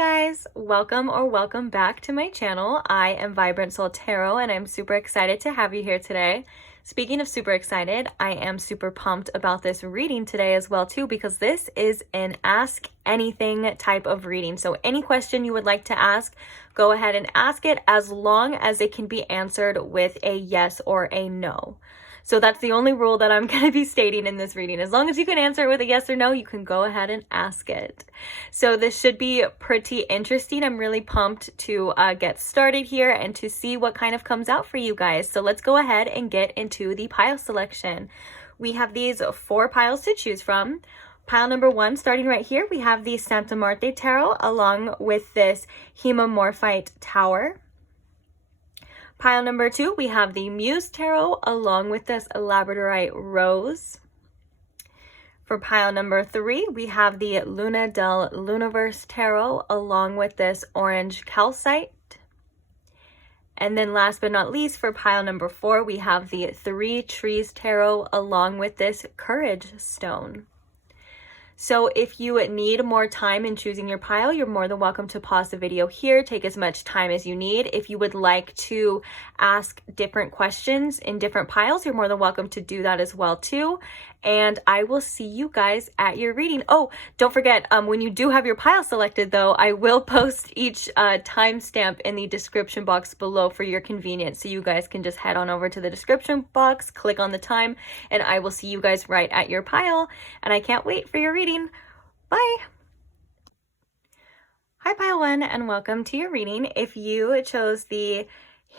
guys, welcome back to my channel. I am Vibrant Soul Tarot and I'm super excited to have you here today. Speaking of super excited, I am super pumped about this reading today as well too, because this is an ask anything type of reading. So any question you would like to ask, go ahead and ask it, as long as it can be answered with a yes or a no. So that's the only rule that I'm going to be stating in this reading. As long as you can answer it with a yes or no, you can go ahead and ask it. So this should be pretty interesting. I'm really pumped to get started here and to see what kind of comes out for you guys. So let's go ahead and get into the pile selection. We have these 4 piles to choose from. Pile number 1, starting right here, we have the Santa Muerte Tarot along with this Hemimorphite Tower. Pile number 2, we have the Muse Tarot along with this Labradorite Rose. For pile number 3, we have the Luna del Lunaverse Tarot along with this Orange Calcite. And then last but not least, for pile number 4, we have the 3 Trees Tarot along with this Courage Stone. So if you need more time in choosing your pile, you're more than welcome to pause the video here, take as much time as you need. If you would like to ask different questions in different piles, you're more than welcome to do that as well too. And I will see you guys at your reading. Oh, don't forget, when you do have your pile selected though, I will post each timestamp in the description box below for your convenience. So you guys can just head on over to the description box, click on the time, and I will see you guys right at your pile. And I can't wait for your reading. Bye! Hi pile 1 and welcome to your reading. If you chose the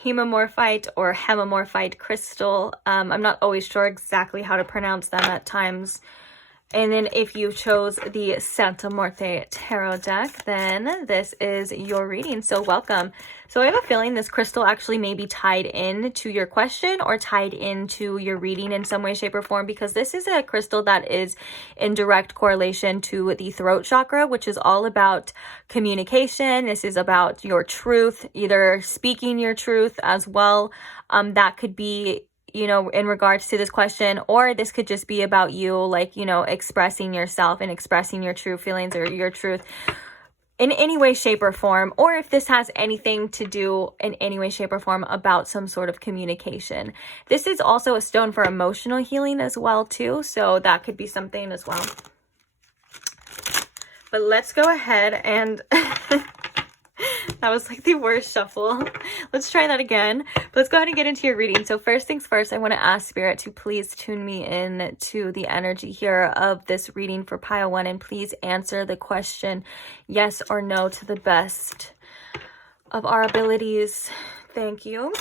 Hemimorphite or Hemimorphite crystal, I'm not always sure exactly how to pronounce them at times. And then if you chose the Santa Muerte Tarot deck, then this is your reading. So welcome. So I have a feeling this crystal actually may be tied in to your question or tied into your reading in some way, shape, or form, because this is a crystal that is in direct correlation to the throat chakra, which is all about communication. This is about your truth, either speaking your truth as well. That could be, you know, in regards to this question, or this could just be about you, like, you know, expressing yourself and expressing your true feelings or your truth in any way, shape, or form, or if this has anything to do in any way, shape, or form about some sort of communication. This is also a stone for emotional healing as well too, so that could be something as well. But let's go ahead and that was like the worst shuffle. Let's try that again. But let's go ahead and get into your reading. So first things first, I want to ask Spirit to please tune me in to the energy here of this reading for pile 1, and please answer the question yes or no to the best of our abilities. Thank you.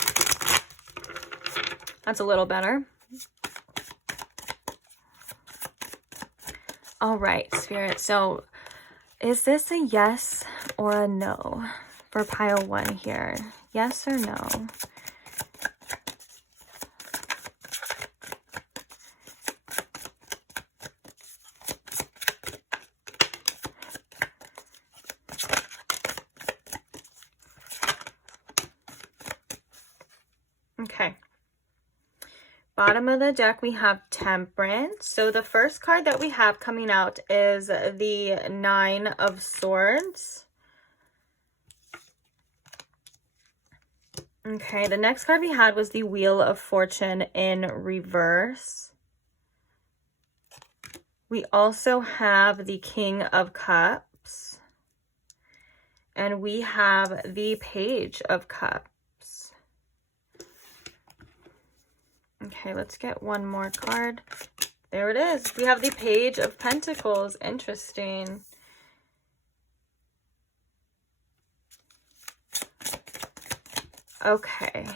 That's a little better. All right, Spirit. So is this a yes or a no for pile 1 here? Yes or no? Okay. Bottom of the deck, we have Temperance. So the first card that we have coming out is the 9 of Swords. Okay, the next card we had was the Wheel of Fortune in reverse. We also have the King of Cups. And we have the Page of Cups. Okay, let's get one more card. There it is. We have the Page of Pentacles. Interesting. Okay.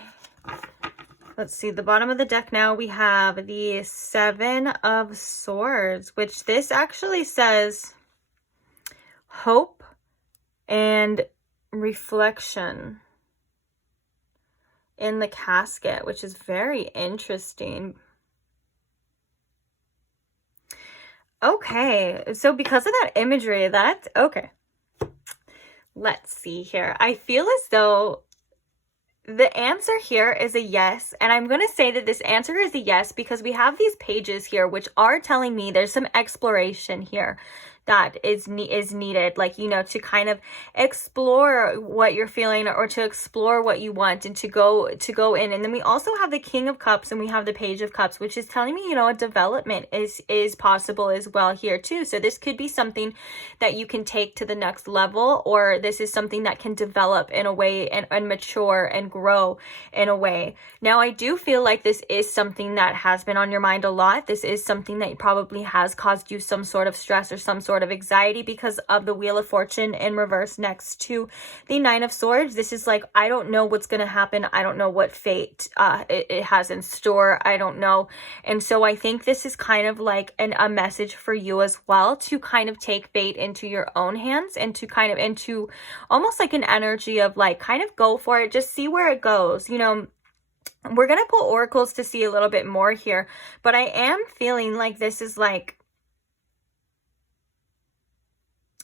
Let's see. The bottom of the deck now, we have the 7 of Swords, which this actually says hope and reflection in the casket, which is very interesting. Okay, so because of that imagery, okay. Let's see here. I feel as though the answer here is a yes, and I'm going to say that this answer is a yes because we have these pages here which are telling me there's some exploration here. that is needed, like, you know, to kind of explore what you're feeling or to explore what you want and to go in. And then we also have the King of Cups and we have the Page of Cups, which is telling me, you know, a development is possible as well here too. So this could be something that you can take to the next level, or this is something that can develop in a way and mature and grow in a way. Now, I do feel like this is something that has been on your mind a lot. This is something that probably has caused you some sort of stress or some sort of anxiety because of the Wheel of Fortune in reverse next to the Nine of Swords. This is like, I don't know what's going to happen. I don't know what fate it has in store. I don't know. And so I think this is kind of like a message for you as well, to kind of take fate into your own hands and to kind of into almost like an energy of like, kind of go for it. Just see where it goes. You know, we're going to pull oracles to see a little bit more here, but I am feeling like this is like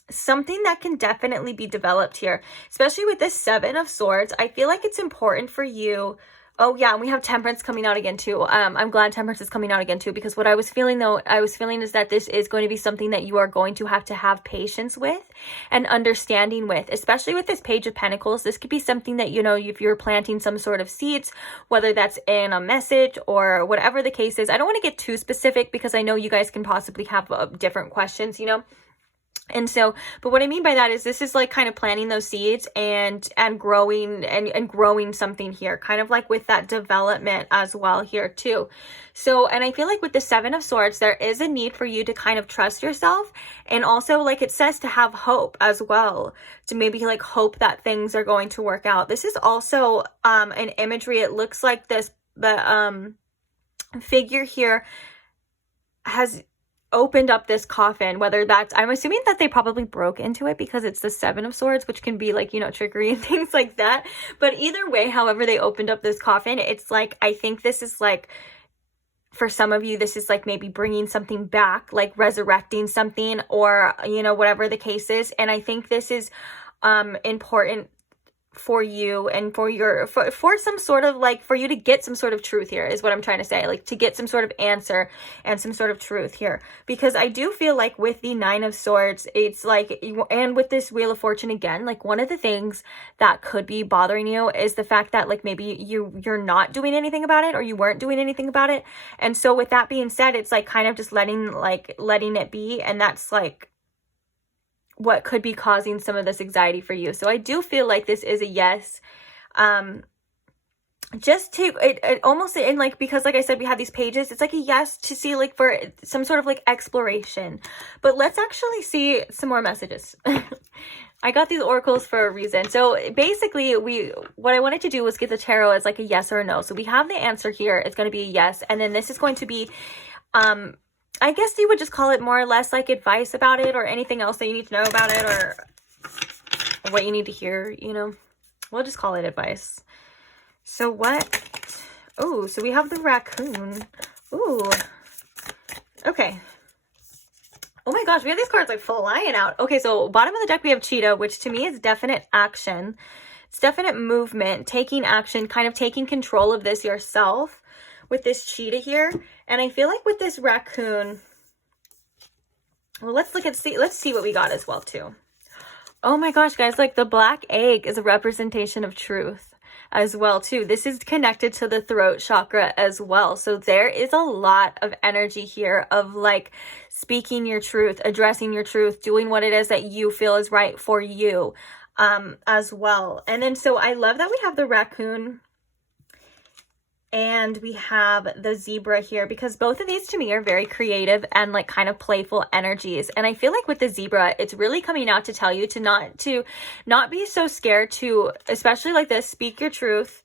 something that can definitely be developed here, especially with this Seven of Swords. I feel like it's important for you. Oh yeah, and we have Temperance coming out again too. I'm glad Temperance is coming out again too, because what I was feeling is that this is going to be something that you are going to have patience with and understanding with, especially with this Page of Pentacles. This could be something that, you know, if you're planting some sort of seeds, whether that's in a message or whatever the case is. I don't want to get too specific because I know you guys can possibly have different questions, you know. And so, but what I mean by that is this is like kind of planting those seeds and growing and growing something here, kind of like with that development as well here too. So, and I feel like with the Seven of Swords, there is a need for you to kind of trust yourself. And also, like it says, to have hope as well, to maybe like hope that things are going to work out. This is also an imagery. It looks like the figure here has opened up this coffin, whether that's, I'm assuming that they probably broke into it because it's the Seven of Swords, which can be like, you know, trickery and things like that. But either way, however they opened up this coffin, it's like, I think this is like, for some of you, this is like maybe bringing something back, like resurrecting something, or, you know, whatever the case is. And I think this is important for you and for some sort of like, for you to get some sort of truth here is what I'm trying to say, like to get some sort of answer and some sort of truth here. Because I do feel like with the Nine of Swords, it's like, and with this Wheel of Fortune again, like one of the things that could be bothering you is the fact that like maybe you're not doing anything about it, or you weren't doing anything about it. And so with that being said, it's like kind of just letting it be, and that's like what could be causing some of this anxiety for you. So I do feel like this is a yes. Just to it almost, and like, because like I said, we have these pages, it's like a yes to see like for some sort of like exploration. But let's actually see some more messages. I got these oracles for a reason. So basically, what I wanted to do was get the tarot as like a yes or a no. So we have the answer here. It's going to be a yes, and then this is going to be I guess you would just call it more or less like advice about it, or anything else that you need to know about it, or what you need to hear, you know. We'll just call it advice. So what? Oh, so we have the raccoon. Ooh. Okay. Oh my gosh, we have these cards like flying out. Okay, so bottom of the deck we have cheetah, which to me is definite action. It's definite movement, taking action, kind of taking control of this yourself with this cheetah here. And I feel like with this raccoon, well, let's see what we got as well too. Oh my gosh, guys, like the black egg is a representation of truth as well too. This is connected to the throat chakra as well. So there is a lot of energy here of like speaking your truth, addressing your truth, doing what it is that you feel is right for you as well. And then so I love that we have the raccoon and we have the zebra here, because both of these to me are very creative and like kind of playful energies. And I feel like with the zebra, it's really coming out to tell you to not be so scared to, especially like this, speak your truth,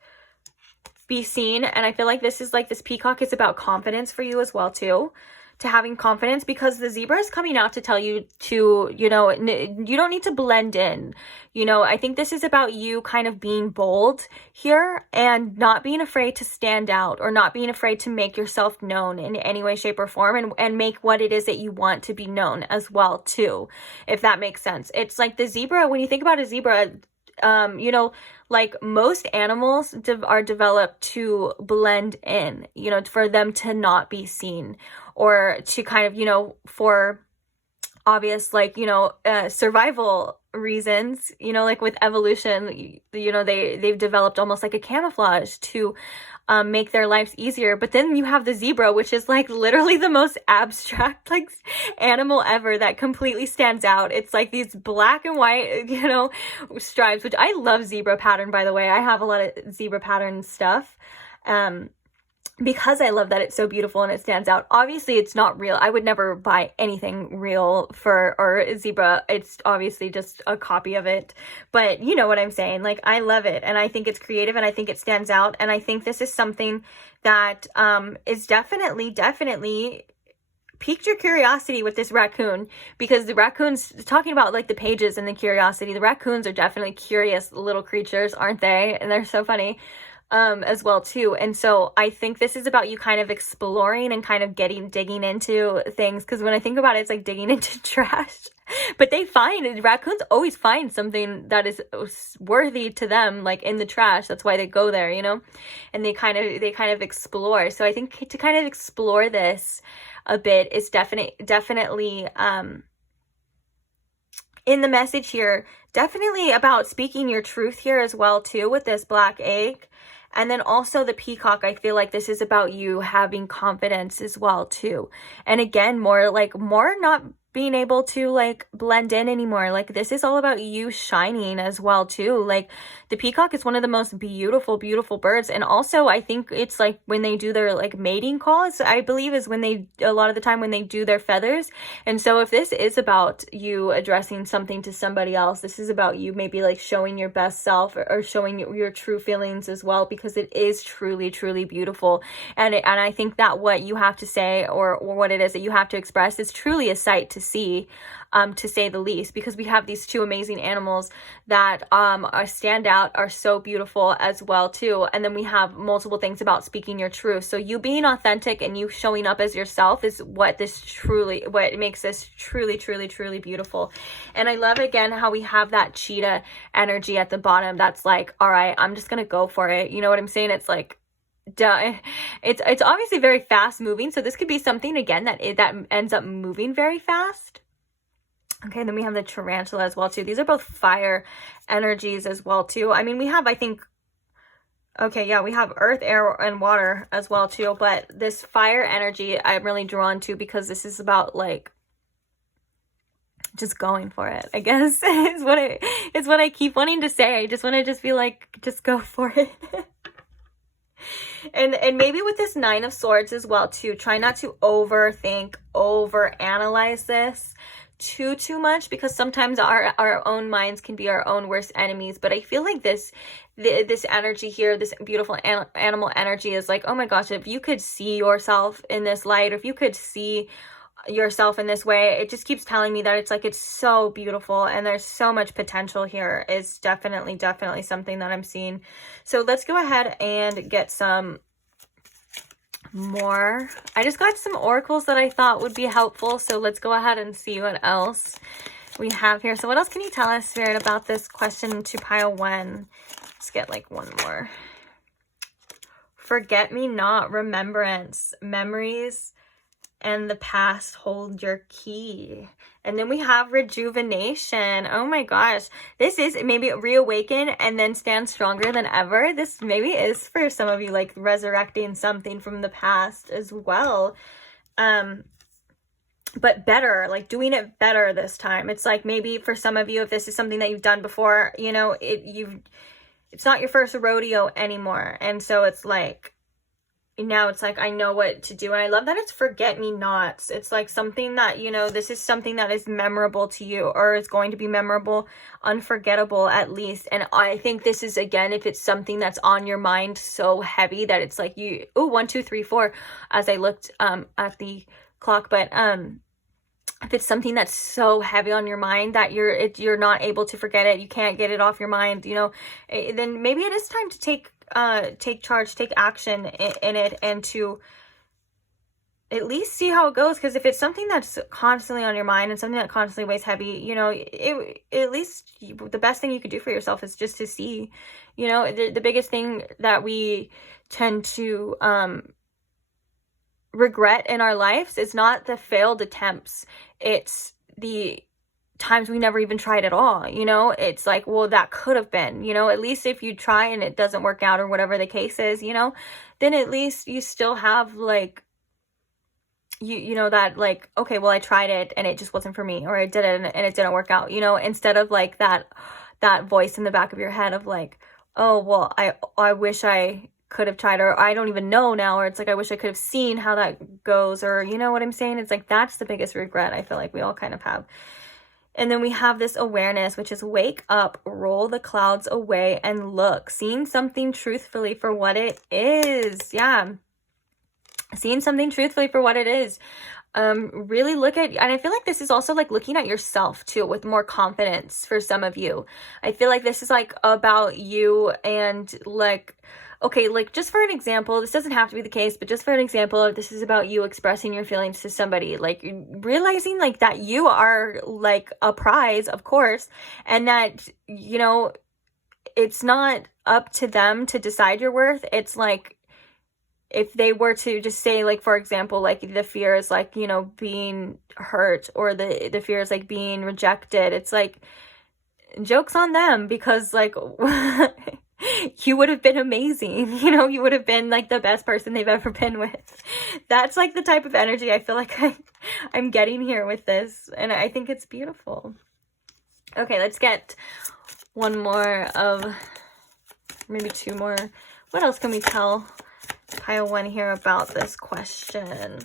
be seen. And I feel like this is like, this peacock is about confidence for you as well too, to having confidence, because the zebra is coming out to tell you to, you know, you don't need to blend in. You know, I think this is about you kind of being bold here and not being afraid to stand out, or not being afraid to make yourself known in any way, shape, or form, and make what it is that you want to be known as well too, if that makes sense. It's like the zebra, when you think about a zebra, you know, like most animals are developed to blend in, you know, for them to not be seen, or to kind of, you know, for obvious, like, survival reasons, like with evolution, they've developed almost like a camouflage to make their lives easier. But then you have the zebra, which is like literally the most abstract like animal ever, that completely stands out. It's like these black and white, stripes, which I love zebra pattern, by the way. I have a lot of zebra pattern stuff. Because I love that it's so beautiful and it stands out. Obviously, it's not real. I would never buy anything real or zebra. It's obviously just a copy of it. But you know what I'm saying? Like, I love it, and I think it's creative, and I think it stands out. And I think this is something that is definitely piqued your curiosity with this raccoon, because the raccoons, talking about like the pages and the curiosity, the raccoons are definitely curious little creatures, aren't they? And they're so funny as well too. And so I think this is about you kind of exploring and kind of digging into things, because when I think about it, it's like digging into trash. But raccoons always find something that is worthy to them, like in the trash. That's why they go there, and they kind of explore. So I think to kind of explore this a bit is definitely in the message here, definitely about speaking your truth here as well too, with this black egg. And then also the peacock, I feel like this is about you having confidence as well too. And again, more not being able to like blend in anymore. Like, this is all about you shining as well too. Like, the peacock is one of the most beautiful birds. And also I think it's like when they do their like mating calls, I believe is a lot of the time when they do their feathers. And so if this is about you addressing something to somebody else, this is about you maybe like showing your best self, or showing your true feelings as well, because it is truly beautiful. And I think that what you have to say, or what it is that you have to express, is truly a sight to see, to say the least, because we have these two amazing animals that stand out, are so beautiful as well too. And then we have multiple things about speaking your truth. So you being authentic and you showing up as yourself is what makes this truly beautiful. And I love again how we have that cheetah energy at the bottom. That's like, all right, I'm just gonna go for it. You know what I'm saying? It's like, it's obviously very fast moving, so this could be something again that ends up moving very fast. Okay, then we have the tarantula as well too. These are both fire energies as well too. I mean, we have, I think, okay, yeah, we have earth, air, and water as well too, but this fire energy I'm really drawn to, because this is about like just going for it, I guess. It's what I keep wanting to say. I just want to just be like, just go for it. And maybe with this 9 of Swords as well too, try not to overanalyze this too much, because sometimes our own minds can be our own worst enemies. But I feel like this energy here, this beautiful animal energy, is like, oh my gosh, if you could see yourself in this light, or if you could see yourself in this way, it just keeps telling me that it's so beautiful, and there's so much potential here. Is definitely something that I'm seeing. So let's go ahead and get some more. I just got some oracles that I thought would be helpful, so let's go ahead and see what else we have here. So what else can you tell us, Spirit, about this question to pile 1? Let's get like one more. Forget me not, remembrance, memories, and the past hold your key. And then we have rejuvenation. Oh my gosh. This is maybe reawaken and then stand stronger than ever. This maybe is for some of you like resurrecting something from the past as well. But better, like doing it better this time. It's like maybe for some of you, if this is something that you've done before, it's not your first rodeo anymore. And so it's like, now it's like, I know what to do. And I love that it's forget me nots. It's like something that, this is something that is memorable to you, or is going to be memorable, unforgettable at least. And I think this is, again, if it's something that's on your mind so heavy that it's like 1, 2, 3, 4, as I looked at the clock. But if it's something that's so heavy on your mind that you're not able to forget it, you can't get it off your mind, then maybe it is time to take charge, take action in it, and to at least see how it goes. Because if it's something that's constantly on your mind and something that constantly weighs heavy, at least the best thing you could do for yourself is just to see, the biggest thing that we tend to regret in our lives is not the failed attempts, it's the times we never even tried at all, you know? It's like, well, that could have been, you know, at least if you try and it doesn't work out or whatever the case is, you know, then at least you still have like, you know, that like, okay, well, I tried it and it just wasn't for me, or I did it and it didn't work out, you know, instead of like that voice in the back of your head of like, oh, well, I wish I could have tried, or I don't even know now, or it's like, I wish I could have seen how that goes, or you know what I'm saying? It's like, that's the biggest regret I feel like we all kind of have. And then we have this awareness, which is wake up, roll the clouds away, and look, seeing something truthfully for what it is. Yeah. Seeing something truthfully for what it is. Really look at, and I feel like this is also like looking at yourself too with more confidence for some of you. I feel like this is like about you, and like, okay, like just for an example, this doesn't have to be the case, but just for an example, this is about you expressing your feelings to somebody, like realizing like that you are like a prize, of course, and that, you know, it's not up to them to decide your worth. It's like, if they were to just say, like, for example, like the fear is like, you know, being hurt, or the fear is like being rejected, it's like, joke's on them, because like you would have been amazing, you know, you would have been like the best person they've ever been with. That's like the type of energy I feel like I'm getting here with this, and I think it's beautiful. Okay, let's get one more of, maybe two more. What else can we tell pile one here about this question?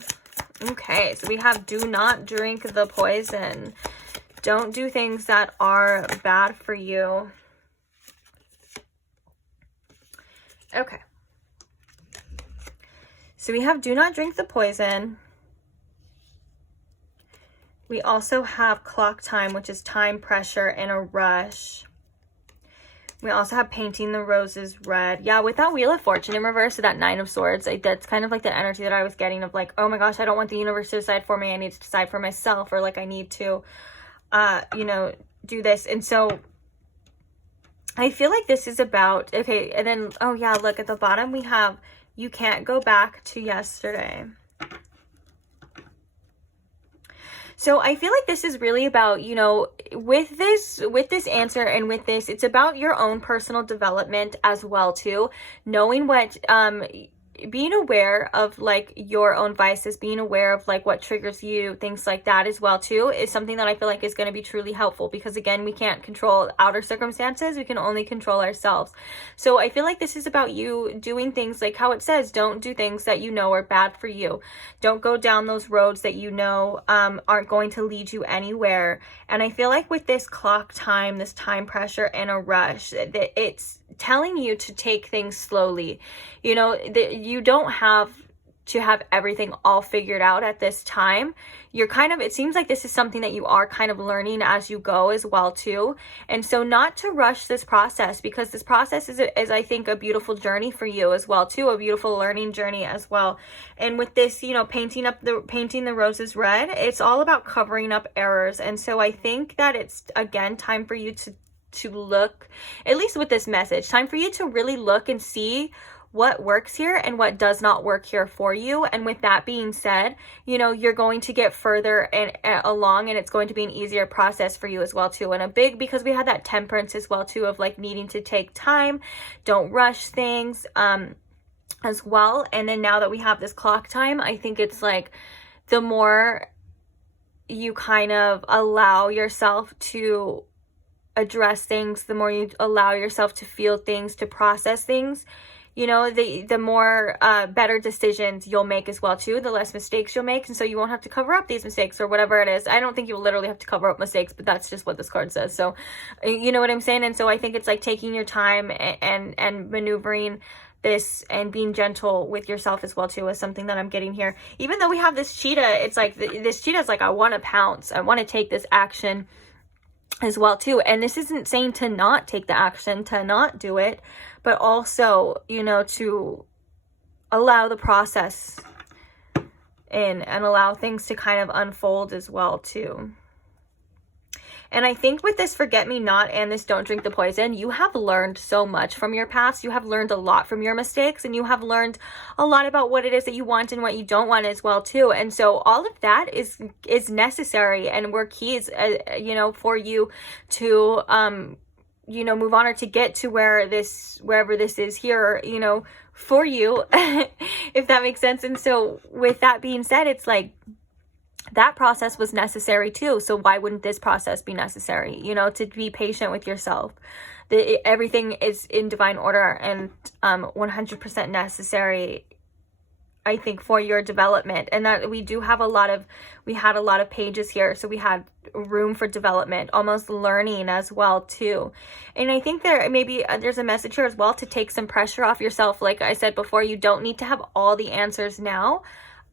Okay, so we have do not drink the poison. Don't do things that are bad for you. Okay. So we have do not drink the poison. We also have clock time, which is time pressure and a rush. We also have painting the roses red. Yeah, with that Wheel of Fortune in reverse, so that Nine of Swords, that's kind of like the energy that I was getting of like, oh my gosh, I don't want the universe to decide for me. I need to decide for myself, or like I need to, you know, do this. And so I feel like this is about, okay, and then, oh yeah, look at the bottom, we have, you can't go back to yesterday. So I feel like this is really about, you know, with this answer and with this, it's about your own personal development as well too. Knowing what, being aware of like your own vices, being aware of like what triggers you, things like that as well too, is something that I feel like is going to be truly helpful, because again, we can't control outer circumstances, we can only control ourselves. So I feel like this is about you doing things like how it says, don't do things that you know are bad for you. Don't go down those roads that you know aren't going to lead you anywhere. And I feel like with this clock time, this time pressure and a rush, that it's telling you to take things slowly. You know, that you don't have to have everything all figured out at this time. You're kind of, it seems like this is something that you are kind of learning as you go as well too. And so not to rush this process, because this process is I think a beautiful journey for you as well too, a beautiful learning journey as well. And with this, you know, painting the roses red, it's all about covering up errors. And so I think that it's again time for you to look, at least with this message, time for you to really look and see what works here and what does not work here for you. And with that being said, you know, you're going to get further and along, and it's going to be an easier process for you as well too. And a big, because we had that temperance as well too, of like needing to take time, don't rush things as well. And then now that we have this clock time, I think it's like the more you kind of allow yourself to address things, the more you allow yourself to feel things, to process things, you know, the more better decisions you'll make as well too, the less mistakes you'll make, and so you won't have to cover up these mistakes or whatever it is. I don't think you literally have to cover up mistakes, but that's just what this card says. So you know what I'm saying? And so I think it's like taking your time and maneuvering this and being gentle with yourself as well too is something that I'm getting here. Even though we have this cheetah, it's like this cheetah is like, I want to pounce, I want to take this action as well too. And this isn't saying to not take the action, to not do it, but also, you know, to allow the process in and allow things to kind of unfold as well too. And I think with this forget me not and this don't drink the poison, you have learned so much from your past. You have learned a lot from your mistakes, and you have learned a lot about what it is that you want and what you don't want as well too. And so all of that is necessary and were keys, you know, for you to you know, move on or to get to wherever this is here, you know, for you, if that makes sense. And so with that being said, it's like that process was necessary too. So why wouldn't this process be necessary? You know, to be patient with yourself. Everything is in divine order and 100% necessary, I think, for your development. And that we had a lot of pages here, so we had room for development, almost learning as well too. And I think there's a message here as well to take some pressure off yourself. Like I said before, you don't need to have all the answers now,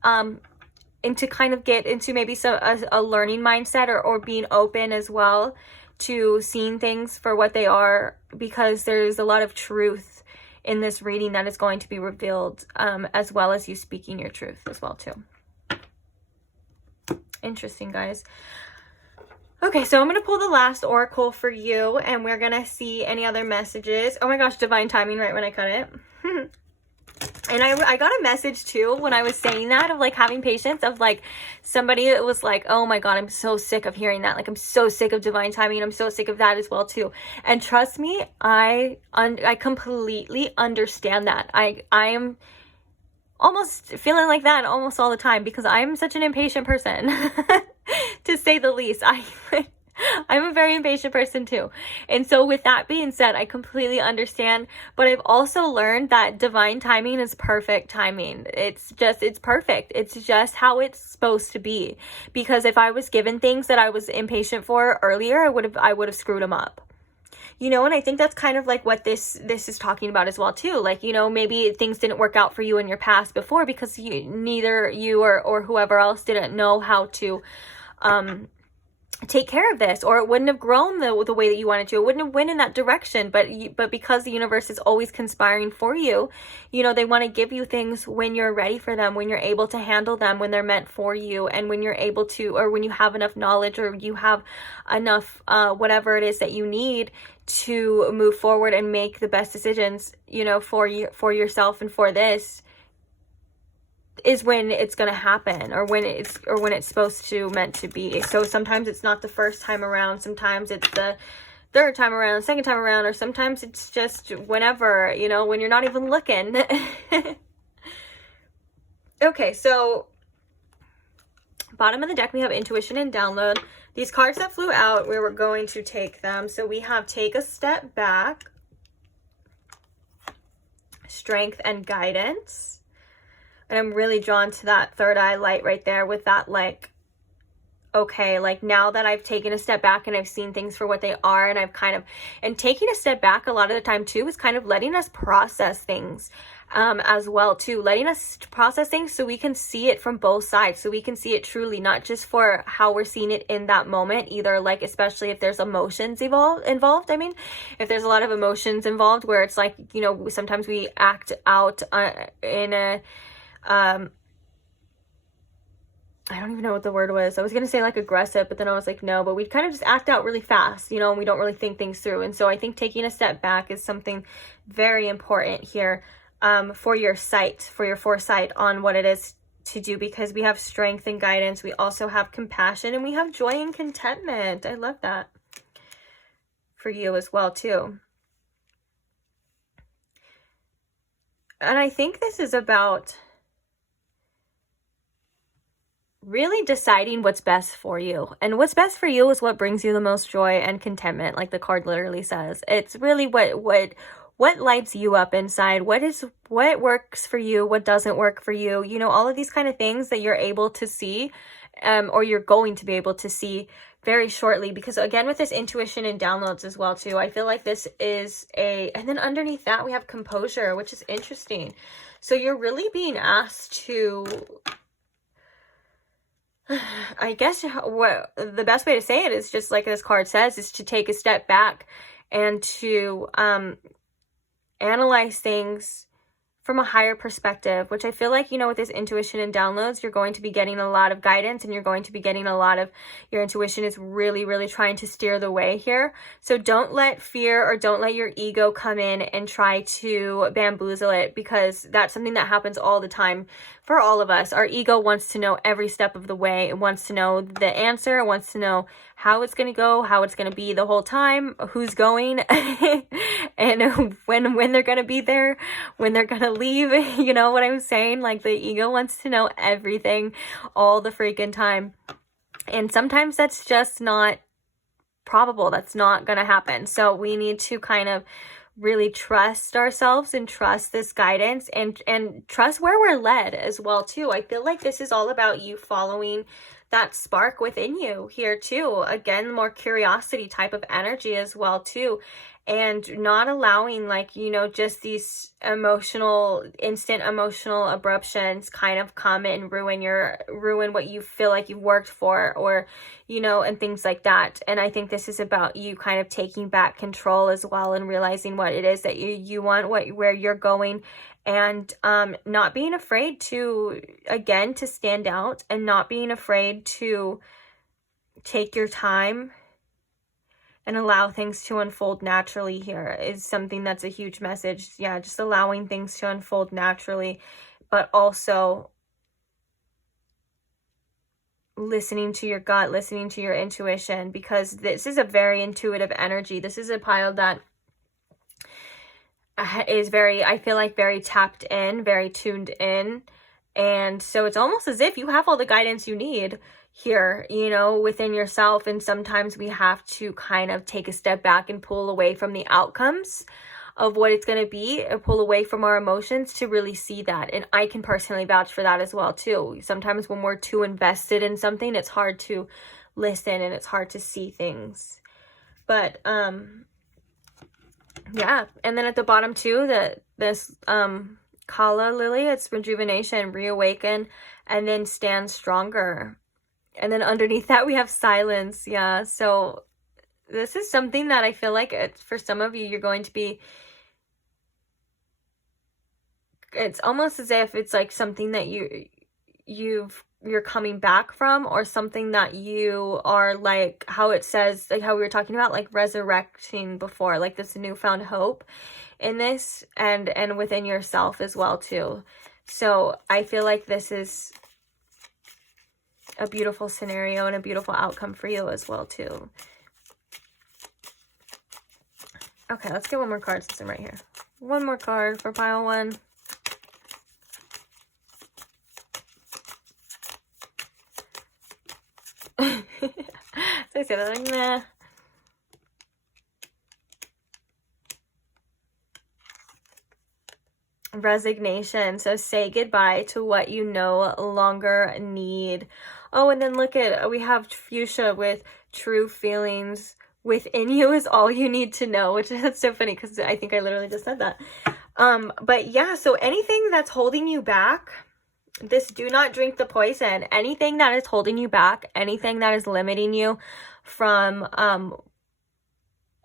and to kind of get into maybe a learning mindset or being open as well to seeing things for what they are, because there's a lot of truth in this reading that is going to be revealed, as well as you speaking your truth as well too. Interesting, guys. Okay, so I'm going to pull the last oracle for you, and we're going to see any other messages. Oh my gosh, divine timing right when I cut it. And I got a message too when I was saying that, of like having patience, of like somebody that was like, oh my God, I'm so sick of hearing that. Like, I'm so sick of divine timing. I'm so sick of that as well too. And trust me, I completely understand that. I am almost feeling like that almost all the time, because I'm such an impatient person, to say the least. I'm a very impatient person too. And so with that being said, I completely understand, but I've also learned that divine timing is perfect timing. It's perfect. It's just how it's supposed to be. Because if I was given things that I was impatient for earlier, I would have screwed them up. You know, and I think that's kind of like what this is talking about as well too. Like, you know, maybe things didn't work out for you in your past before because neither you or whoever else didn't know how to take care of this, or it wouldn't have grown the way that you wanted to. It wouldn't have went in that direction, but because the universe is always conspiring for you, you know, they want to give you things when you're ready for them, when you're able to handle them, when they're meant for you, and when you're able to, or when you have enough knowledge, or you have enough whatever it is that you need to move forward and make the best decisions, you know, for yourself and for this, is when it's going to happen, or when it's supposed to meant to be. So sometimes it's not the first time around, sometimes it's the third time around, second time around, or sometimes it's just whenever, you know, when you're not even looking. Okay, so bottom of the deck we have intuition and download. These cards that flew out, we were going to take them. So we have take a step back, strength and guidance. And I'm really drawn to that third eye light right there, with that, like, okay, like now that I've taken a step back and I've seen things for what they are, and I've kind of, and taking a step back a lot of the time too is kind of letting us process things as well too, letting us process things so we can see it from both sides, so we can see it truly, not just for how we're seeing it in that moment either, like especially if there's emotions involved. I mean, if there's a lot of emotions involved where it's like, you know, sometimes we act out in a I don't even know what the word was. I was going to say like aggressive, but then I was like, no, but we kind of just act out really fast, you know, and we don't really think things through. And so I think taking a step back is something very important here, for your sight, for your foresight on what it is to do, because we have strength and guidance. We also have compassion, and we have joy and contentment. I love that for you as well too. And I think this is about really deciding what's best for you. And what's best for you is what brings you the most joy and contentment, like the card literally says. It's really what lights you up inside, what works for you, what doesn't work for you, you know, all of these kind of things that you're able to see, or you're going to be able to see very shortly. Because again, with this intuition and downloads as well too, I feel like this is and then underneath that we have composure, which is interesting. So you're really being asked to, I guess what the best way to say it is, just like this card says, is to take a step back and to analyze things from a higher perspective, which I feel like, with this intuition and downloads, you're going to be getting a lot of guidance, and you're going to be getting a lot of, your intuition is really, really trying to steer the way here. So don't let fear or don't let your ego come in and try to bamboozle it, because that's something that happens all the time for all of us. Our ego wants to know every step of the way. It wants to know the answer. It wants to know how it's going to go, how it's going to be the whole time, who's going, and when they're going to be there, when they're going to leave. You know what I'm saying? Like, the ego wants to know everything all the freaking time. And sometimes that's just not probable. That's not going to happen. So we need to kind of really trust ourselves and trust this guidance, and trust where we're led as well too. I feel like this is all about you following that spark within you here too. Again, more curiosity type of energy as well too, and not allowing, like, just these instant emotional abruptions kind of come and ruin what you feel like you've worked for, or, and things like that. And I think this is about you kind of taking back control as well, and realizing what it is that you want, where you're going, and not being afraid to stand out, and not being afraid to take your time and allow things to unfold naturally here is something that's a huge message. Yeah, just allowing things to unfold naturally, but also listening to your gut, listening to your intuition, because this is a very intuitive energy. This is a pile that is I feel like very tapped in, very tuned in. And so it's almost as if you have all the guidance you need here, within yourself. And sometimes we have to kind of take a step back and pull away from the outcomes of what it's going to be, and pull away from our emotions to really see that. And I can personally vouch for that as well too. Sometimes when we're too invested in something, it's hard to listen, and it's hard to see things. But yeah. And then at the bottom too, this Kala lily, it's rejuvenation, reawaken, and then stand stronger. And then underneath that we have silence. Yeah, so this is something that I feel like for some of you, you're going to be, it's almost as if it's like something that you're coming back from, or something that you are, like how it says, like how we were talking about, like resurrecting before, like this newfound hope in this, and within yourself as well too. So I feel like this is a beautiful scenario and a beautiful outcome for you as well too. Okay, let's get one more card since I'm right here. One more card for pile one. So I say that, like, nah. Resignation. So say goodbye to what you no longer need. Oh, and then look at, we have fuchsia with true feelings within you is all you need to know, which is so funny because I think I literally just said that. But yeah, so anything that's holding you back, this do not drink the poison. Anything that is holding you back, anything that is limiting you from,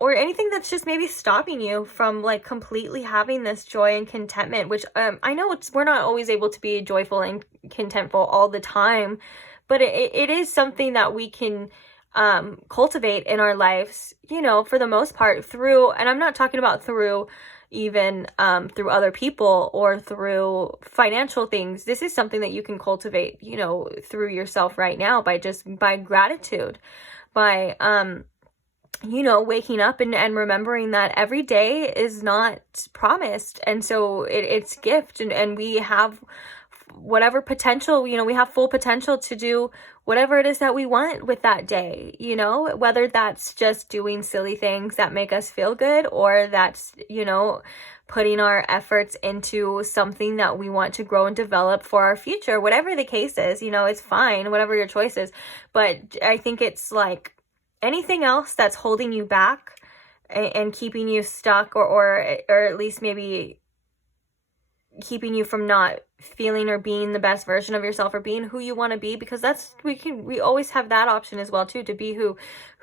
or anything that's just maybe stopping you from, like, completely having this joy and contentment, which I know we're not always able to be joyful and contentful all the time, but it is something that we can cultivate in our lives, for the most part, through, and I'm not talking about through even through other people or through financial things. This is something that you can cultivate, through yourself right now, by gratitude, by waking up and remembering that every day is not promised. And so it's gift, and we have whatever potential, we have full potential to do whatever it is that we want with that day, whether that's just doing silly things that make us feel good, or that's, putting our efforts into something that we want to grow and develop for our future. Whatever the case is, it's fine, whatever your choice is. But I think it's like anything else that's holding you back and keeping you stuck, or at least maybe keeping you from not feeling or being the best version of yourself or being who you want to be, because we always have that option as well too, to be who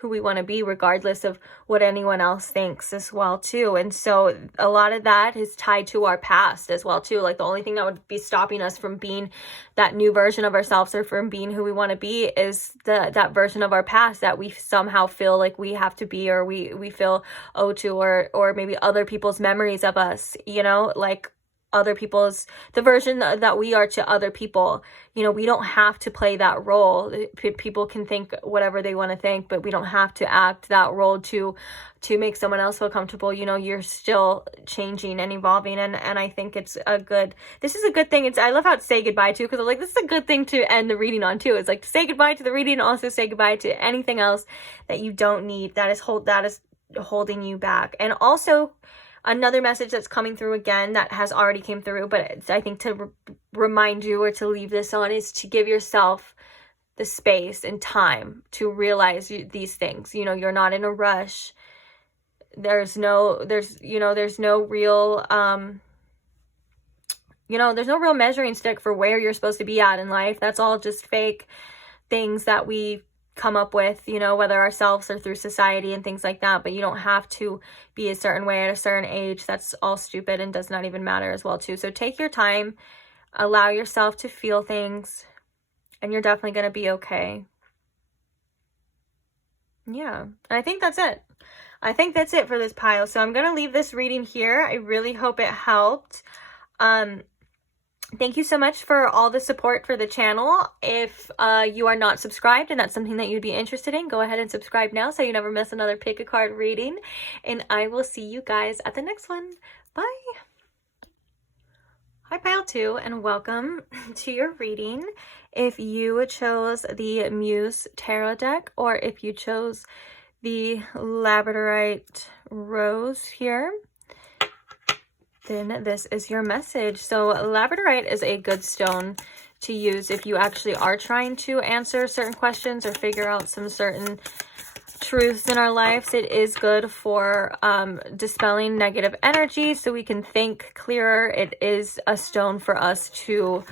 we want to be regardless of what anyone else thinks as well too. And so a lot of that is tied to our past as well too. Like the only thing that would be stopping us from being that new version of ourselves or from being who we want to be is that version of our past that we somehow feel like we have to be, or we feel owed to, or maybe other people's memories of us, you know, like other people's, the version that we are to other people. You know, we don't have to play that role. People can think whatever they want to think, but we don't have to act that role to make someone else feel comfortable. You know, you're still changing and evolving, and I think this is a good thing. I love how it's say goodbye to, because I'm like, this is a good thing to end the reading on too. It's like, say goodbye to the reading, and also say goodbye to anything else that you don't need, that is holding you back. And also, another message that's coming through again that has already came through, but I think to remind you or to leave this on, is to give yourself the space and time to realize these things. You know, you're not in a rush. There's no real, there's no real measuring stick for where you're supposed to be at in life. That's all just fake things that we come up with, you know, whether ourselves or through society and things like that. But you don't have to be a certain way at a certain age. That's all stupid and does not even matter as well too. So take your time, allow yourself to feel things, and you're definitely going to be okay. Yeah, and I think that's it. I think that's it for this pile. So I'm going to leave this reading here. I really hope it helped. Thank you so much for all the support for the channel. If you are not subscribed and that's something that you'd be interested in, go ahead and subscribe now so you never miss another pick a card reading. And I will see you guys at the next one. Bye. Hi Pile 2, and welcome to your reading. If you chose the Muse Tarot deck, or if you chose the Labradorite Rose here, then this is your message. So Labradorite is a good stone to use if you actually are trying to answer certain questions or figure out some certain truths in our lives. It is good for dispelling negative energy so we can think clearer. It is a stone for us to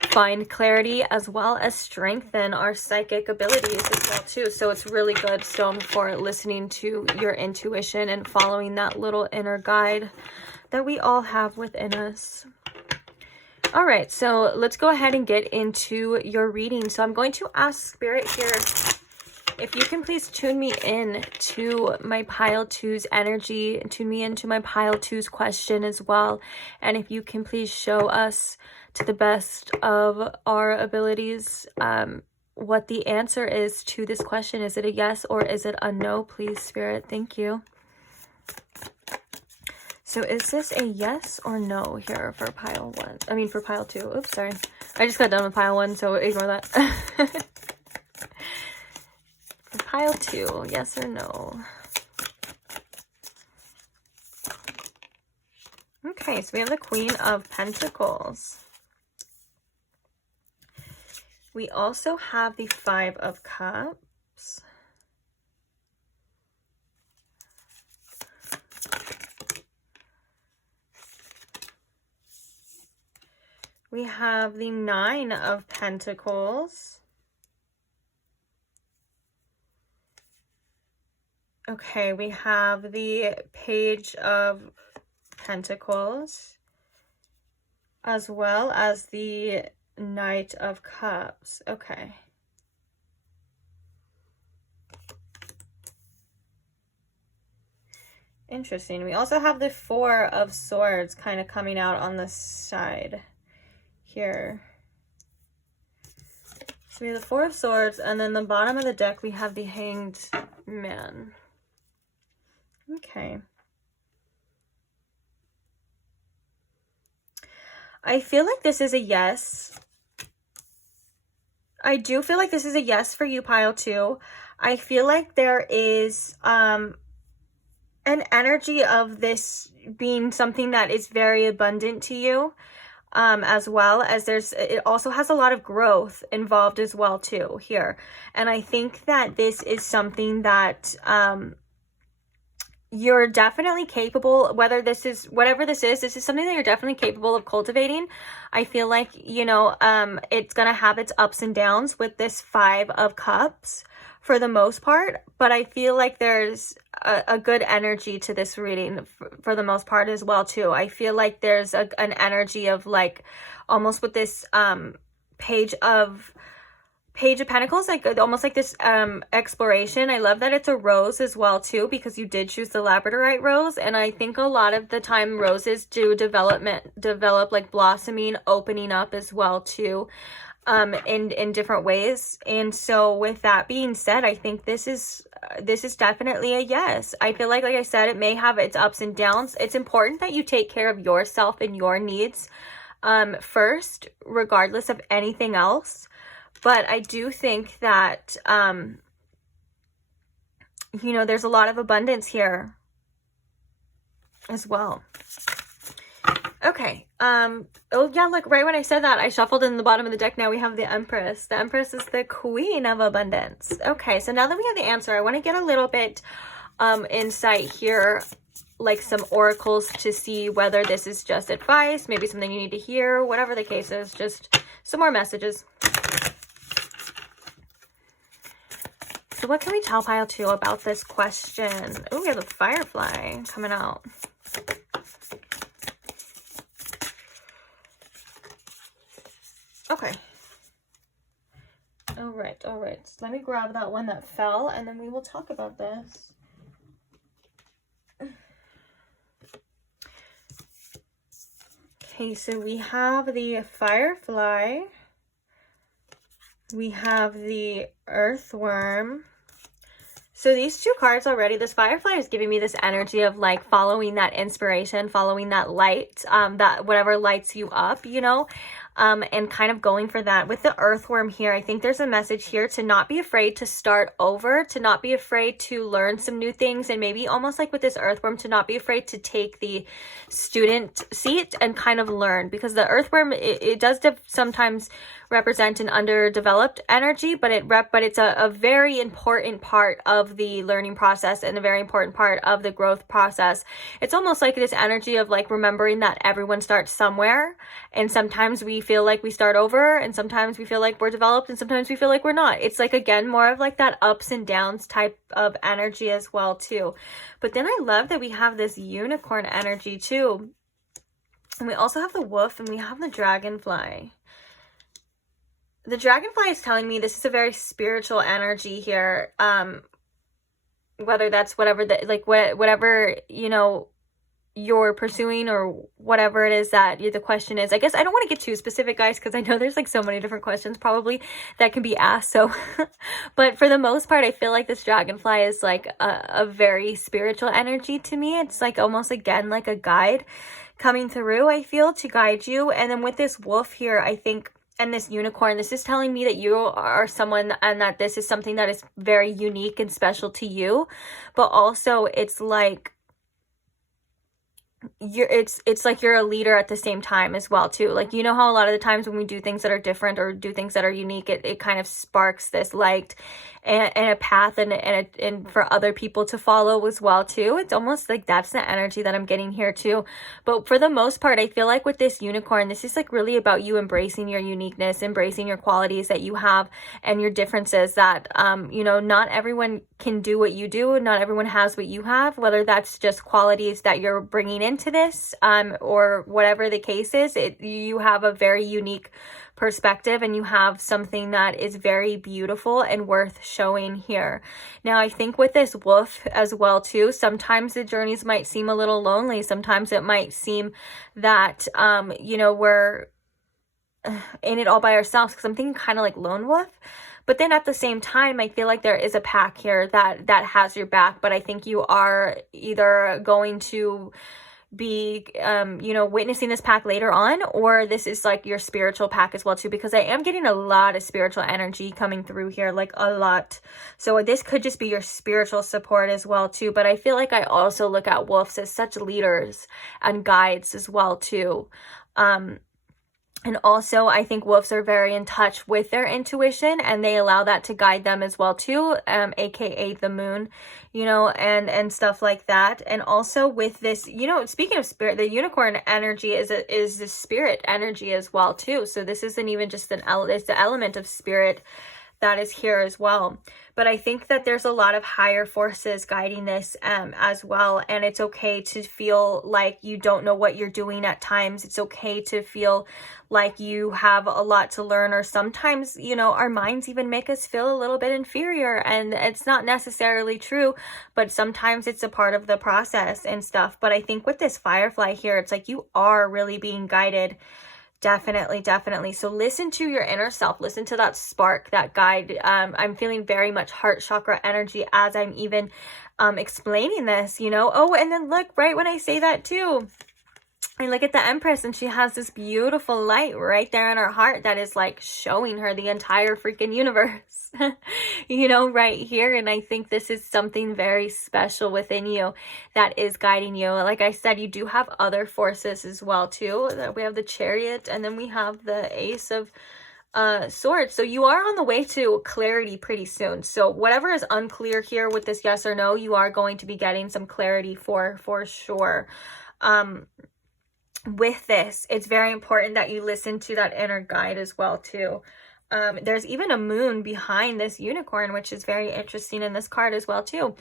find clarity as well as strengthen our psychic abilities as well too. So it's really good stone for listening to your intuition and following that little inner guide that we all have within us. All right, so let's go ahead and get into your reading. So I'm going to ask Spirit here if you can please tune me in to my Pile 2's energy, and tune me into my Pile 2's question as well. And if you can please show us to the best of our abilities what the answer is to this question. Is it a yes or is it a no, please, Spirit? Thank you. So is this a yes or no here for Pile 1? I mean for Pile 2. Oops, sorry. I just got done with Pile 1, so ignore that. For Pile 2, yes or no? Okay, so we have the Queen of Pentacles. We also have the Five of Cups. We have the Nine of Pentacles. Okay, we have the Page of Pentacles, as well as the Knight of Cups. Okay. Interesting. We also have the Four of Swords kind of coming out on the side here. So we have the Four of Swords, and then the bottom of the deck we have the Hanged Man. Okay. I feel like this is a yes. I do feel like this is a yes for you, Pile 2. I feel like there is an energy of this being something that is very abundant to you. As well as it also has a lot of growth involved as well too here. And I think that this is something that you're definitely capable, whatever this is, this is something that you're definitely capable of cultivating. I feel like, you know, it's going to have its ups and downs with this 5 of Cups for the most part, but I feel like there's a good energy to this reading for the most part as well too. I feel like there's an energy of like, almost with this Page of Pentacles, like almost like this exploration. I love that it's a rose as well too, because you did choose the labradorite rose, and I think a lot of the time roses do develop like blossoming, opening up as well too, in different ways. And so with that being said, I think this is definitely a yes. I feel like I said, it may have its ups and downs. It's important that you take care of yourself and your needs first, regardless of anything else. But I do think that, you know, there's a lot of abundance here as well. Okay. Oh yeah, look, right when I said that, I shuffled in the bottom of the deck. Now we have the Empress. The Empress is the Queen of Abundance. Okay, so now that we have the answer, I want to get a little bit insight here, like some oracles, to see whether this is just advice, maybe something you need to hear, whatever the case is, just some more messages. So what can we tell pile 2 about this question? Oh, we have the Firefly coming out. Okay. All right. So let me grab that one that fell, and then we will talk about this. Okay, so we have the Firefly. We have the Earthworm. So these 2 cards already, this Firefly is giving me this energy of like following that inspiration, following that light, that whatever lights you up, you know, and kind of going for that. With the Earthworm here, I think there's a message here to not be afraid to start over, to not be afraid to learn some new things, and maybe almost like with this Earthworm, to not be afraid to take the student seat and kind of learn, because the Earthworm, it does sometimes represent an underdeveloped energy, but it's a very important part of the learning process and a very important part of the growth process. It's almost like this energy of like remembering that everyone starts somewhere, and sometimes we feel like we start over, and sometimes we feel like we're developed, and sometimes we feel like we're not. It's like, again, more of like that ups and downs type of energy as well too. But then I love that we have this unicorn energy too, and we also have the wolf, and we have the dragonfly. The dragonfly is telling me this is a very spiritual energy here. Whether that's whatever whatever, you know, you're pursuing, or whatever it is that the question is. I guess I don't want to get too specific, guys, because I know there's like so many different questions probably that can be asked. So, but for the most part, I feel like this dragonfly is like a very spiritual energy to me. It's like almost, again, like a guide coming through, I feel, to guide you. And then with this wolf here, I think, and this unicorn, this is telling me that you are someone, and that this is something that is very unique and special to you. But also it's like it's like you're a leader at the same time as well too. Like, you know how a lot of the times when we do things that are different or do things that are unique, it kind of sparks this light and a path and for other people to follow as well too. It's almost like that's the energy that I'm getting here too. But for the most part, I feel like with this unicorn, this is like really about you embracing your uniqueness, embracing your qualities that you have and your differences, that you know, not everyone can do what you do, not everyone has what you have, whether that's just qualities that you're bringing into this or whatever the case is. You have a very unique perspective, and you have something that is very beautiful and worth showing here. Now, I think with this wolf as well too, sometimes the journeys might seem a little lonely. Sometimes it might seem that you know, we're in it all by ourselves, because I'm thinking kind of like lone wolf. But then at the same time, I feel like there is a pack here that has your back. But I think you are either going to be you know, witnessing this pack later on, or this is like your spiritual pack as well too, because I am getting a lot of spiritual energy coming through here, like a lot. So this could just be your spiritual support as well too. But I feel like I also look at wolves as such leaders and guides as well too. And also, I think wolves are very in touch with their intuition, and they allow that to guide them as well too, aka the moon, you know, and stuff like that. And also with this, you know, speaking of spirit, the unicorn energy is the spirit energy as well too. So this isn't even just it's the element of spirit that is here as well. But I think that there's a lot of higher forces guiding this as well. And it's okay to feel like you don't know what you're doing at times. It's okay to feel like you have a lot to learn, or sometimes, you know, our minds even make us feel a little bit inferior, and it's not necessarily true, but sometimes it's a part of the process and stuff. But I think with this firefly here, it's like you are really being guided. Definitely, definitely. So listen to your inner self. Listen to that spark, that guide. I'm feeling very much heart chakra energy as I'm even explaining this, you know. Oh, and then look, right when I say that too, I look at the Empress, and she has this beautiful light right there in her heart that is like showing her the entire freaking universe, you know, right here. And I think this is something very special within you that is guiding you. Like I said, you do have other forces as well too. We have the Chariot, and then we have the Ace of Swords. So you are on the way to clarity pretty soon. So whatever is unclear here with this yes or no, you are going to be getting some clarity for sure. With this, it's very important that you listen to that inner guide as well too. There's even a moon behind this unicorn, which is very interesting in this card as well too,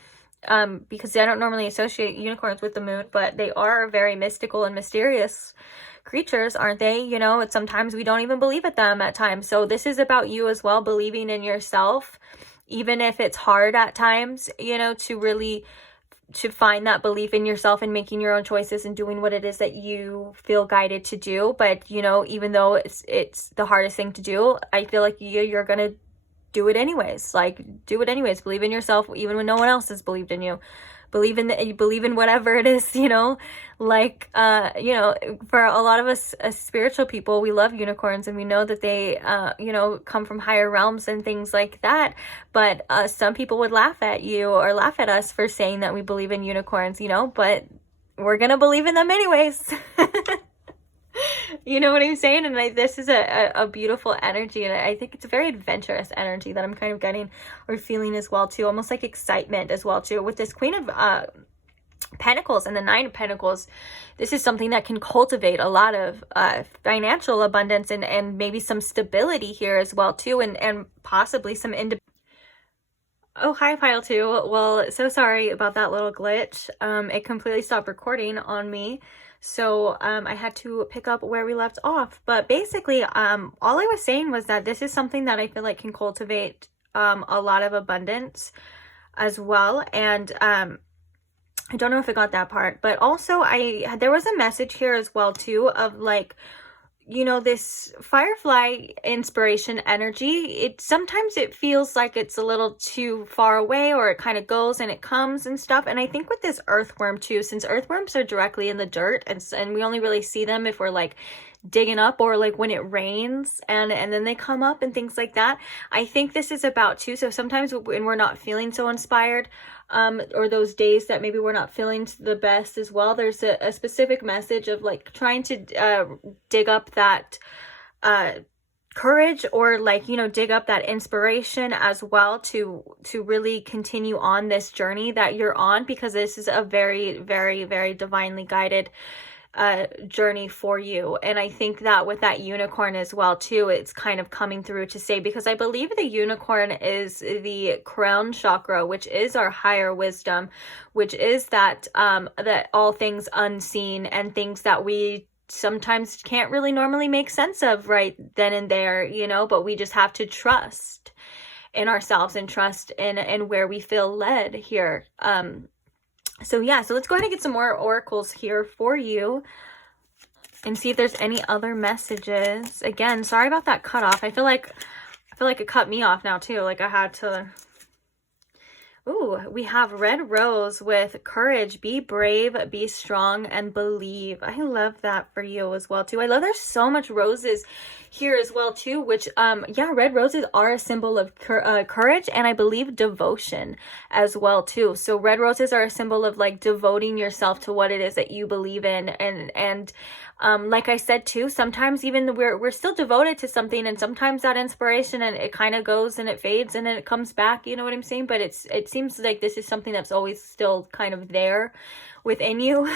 because I don't normally associate unicorns with the moon, but they are very mystical and mysterious creatures, aren't they? You know, it's sometimes we don't even believe at them at times. So this is about you as well, believing in yourself, even if it's hard at times, you know, to find that belief in yourself and making your own choices and doing what it is that you feel guided to do. But, you know, even though it's the hardest thing to do, I feel like you're going to do it anyways. Like, do it anyways. Believe in yourself, even when no one else has believed in you. Believe in whatever it is, you know, like, you know, for a lot of us as spiritual people, we love unicorns, and we know that they, you know, come from higher realms and things like that. But some people would laugh at you or laugh at us for saying that we believe in unicorns, you know, but we're going to believe in them anyways. You know what I'm saying? And this is a beautiful energy, and I think it's a very adventurous energy that I'm kind of getting or feeling as well too, almost like excitement as well too. With this Queen of Pentacles and the Nine of Pentacles, this is something that can cultivate a lot of financial abundance and maybe some stability here as well too, and possibly some independence. Oh, hi, Pile 2. Well, so sorry about that little glitch. It completely stopped recording on me. So I had to pick up where we left off. But basically, all I was saying was that this is something that I feel like can cultivate a lot of abundance as well. And I don't know if I got that part. But also, there was a message here as well, too, of like, you know, this firefly inspiration energy, sometimes it feels like it's a little too far away, or it kind of goes and it comes and stuff. And I think with this earthworm too, since earthworms are directly in the dirt, and we only really see them if we're like digging up, or like when it rains and then they come up and things like that. I think this is about too. So sometimes when we're not feeling so inspired, or those days that maybe we're not feeling the best as well, there's a specific message of like trying to dig up that courage, or like, you know, dig up that inspiration as well to really continue on this journey that you're on, because this is a very, very, very divinely guided journey for you. And I think that with that unicorn as well too, it's kind of coming through to say, because I believe the unicorn is the crown chakra, which is our higher wisdom, which is that that all things unseen and things that we sometimes can't really normally make sense of right then and there, you know, but we just have to trust in ourselves and trust in where we feel led here. So yeah, so let's go ahead and get some more oracles here for you and see if there's any other messages. Again, sorry about that cutoff. I feel like it cut me off now too. Like I had to Ooh, we have red rose with courage. Be brave, be strong, and believe. I love that for you as well too. I love there's so much roses here as well too, which yeah, red roses are a symbol of courage, and I believe devotion as well too. So red roses are a symbol of like devoting yourself to what it is that you believe in, and like I said too, sometimes even we're still devoted to something, and sometimes that inspiration and it kind of goes and it fades and then it comes back, you know what I'm saying? But it seems like this is something that's always still kind of there within you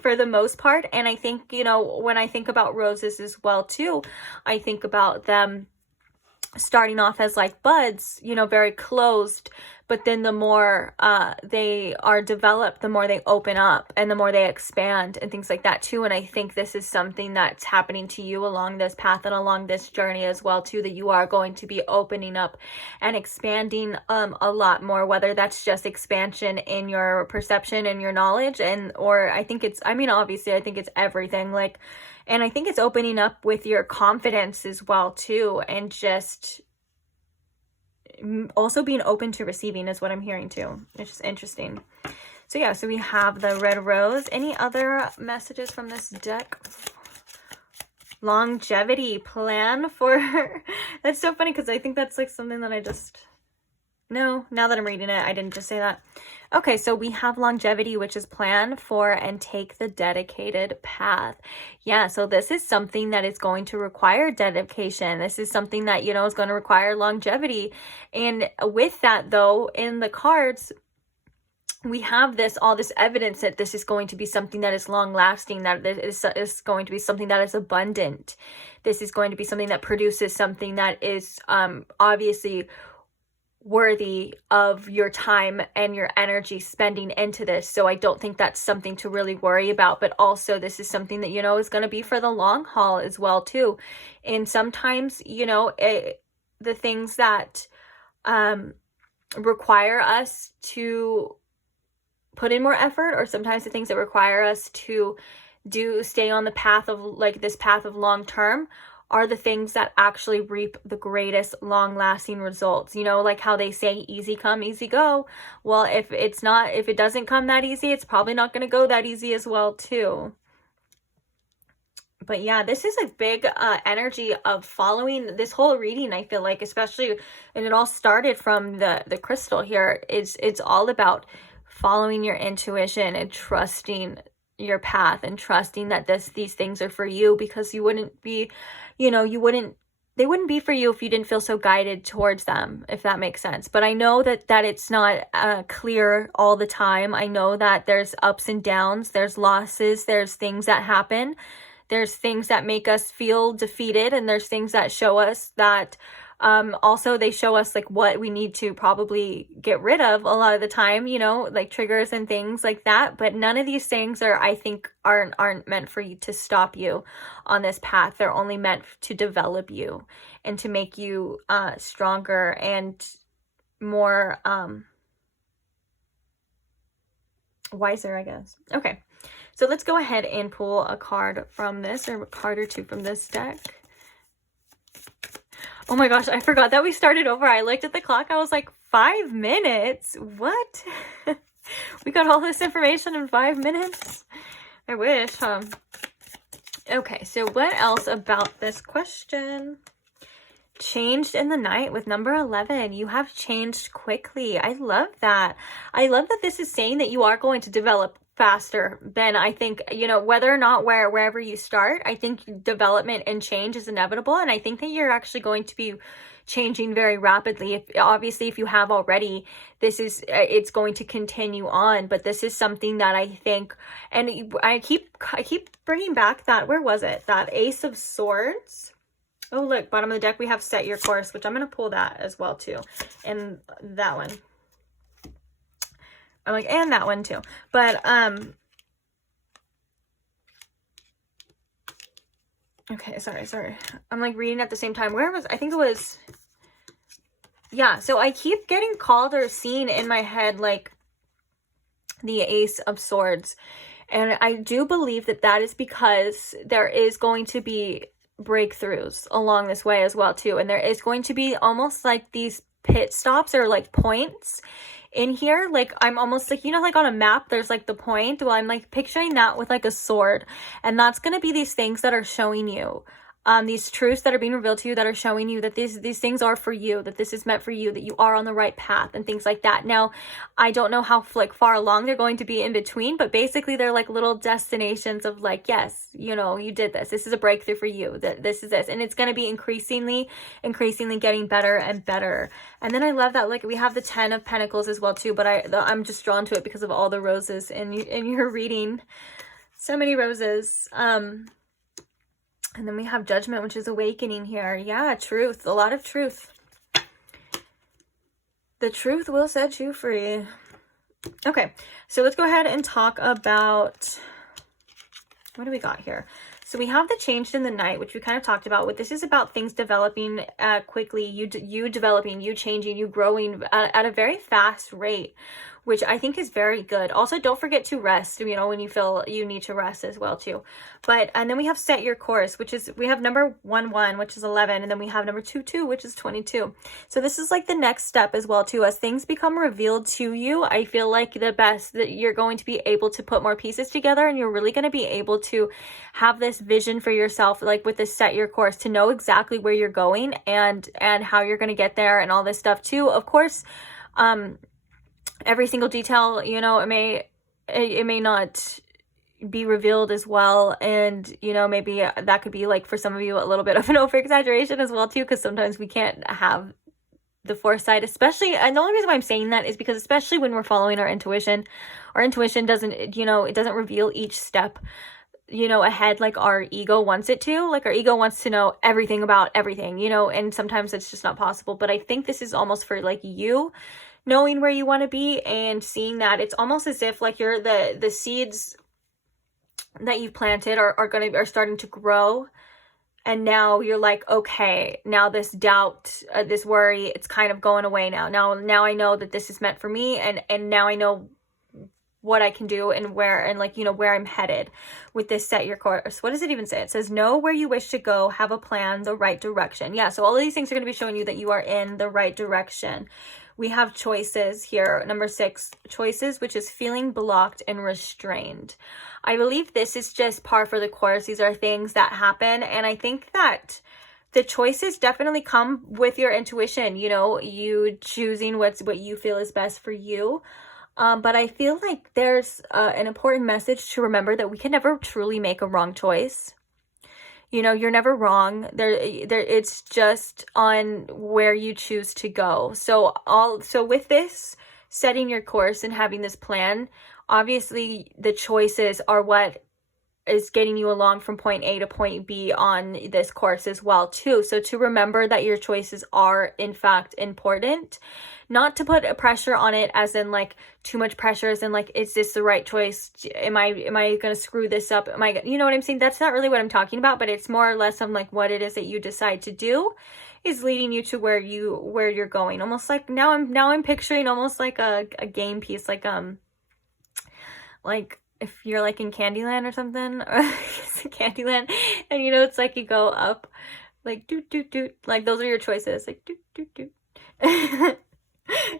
for the most part. And I think, you know, when I think about roses as well too, I think about them starting off as like buds, you know, very closed, but then the more they are developed, the more they open up and the more they expand and things like that too. And I think this is something that's happening to you along this path and along this journey as well too, that you are going to be opening up and expanding a lot more, whether that's just expansion in your perception and your knowledge, and or I think it's, I mean, obviously I think it's everything, like, and I think it's opening up with your confidence as well too, and just also being open to receiving is what I'm hearing too. It's just interesting. So yeah, so we have the red rose. Any other messages from this deck? Longevity, plan for that's so funny because I think that's like something that I just, no, now that I'm reading it, I didn't just say that. Okay, so we have longevity, which is plan for and take the dedicated path. Yeah, so this is something that is going to require dedication. This is something that, you know, is going to require longevity. And with that, though, in the cards, we have this, all this evidence that this is going to be something that is long lasting, that is going to be something that is abundant. This is going to be something that produces something that is obviously worthy of your time and your energy spending into this. So I don't think that's something to really worry about, but also this is something that, you know, is going to be for the long haul as well too. And sometimes, you know, the things that require us to put in more effort, or sometimes the things that require us to stay on the path of like this path of long term, are the things that actually reap the greatest long-lasting results. You know, like how they say easy come, easy go. Well, if it doesn't come that easy, it's probably not going to go that easy as well too. But yeah, this is a big energy of following this whole reading, I feel like, especially, and it all started from the crystal here. It's all about following your intuition and trusting your path and trusting that these things are for you, because you wouldn't be, you know, they wouldn't be for you if you didn't feel so guided towards them, if that makes sense. But I know that it's not clear all the time. I know that there's ups and downs, there's losses, there's things that happen, there's things that make us feel defeated, and there's things that show us that also they show us like what we need to probably get rid of a lot of the time, you know, like triggers and things like that. But none of these things are, I think, aren't meant for you to stop you on this path. They're only meant to develop you and to make you stronger and more wiser, I guess. Okay, so let's go ahead and pull a card from this, or a card or two from this deck. Oh my gosh, I forgot that we started over. I looked at the clock. I was like, 5 minutes? What? We got all this information in 5 minutes? I wish, huh? Okay, so what else about this question? Changed in the night with number 11. You have changed quickly. I love that. I love that this is saying that you are going to develop faster than, I think, you know, whether or not wherever you start, I think development and change is inevitable. And I think that you're actually going to be changing very rapidly. Obviously, if you have already, it's going to continue on, but this is something that I think, and I keep bringing back that, where was it? That Ace of Swords. Oh, look, bottom of the deck, we have set your course, which I'm going to pull that as well, too. And that one. I'm like, and that one, too. But, okay, sorry. I'm, like, reading at the same time. I think it was, yeah, so I keep getting called or seen in my head, like, the Ace of Swords. And I do believe that is because there is going to be breakthroughs along this way as well too, and there is going to be almost like these pit stops or like points in here, like I'm almost like, you know, like on a map there's like the point. Well, I'm like picturing that with like a sword, and that's going to be these things that are showing you these truths that are being revealed to you, that are showing you that these things are for you, that this is meant for you, that you are on the right path and things like that. Now, I don't know how like far along they're going to be in between, but basically they're like little destinations of like, yes, you know, you did this. This is a breakthrough for you. That this is this, and it's going to be increasingly getting better and better. And then I love that like we have the 10 of Pentacles as well too, but I'm just drawn to it because of all the roses in your reading. So many roses. And then we have Judgment, which is awakening here. Yeah, truth. A lot of truth. The truth will set you free. Okay, so let's go ahead and talk about... what do we got here? So we have the changed in the night, which we kind of talked about. What this is about, things developing quickly. You developing, you changing, you growing at a very fast rate, which I think is very good. Also, don't forget to rest, you know, when you feel you need to rest as well too. But, and then we have set your course, which is, we have number 11, which is 11. And then we have number 22, which is 22. So this is like the next step as well too. As things become revealed to you, I feel like the best that you're going to be able to put more pieces together, and you're really going to be able to have this vision for yourself, like with this set your course, to know exactly where you're going and how you're going to get there and all this stuff too. Of course, every single detail, you know, it may not be revealed as well, and you know, maybe that could be like for some of you a little bit of an over exaggeration as well too, because sometimes we can't have the foresight, especially, and the only reason why I'm saying that is because especially when we're following our intuition doesn't, you know, it doesn't reveal each step, you know, ahead like our ego wants it to. Like our ego wants to know everything about everything, you know, and sometimes it's just not possible. But I think this is almost for like you knowing where you want to be and seeing that it's almost as if like you're the seeds that you've planted are starting to grow, and now you're like, okay, now this doubt, this worry, it's kind of going away now I know that this is meant for me, and now I know what I can do and where, and like, you know, where I'm headed with this set your course. What does it even say? It says, know where you wish to go, have a plan, the right direction. Yeah, so all of these things are going to be showing you that you are in the right direction. We have choices here, number 6, choices, which is feeling blocked and restrained. I believe this is just par for the course. These are things that happen, and I think that the choices definitely come with your intuition, you know, you choosing what you feel is best for you. But I feel like there's an important message to remember, that we can never truly make a wrong choice. You know, you're never wrong. It's just on where you choose to go. So with this, setting your course and having this plan, obviously the choices are what is getting you along from point A to point B on this course as well too. So to remember that your choices are in fact important, not to put a pressure on it as in like too much pressure as in like, is this the right choice? Am I going to screw this up? You know what I'm saying? That's not really what I'm talking about, but it's more or less of like what it is that you decide to do is leading you to where you're going. Almost like now I'm picturing almost like a game piece, like if you're like in Candyland or something, or it's Candyland, and you know, it's like you go up, like doot doot doot, like those are your choices, like doot doot doot.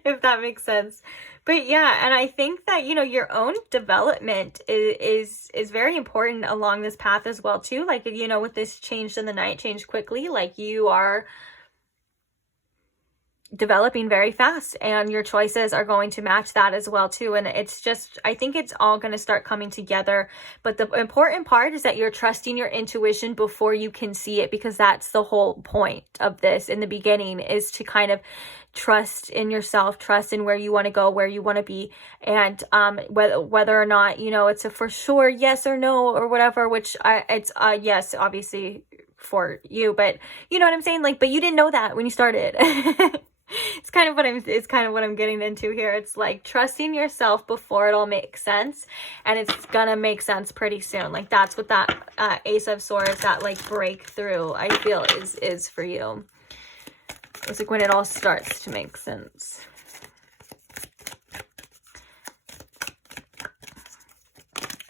If that makes sense. But yeah, and I think that, you know, your own development is very important along this path as well too. Like, you know, with this changed in the night, changed quickly, like you are developing very fast, and your choices are going to match that as well too. And it's just, I think it's all going to start coming together. But the important part is that you're trusting your intuition before you can see it, because that's the whole point of this in the beginning, is to kind of trust in yourself, trust in where you want to go, where you want to be, and whether or not, you know, it's a for sure yes or no or whatever, which it's yes, obviously for you, but you know what I'm saying, like, but you didn't know that when you started. It's kind of what I'm getting into here. It's like trusting yourself before it all makes sense, and it's gonna make sense pretty soon. Like that's what that Ace of Swords, that like breakthrough, I feel is for you. It's like when it all starts to make sense.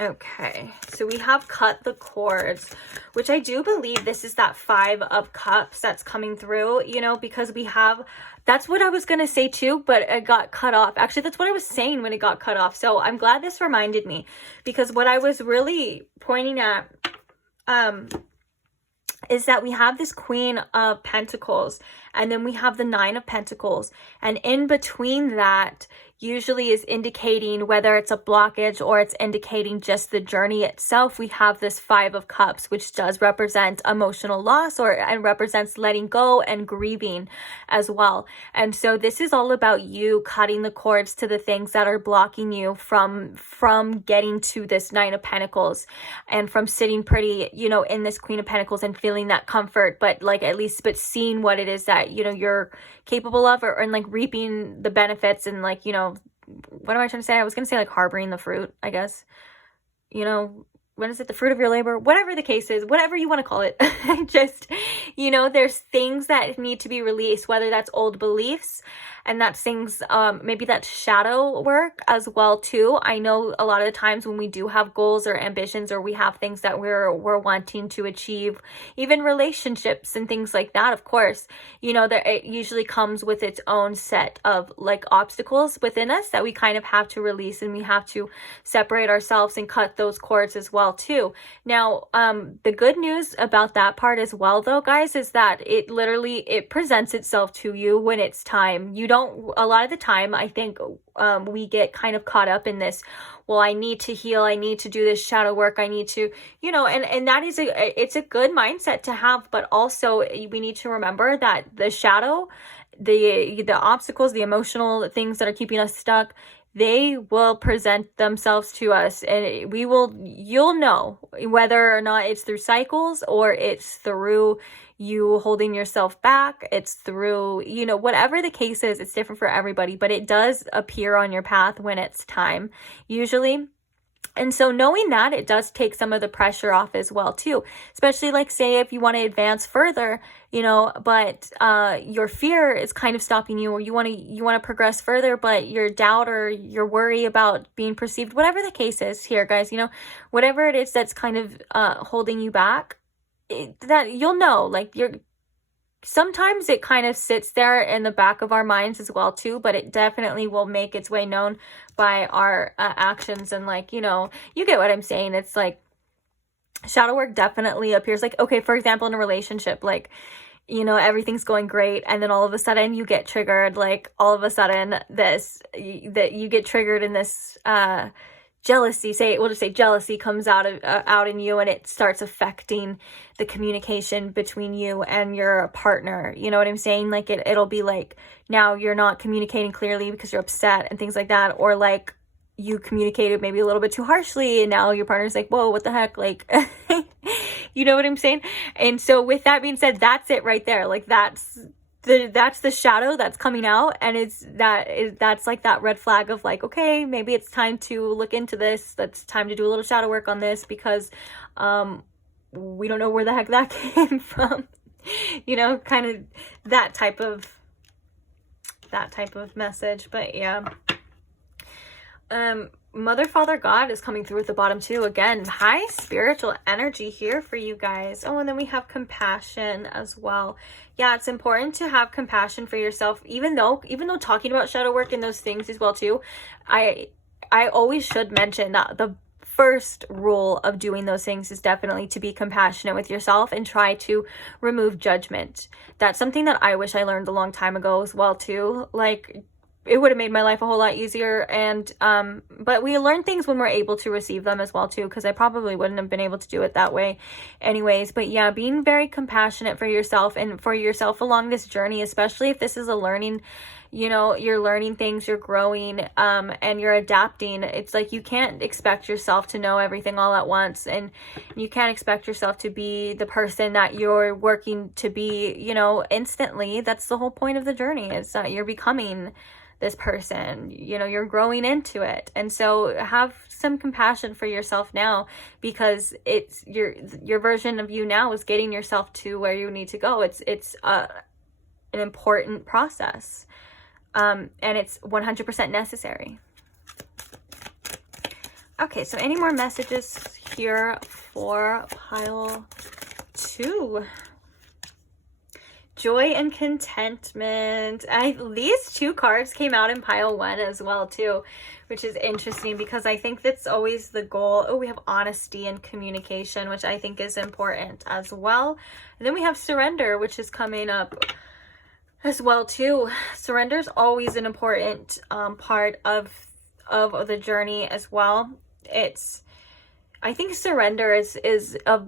Okay, so we have cut the cords, which I do believe this is that 5 of Cups that's coming through, you know, because we have, that's what I was going to say too, but it got cut off. Actually, that's what I was saying when it got cut off. So I'm glad this reminded me, because what I was really pointing at is that we have this Queen of Pentacles, and then we have the 9 of Pentacles, and in between that usually is indicating whether it's a blockage or it's indicating just the journey itself. We have this 5 of Cups, which does represent emotional loss, and represents letting go and grieving as well. And so this is all about you cutting the cords to the things that are blocking you from getting to this 9 of Pentacles, and from sitting pretty, you know, in this Queen of Pentacles and feeling that comfort, but like but seeing what it is that, you know, you're capable of, and like reaping the benefits, and like, you know, what am I trying to say? I was going to say like harboring the fruit, I guess, you know, what is it? The fruit of your labor, whatever the case is, whatever you want to call it. Just, you know, there's things that need to be released, whether that's old beliefs, and that's things, maybe that's shadow work as well too. I know a lot of the times when we do have goals or ambitions, or we have things that we're wanting to achieve, even relationships and things like that, of course, you know, that it usually comes with its own set of like obstacles within us that we kind of have to release, and we have to separate ourselves and cut those cords as well too. Now, the good news about that part as well though, guys, is that it presents itself to you when it's time. You don't, a lot of the time, I think, we get kind of caught up in this, well, I need to heal, I need to do this shadow work, I need to, you know, and that is it's a good mindset to have, but also we need to remember that the shadow, the obstacles, the emotional things that are keeping us stuck, they will present themselves to us, and you'll know whether or not it's through cycles, or it's through you holding yourself back, it's through, you know, whatever the case is. It's different for everybody, but it does appear on your path when it's time, usually. And so knowing that, it does take some of the pressure off as well too, especially like say if you want to advance further, you know, but your fear is kind of stopping you, or you want to progress further, but your doubt or your worry about being perceived, whatever the case is here, guys, you know, whatever it is that's kind of holding you back, that you'll know, like sometimes it kind of sits there in the back of our minds as well too, but it definitely will make its way known by our actions. And like, you know, you get what I'm saying. It's like shadow work definitely appears, like, okay, for example, in a relationship, like, you know, everything's going great, and then all of a sudden you get triggered, like all of a sudden that you get triggered in this jealousy, we'll just say jealousy comes out in you, and it starts affecting the communication between you and your partner. You know what I'm saying? Like it'll be like, now you're not communicating clearly because you're upset and things like that, or like you communicated maybe a little bit too harshly, and now your partner's like, whoa, what the heck? Like, you know what I'm saying? And so with that being said, that's it right there. Like that's the shadow that's coming out, and that's like that red flag of like, okay, maybe it's time to look into this. That's time to do a little shadow work on this, because we don't know where the heck that came from. You know, kind of that type of message. But yeah, Mother, Father, God is coming through at the bottom too. Again, high spiritual energy here for you guys. Oh, and then we have compassion as well. Yeah, it's important to have compassion for yourself, even though talking about shadow work and those things as well too. I always should mention that the first rule of doing those things is definitely to be compassionate with yourself and try to remove judgment. That's something that I wish I learned a long time ago as well too. Like, it would have made my life a whole lot easier. And but we learn things when we're able to receive them as well too, because I probably wouldn't have been able to do it that way anyways. But yeah, being very compassionate for yourself and for yourself along this journey, especially if this is a learning, you know, you're learning things, you're growing, and you're adapting. It's like you can't expect yourself to know everything all at once, and you can't expect yourself to be the person that you're working to be, you know, instantly. That's the whole point of the journey, is that you're becoming this person, you know, you're growing into it. And so have some compassion for yourself now, because it's your version of you now is getting yourself to where you need to go. It's an important process, and it's 100% necessary. Okay, so any more messages here for pile 2? Joy and contentment. These 2 cards came out in pile 1 as well too, which is interesting because I think that's always the goal. Oh, we have honesty and communication, which I think is important as well. And then we have surrender, which is coming up as well too. Surrender is always an important part of the journey as well. I think surrender is a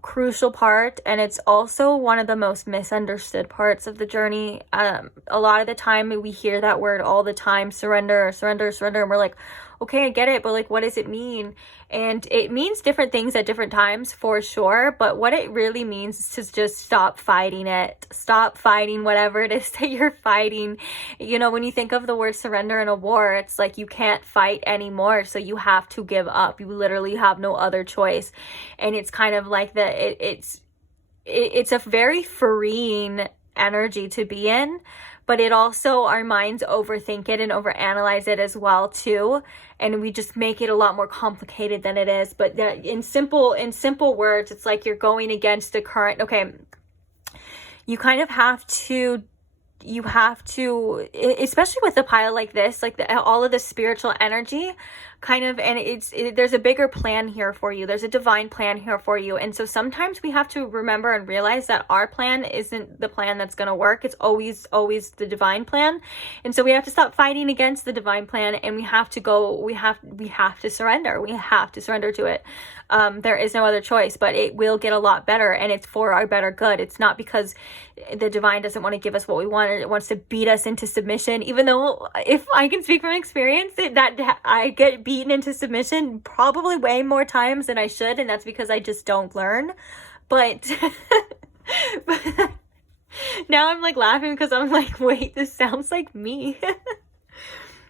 crucial part, and it's also one of the most misunderstood parts of the journey. A lot of the time we hear that word all the time, surrender, surrender, surrender, and we're like, okay, I get it, but like, what does it mean? And it means different things at different times for sure, but what it really means is to just stop fighting it. Stop fighting whatever it is that you're fighting. You know, when you think of the word surrender in a war, it's like you can't fight anymore, so you have to give up. You literally have no other choice. And it's kind of like it's a very freeing energy to be in, but it also, our minds overthink it and overanalyze it as well too, and we just make it a lot more complicated than it is. But in simple words, it's like you're going against the current. Okay, you kind of have to, especially with a pile like this, like all of the spiritual energy kind of, and there's a bigger plan here for you. There's a divine plan here for you. And so sometimes we have to remember and realize that our plan isn't the plan that's going to work. It's always the divine plan. And so we have to stop fighting against the divine plan, and we have to surrender. We have to surrender to it. There is no other choice, but it will get a lot better, and it's for our better good. It's not because the divine doesn't want to give us what we want, or it wants to beat us into submission, even though, if I can speak from experience, that I get beaten into submission probably way more times than I should, and that's because I just don't learn. But now I'm like laughing because I'm like, wait, this sounds like me.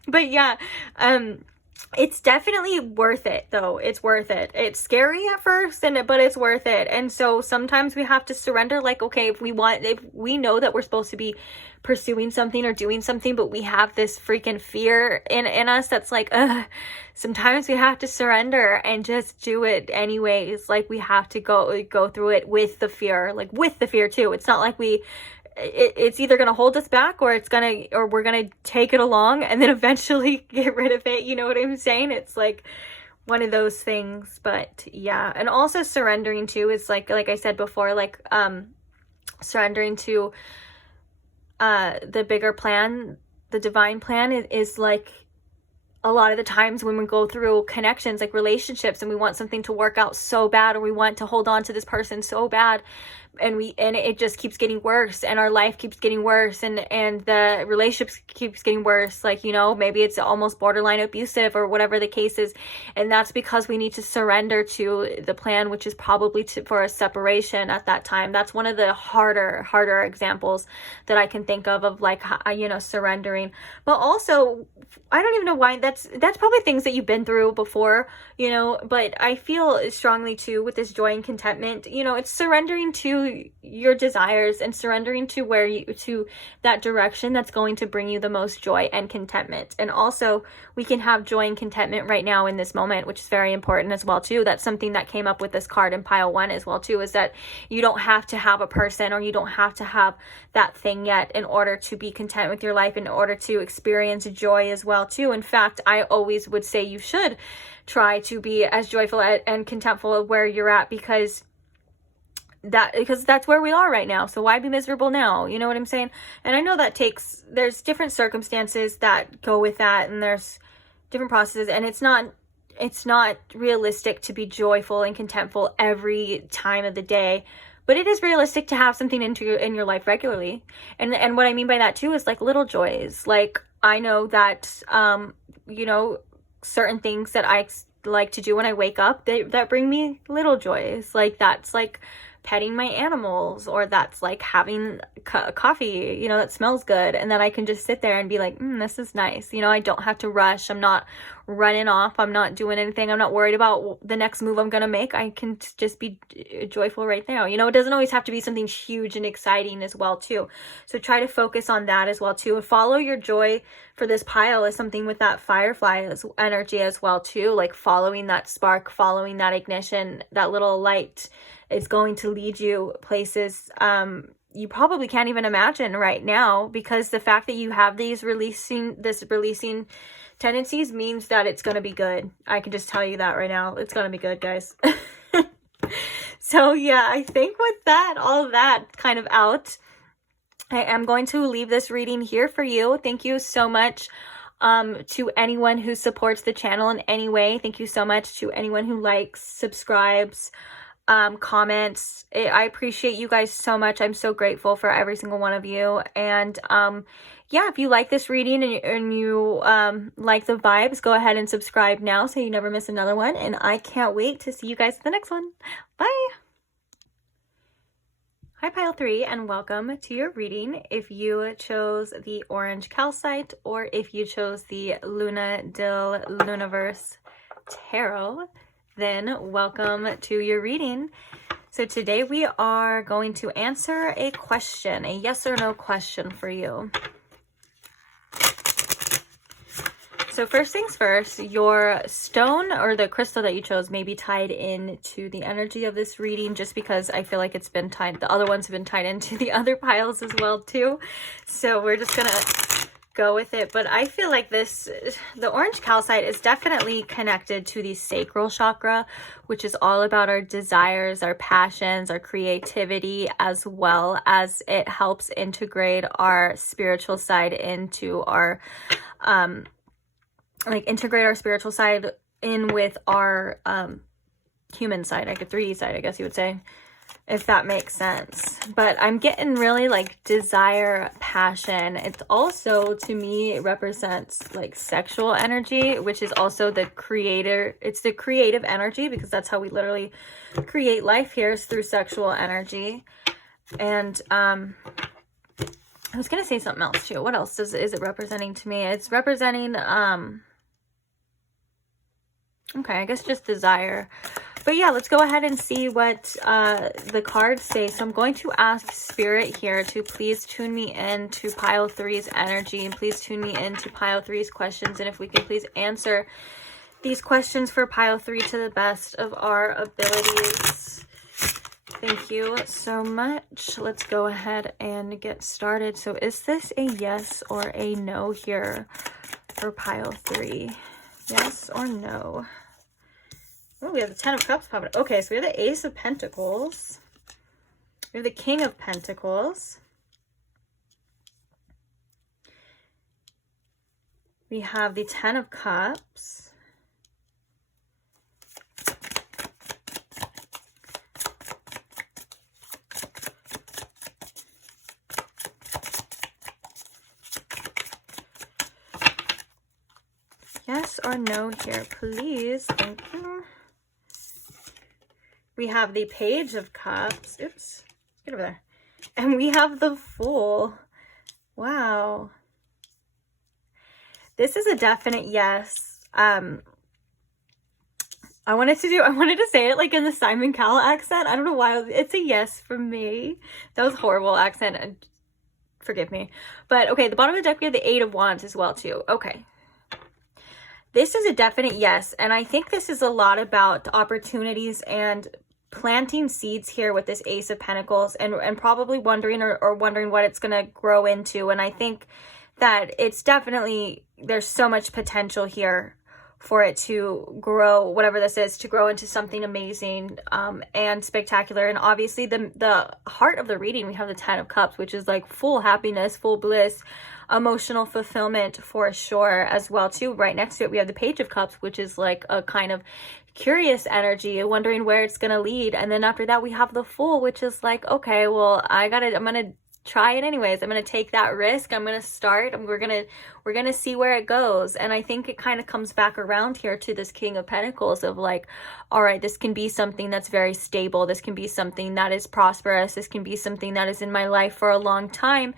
But yeah, it's definitely worth it though. It's worth it. It's scary at first, but it's worth it. And so sometimes we have to surrender, like, okay, if we know that we're supposed to be pursuing something or doing something, but we have this freaking fear in us that's like, sometimes we have to surrender and just do it anyways. Like, we have to go through it with the fear, like with the fear too. It's not like it's either going to hold us back, or we're going to take it along and then eventually get rid of it. You know what I'm saying? It's like one of those things. But yeah. And also surrendering too is like I said before, like, surrendering to, the bigger plan, the divine plan is like, a lot of the times when we go through connections, like relationships, and we want something to work out so bad, or we want to hold on to this person so bad, and it just keeps getting worse, and our life keeps getting worse, and the relationships keeps getting worse. Like, you know, maybe it's almost borderline abusive or whatever the case is, and that's because we need to surrender to the plan, which is probably for a separation at that time. That's one of the harder examples that I can think of like, you know, surrendering. But also, I don't even know why, that's probably things that you've been through before, you know, but I feel strongly too with this joy and contentment, you know, it's surrendering to your desires and surrendering to that direction that's going to bring you the most joy and contentment. And also, we can have joy and contentment right now in this moment, which is very important as well too. That's something that came up with this card in pile 1 as well too, is that you don't have to have a person, or you don't have to have that thing yet in order to be content with your life, in order to experience joy as well too. In fact, I always would say you should try to be as joyful and contentful where you're at, because that's where we are right now. So why be miserable now? You know what I'm saying? And I know that there's different circumstances that go with that, and there's different processes, and it's not realistic to be joyful and contentful every time of the day. But it is realistic to have something in your life regularly. And what I mean by that too is like little joys. Like, I know that, you know, certain things that I like to do when I wake up, that bring me little joys. Like, that's like petting my animals, or that's like having coffee, you know, that smells good, and then I can just sit there and be like, this is nice. You know, I don't have to rush. I'm not running off. I'm not doing anything. I'm not worried about the next move I'm going to make. I can just be joyful right now. You know, it doesn't always have to be something huge and exciting as well too. So try to focus on that as well too. And follow your joy for this pile is something with that firefly energy as well too. Like following that spark, following that ignition, that little light is going to lead you places you probably can't even imagine right now, because the fact that you have these releasing tendencies means that it's going to be good. I can just tell you that right now. It's going to be good, guys. So yeah, I think with that, all of that kind of out, I am going to leave this reading here for you. Thank you so much to anyone who supports the channel in any way. Thank you so much to anyone who likes, subscribes, comments. I appreciate you guys so much. I'm so grateful for every single one of you. And yeah, if you like this reading and you like the vibes, go ahead and subscribe now so you never miss another one. And I can't wait to see you guys in the next one. Bye. Hi Pile 3, and welcome to your reading. If you chose the orange calcite or if you chose the lunaverse tarot, then welcome to your reading. So today we are going to answer a question, a yes or no question for you. So first things first, your stone or the crystal that you chose may be tied into the energy of this reading, just because I feel like it's been tied, the other ones have been tied into the other piles as well too. So we're just gonna go with it. But I feel like the orange calcite is definitely connected to the sacral chakra, which is all about our desires, our passions, our creativity, as well as it helps integrate our spiritual side into our integrate our spiritual side in with our human side, like a 3D side, I guess you would say, if that makes sense. But I'm getting really like desire, passion. It's also, to me, it represents like sexual energy, which is also the creator. It's the creative energy, because that's how we literally create life here, is through sexual energy. And I was gonna say something else too. What else is it representing to me? It's representing okay, I guess just desire. But yeah, let's go ahead and see what the cards say. So I'm going to ask Spirit here to please tune me in to Pile 3's energy, and please tune me into Pile 3's questions. And if we can please answer these questions for Pile 3 to the best of our abilities. Thank you so much. Let's go ahead and get started. So is this a yes or a no here for Pile 3? Yes or no? Oh, we have the 10 of Cups popping up. Okay, so we have the Ace of Pentacles. We have the King of Pentacles. We have the 10 of Cups. Yes or no here, please. Thank you. We have the Page of Cups. Oops. Get over there. And we have the Fool. Wow. This is a definite yes. I wanted to say it like in the Simon Cowell accent. I don't know why. It's a yes from me. That was a horrible accent. Forgive me. But okay, the bottom of the deck, we have the 8 of Wands as well too. Okay. This is a definite yes, and I think this is a lot about opportunities and planting seeds here with this Ace of Pentacles, and probably wondering or wondering what it's going to grow into. And I think that it's definitely, there's so much potential here for it to grow, whatever this is, to grow into something amazing and spectacular. And obviously the heart of the reading, we have the 10 of Cups, which is like full happiness, full bliss, emotional fulfillment for sure as well too. Right next to it, we have the Page of Cups, which is like a kind of curious energy, wondering where it's going to lead. And then after that, we have the Fool, which is like, okay, well, I'm going to try it anyways. I'm going to take that risk. I'm going to start, and we're going to see where it goes. And I think it kind of comes back around here to this King of Pentacles of like, all right, this can be something that's very stable. This can be something that is prosperous. This can be something that is in my life for a long time.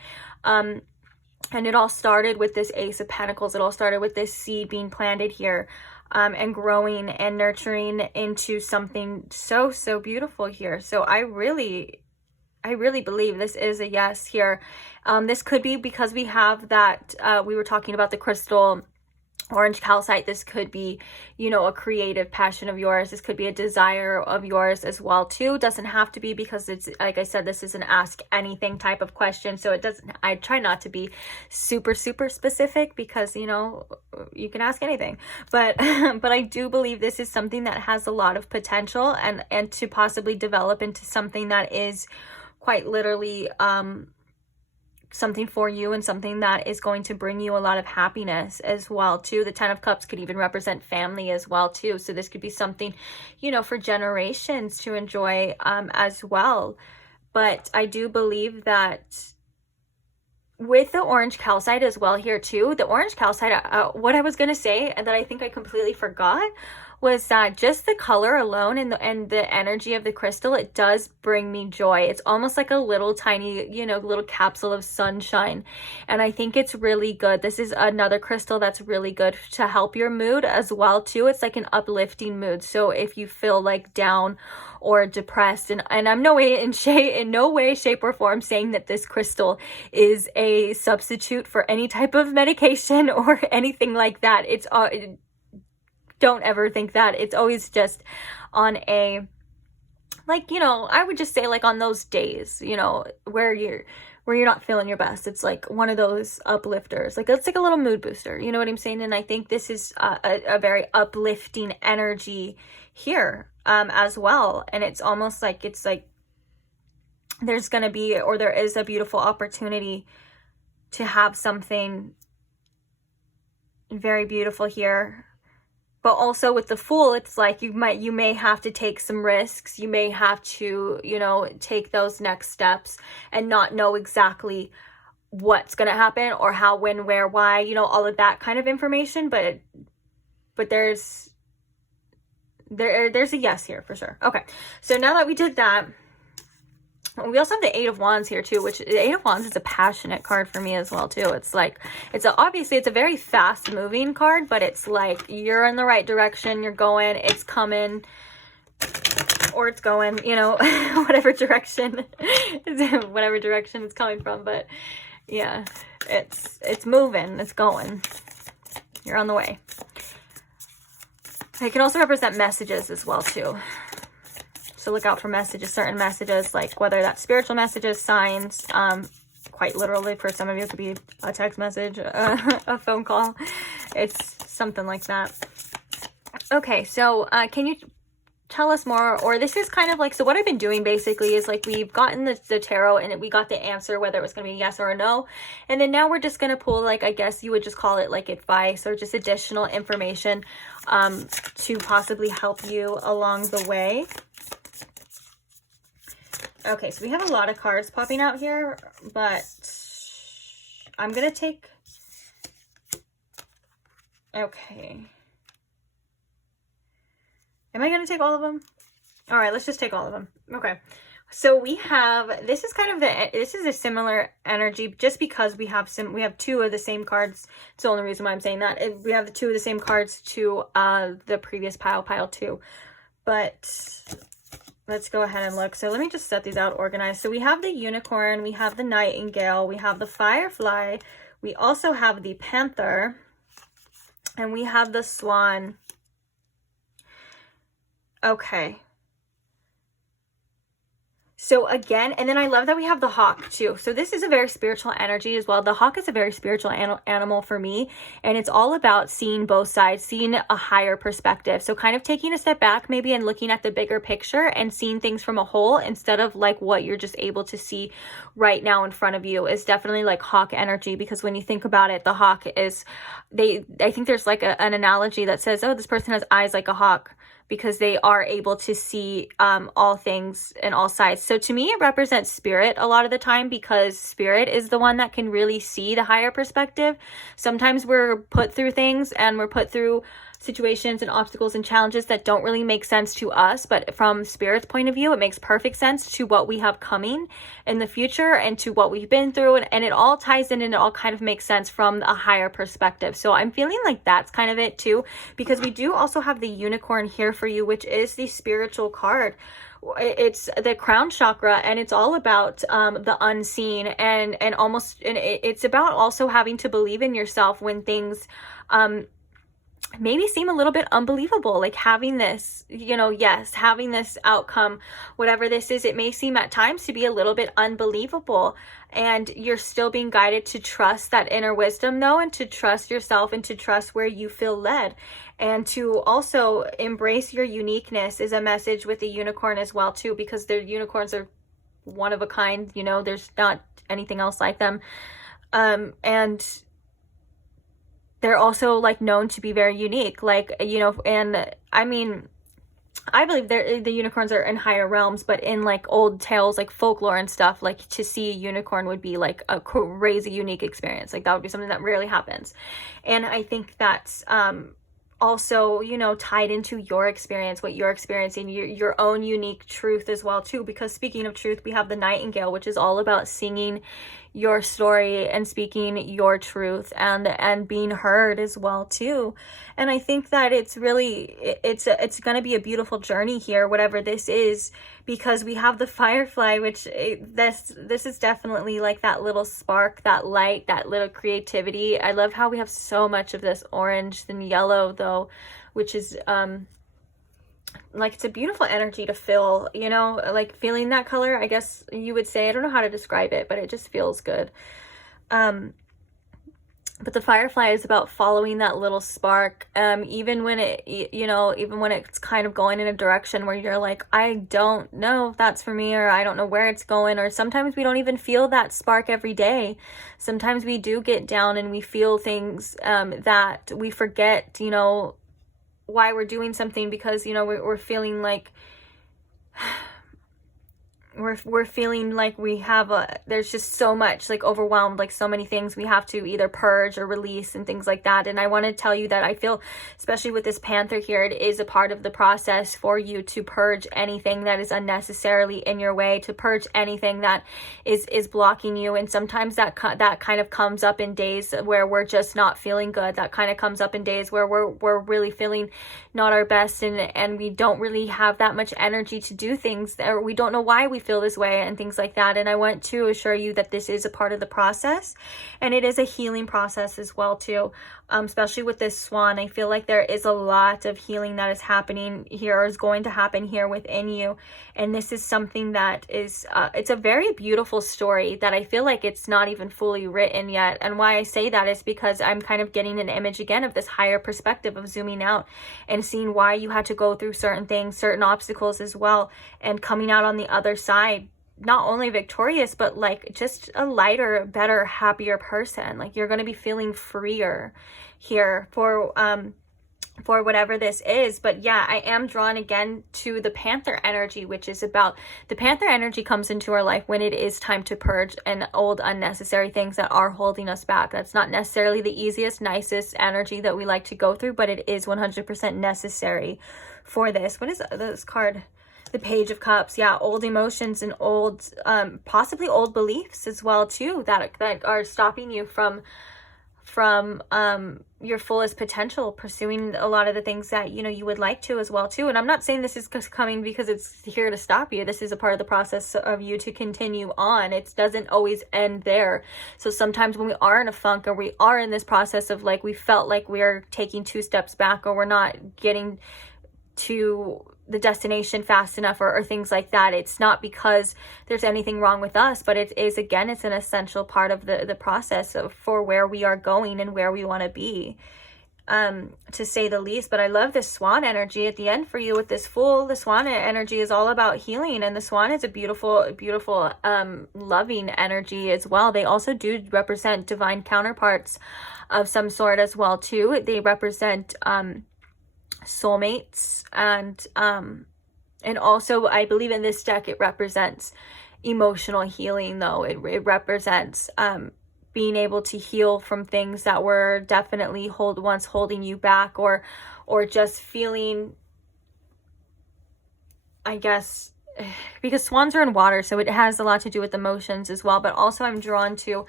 And it all started with this Ace of Pentacles. It all started with this seed being planted here, and growing and nurturing into something so, so beautiful here. So I really believe this is a yes here. This could be because we have that, we were talking about the crystal orange calcite. This could be, you know, a creative passion of yours. This could be a desire of yours as well too. Doesn't have to be, because it's, like I said, this is an ask anything type of question. So it doesn't, I try not to be super specific, because, you know, you can ask anything, but but I do believe this is something that has a lot of potential, and to possibly develop into something that is quite literally something for you, and something that is going to bring you a lot of happiness as well too. The 10 of Cups could even represent family as well too. So this could be something, you know, for generations to enjoy as well. But I do believe that with the orange calcite as well here too, the orange calcite, what I was going to say that I think I completely forgot was that just the color alone and the energy of the crystal, it does bring me joy. It's almost like a little tiny, you know, little capsule of sunshine. And I think it's really good. This is another crystal that's really good to help your mood as well too. It's like an uplifting mood. So if you feel like down or depressed, and I'm no way, shape, or form saying that this crystal is a substitute for any type of medication or anything like that. It's don't ever think that. It's always just on a, like, you know, I would just say like on those days, you know, where you're not feeling your best. It's like one of those uplifters. Like, it's like a little mood booster. You know what I'm saying? And I think this is a very uplifting energy here as well. And it's almost like, it's like there's going to be, or there is a beautiful opportunity to have something very beautiful here. But also with the Fool, it's like you may have to take some risks. You may have to, you know, take those next steps and not know exactly what's going to happen, or how, when, where, why, you know, all of that kind of information. But there's a yes here for sure. Okay, so now that we did that, we also have the 8 of Wands here too, which the 8 of Wands is a passionate card for me as well too. It's like, obviously it's a very fast moving card, but it's like you're in the right direction, you're going, it's coming, or it's going, you know, whatever direction it's coming from. But yeah, it's moving, it's going, you're on the way. It can also represent messages as well too. So look out for messages, certain messages, like whether that's spiritual messages, signs, quite literally for some of you it could be a text message, a phone call. It's something like that. Okay, so can you tell us more? Or this is kind of like, so what I've been doing basically is like, we've gotten the tarot and we got the answer, whether it was going to be a yes or a no. And then now we're just going to pull, like, I guess you would just call it like advice, or just additional information to possibly help you along the way. Okay, so we have a lot of cards popping out here, but I'm going to take, okay. Am I going to take all of them? All right, let's just take all of them. Okay, so we have, this is kind of this is a similar energy, just because we have 2 of the same cards. It's the only reason why I'm saying that. We have the 2 of the same cards to the previous pile 2, but let's go ahead and look. So let me just set these out organized. So we have the unicorn, we have the nightingale, we have the firefly, we also have the panther, and we have the swan. Okay. So again, and then I love that we have the hawk too. So this is a very spiritual energy as well. The hawk is a very spiritual animal for me, and it's all about seeing both sides, seeing a higher perspective. So kind of taking a step back maybe and looking at the bigger picture and seeing things from a whole, instead of like what you're just able to see right now in front of you, is definitely like hawk energy. Because when you think about it, the hawk is, I think there's like an analogy that says, oh, this person has eyes like a hawk, because they are able to see all things and all sides. So to me, it represents spirit a lot of the time, because spirit is the one that can really see the higher perspective. Sometimes we're put through things and we're put through situations and obstacles and challenges that don't really make sense to us, but from Spirit's point of view, it makes perfect sense to what we have coming in the future and to what we've been through, and it all ties in and it all kind of makes sense from a higher perspective. So I'm feeling like that's kind of it too, because we do also have the unicorn here for you, which is the spiritual card. It's the crown chakra, and it's all about the unseen, and it's about also having to believe in yourself when things maybe seem a little bit unbelievable, like having this, having this outcome, whatever this is, it may seem at times to be a little bit unbelievable, and you're still being guided to trust that inner wisdom though, and to trust yourself, and to trust where you feel led, and to also embrace your uniqueness is a message with the unicorn as well too, because the unicorns are one of a kind, there's not anything else like them, and they're also like known to be very unique, and I mean, I believe the unicorns are in higher realms, but in like old tales, like folklore and stuff, like to see a unicorn would be like a crazy unique experience. Like that would be something that rarely happens. And I think that's also, tied into your experience, what you're experiencing, your own unique truth as well too, because speaking of truth, we have the nightingale, which is all about singing your story and speaking your truth and being heard as well too. And I think that it's really, it's going to be a beautiful journey here, whatever this is, because we have the firefly, which this is definitely like that little spark, that light, that little creativity. I love how we have so much of this orange and yellow though, which is like it's a beautiful energy to feel, like feeling that color, I guess you would say. I don't know how to describe it, but it just feels good. But the firefly is about following that little spark, even when even when it's kind of going in a direction where you're like, I don't know if that's for me, or I don't know where it's going, or sometimes we don't even feel that spark every day. Sometimes we do get down and we feel things that we forget, why we're doing something, because we're feeling like we're feeling like we have there's just so much, like overwhelmed, like so many things we have to either purge or release and things like that. And I want to tell you that I feel, especially with this panther here, it is a part of the process for you to purge anything that is unnecessarily in your way, to purge anything that is blocking you. And sometimes that kind of comes up in days where we're just not feeling good. That kind of comes up in days where we're really feeling not our best, and we don't really have that much energy to do things, or we don't know why we feel this way and things like that. And I want to assure you that this is a part of the process, and it is a healing process as well too. Especially with this swan, I feel like there is a lot of healing that is happening here, or is going to happen here within you. And this is something that is it's a very beautiful story that I feel like it's not even fully written yet. And why I say that is because I'm kind of getting an image again of this higher perspective of zooming out and seeing why you had to go through certain things, certain obstacles as well, and coming out on the other side not only victorious, but like just a lighter, better, happier person. Like you're going to be feeling freer here for whatever this is. But yeah, I am drawn again to the panther energy, which is about, the panther energy comes into our life when it is time to purge and old unnecessary things that are holding us back. That's not necessarily the easiest, nicest energy that we like to go through, but it is 100% necessary for this. What is this card? The Page of Cups. Yeah, old emotions and old, possibly old beliefs as well too, that are stopping you from your fullest potential, pursuing a lot of the things that you would like to as well too. And I'm not saying this is coming because it's here to stop you. This is a part of the process of you to continue on. It doesn't always end there. So sometimes when we are in a funk, or we are in this process of like we felt like we're taking 2 steps back, or we're not getting to the destination fast enough, or things like that, it's not because there's anything wrong with us, but it is, again, it's an essential part of the process for where we are going and where we want to be, to say the least. But I love this swan energy at the end for you with this Fool. The swan energy is all about healing, and the swan is a beautiful, beautiful, loving energy as well. They also do represent divine counterparts of some sort as well too. They represent soulmates, and also I believe in this deck it represents emotional healing though. It represents being able to heal from things that were definitely once holding you back, or just feeling, I guess, because swans are in water, so it has a lot to do with emotions as well. But also I'm drawn to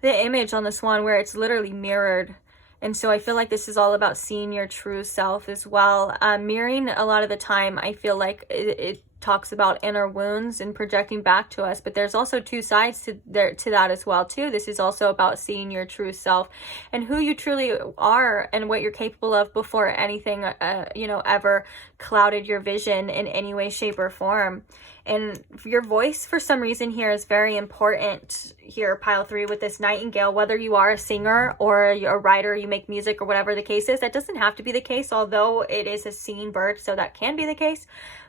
the image on the swan where it's literally mirrored. And so I feel like this is all about seeing your true self as well. Mirroring, a lot of the time, I feel like it talks about inner wounds and projecting back to us, but there's also two sides to that as well too. This is also about seeing your true self and who you truly are and what you're capable of before anything ever clouded your vision in any way, shape, or form. And your voice, for some reason, here is very important here, pile 3, with this nightingale. Whether you are a singer or a writer, you make music or whatever the case is, that doesn't have to be the case, although it is a singing bird, so that can be the case.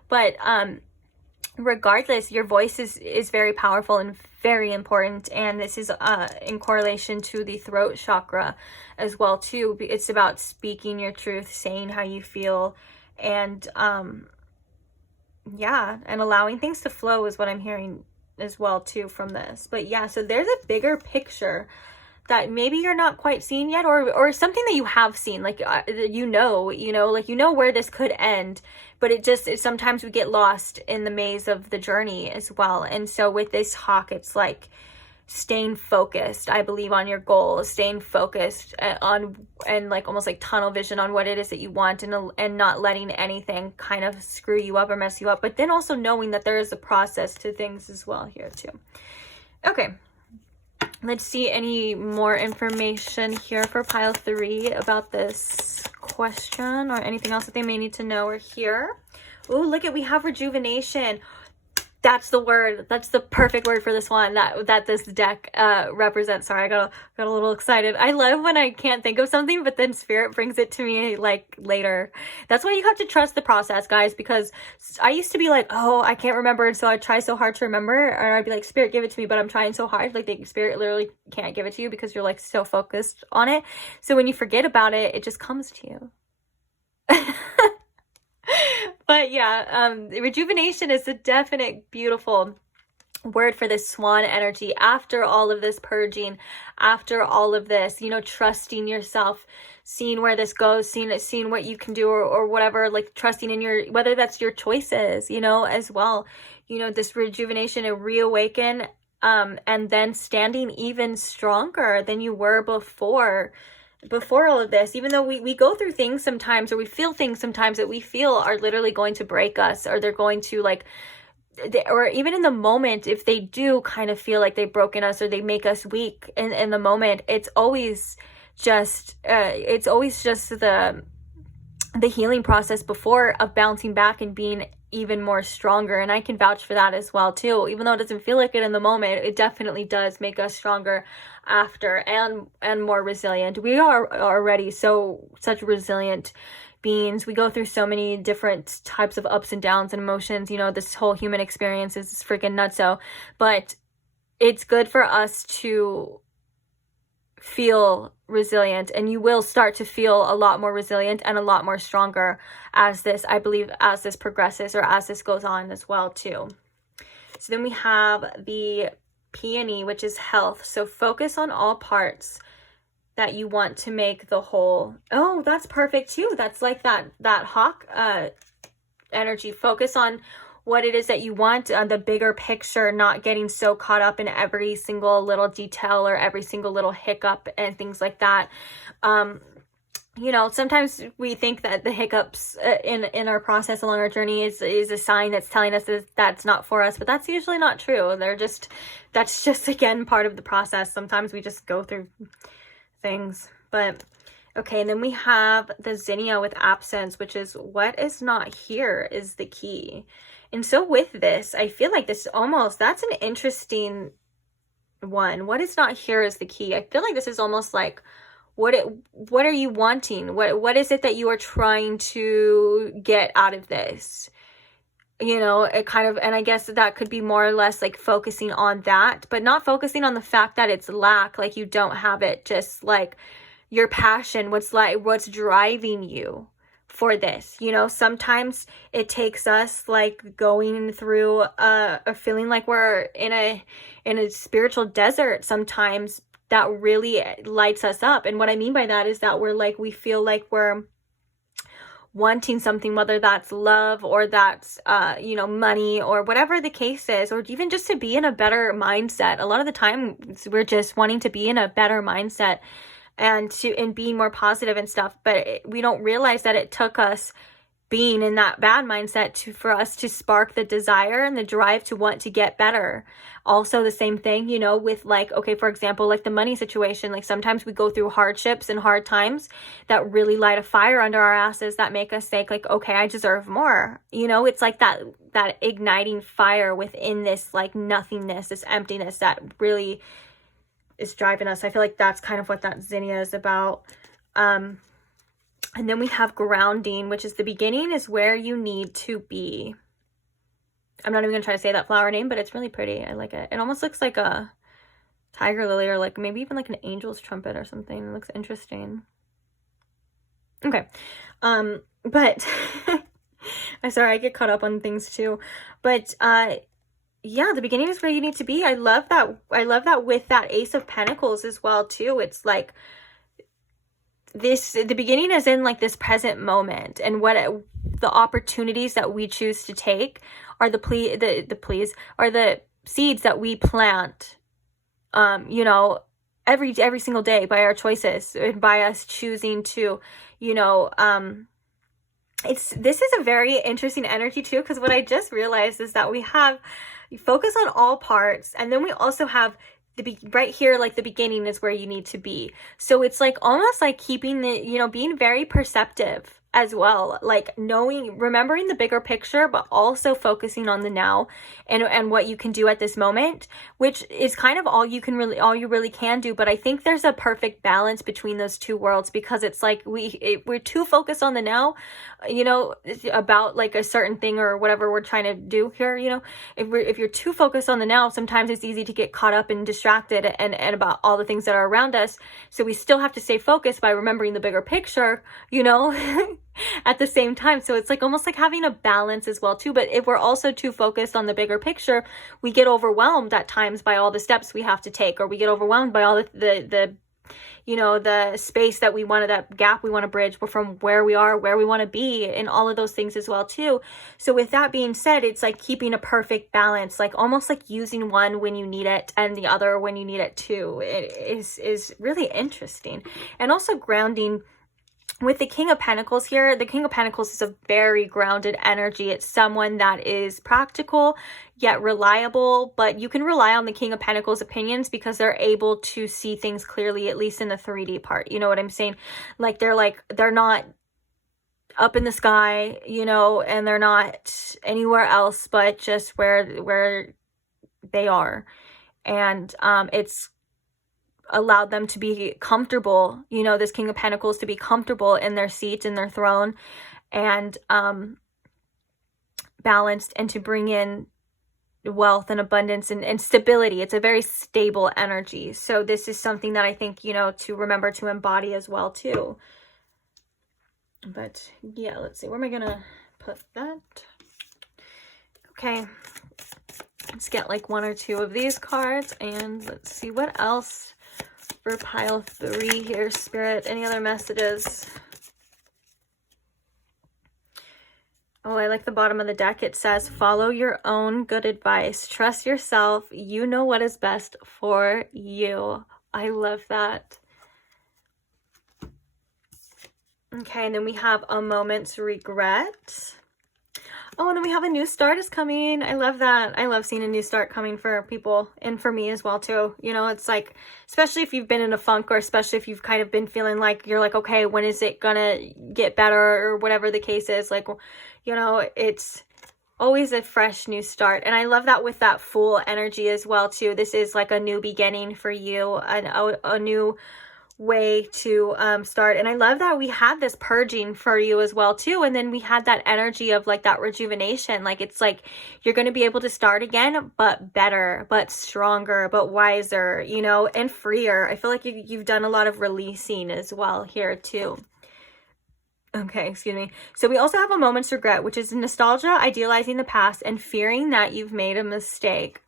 But regardless, your voice is very powerful and very important, and this is in correlation to the throat chakra as well too. It's about speaking your truth, saying how you feel, and and allowing things to flow is what I'm hearing as well too from this. But yeah, so there's a bigger picture that maybe you're not quite seeing yet, or something that you have seen, like where this could end, but it sometimes we get lost in the maze of the journey as well. And so with this hawk, it's like staying focused, I believe, on your goals, staying focused on, and like almost like tunnel vision on what it is that you want, and not letting anything kind of screw you up or mess you up, but then also knowing that there is a process to things as well here too. Okay, let's see any more information here for pile 3 about this question, or anything else that they may need to know or hear. Oh, look at, we have rejuvenation. That's the word. That's the perfect word for this one that this deck represents. Sorry, I got a little excited. I love when I can't think of something, but then spirit brings it to me like later. That's why you have to trust the process, guys, because I used to be like, oh, I can't remember, and so I'd try so hard to remember, and I'd be like, spirit, give it to me, but I'm trying so hard. Like, the spirit literally can't give it to you because you're like so focused on it. So when you forget about it, it just comes to you. But yeah, rejuvenation is a definite beautiful word for this swan energy. After all of this purging, after all of this, trusting yourself, seeing where this goes, seeing what you can do, or whatever, like trusting in whether that's your choices, as well, this rejuvenation and reawaken, and then standing even stronger than you were before all of this. Even though we go through things sometimes, or we feel things sometimes that we feel are literally going to break us, or they're going to or even in the moment, if they do kind of feel like they've broken us or they make us weak in the moment, it's always just the healing process before, of bouncing back and being even more stronger. And I can vouch for that as well too. Even though it doesn't feel like it in the moment, it definitely does make us stronger after, and more resilient. We are already such resilient beings. We go through so many different types of ups and downs and emotions. This whole human experience is freaking nutso, but it's good for us to feel resilient, and you will start to feel a lot more resilient and a lot more stronger as this progresses, or as this goes on as well too. So then we have the peony, which is health. So focus on all parts that you want to make the whole. Oh, that's perfect too. That's like that hawk energy. Focus on what it is that you want, the bigger picture, not getting so caught up in every single little detail or every single little hiccup and things like that. Sometimes we think that the hiccups in our process along our journey is a sign that's telling us that that's not for us, but that's usually not true. That's just again part of the process. Sometimes we just go through things. But okay, and then we have the zinnia with absence, which is what is not here is the key. And so with this, I feel like that's an interesting one. What is not here is the key. I feel like this is almost like, what are you wanting? What is it that you are trying to get out of this? It kind of, and I guess that could be more or less like focusing on that, but not focusing on the fact that it's lack, like you don't have it, just like your passion, what's driving you for this. Sometimes it takes us like going through a feeling like we're in a spiritual desert sometimes, that really lights us up. And what I mean by that is that we feel like we're wanting something, whether that's love or that's money or whatever the case is, or even just to be in a better mindset. A lot of the time we're just wanting to be in a better mindset and being more positive and stuff, but we don't realize that it took us being in that bad mindset for us to spark the desire and the drive to want to get better. Also the same thing, with okay, for example, the money situation, sometimes we go through hardships and hard times that really light a fire under our asses that make us think okay, I deserve more. It's that igniting fire within this nothingness, this emptiness that really is driving us. I feel like that's kind of what that zinnia is about. And then we have grounding, which is the beginning is where you need to be. I'm not even going to try to say that flower name, but it's really pretty. I like it. It almost looks like a tiger lily, or maybe even an angel's trumpet or something. It looks interesting. Okay. But I'm sorry, I get caught up on things too. But yeah, the beginning is where you need to be. I love that with that Ace of Pentacles as well too. It's the beginning is in this present moment, and the opportunities that we choose to take are the seeds that we plant every single day by our choices and by us choosing to this is a very interesting energy too, because what I just realized is that we focus on all parts, and then we also have right here, the beginning is where you need to be. So it's almost keeping being very perceptive as well, remembering the bigger picture, but also focusing on the now and what you can do at this moment, which is kind of all you really can do. But I think there's a perfect balance between those two worlds, because it's we're too focused on the now, about a certain thing or whatever we're trying to do here. If you're too focused on the now, sometimes it's easy to get caught up and distracted and about all the things that are around us. So we still have to stay focused by remembering the bigger picture, at the same time. So it's almost having a balance as well too. But if we're also too focused on the bigger picture, we get overwhelmed at times by all the steps we have to take, or we get overwhelmed by all the space that gap we want to bridge from where we are, where we want to be, and all of those things as well too. So with that being said, it's keeping a perfect balance, almost using one when you need it and the other when you need it too. It is really interesting. And also grounding. With the King of Pentacles here, the King of Pentacles is a very grounded energy. It's someone that is practical yet reliable, but you can rely on the King of Pentacles opinions because they're able to see things clearly, at least in the 3D part. You know what I'm saying? They're not up in the sky, and they're not anywhere else but just where they are. And it's allowed them to be comfortable, this King of Pentacles, to be comfortable in their seat, in their throne, and balanced, and to bring in wealth and abundance and stability. It's a very stable energy. So this is something that I think, to remember to embody as well too. But yeah, let's see, where am I gonna put that? Okay, let's get one or two of these cards, and let's see what else for pile 3 here, Spirit. Any other messages? Oh, I like the bottom of the deck. It says, follow your own good advice. Trust yourself. You know what is best for you. I love that. Okay, and then we have a moment's regret. Oh, and then we have a new start is coming. I love that. I love seeing a new start coming for people, and for me as well too. It's especially if you've been in a funk, or especially if you've kind of been feeling you're okay, when is it gonna get better, or whatever the case is. It's always a fresh new start. And I love that with that Fool energy as well too. This is a new beginning for you, a new way to start. And I love that we had this purging for you as well too, and then we had that energy of that rejuvenation. It's you're going to be able to start again, but better, but stronger, but wiser, and freer. I feel like you've done a lot of releasing as well here too. Okay, excuse me. So we also have a moment's regret, which is nostalgia, idealizing the past, and fearing that you've made a mistake.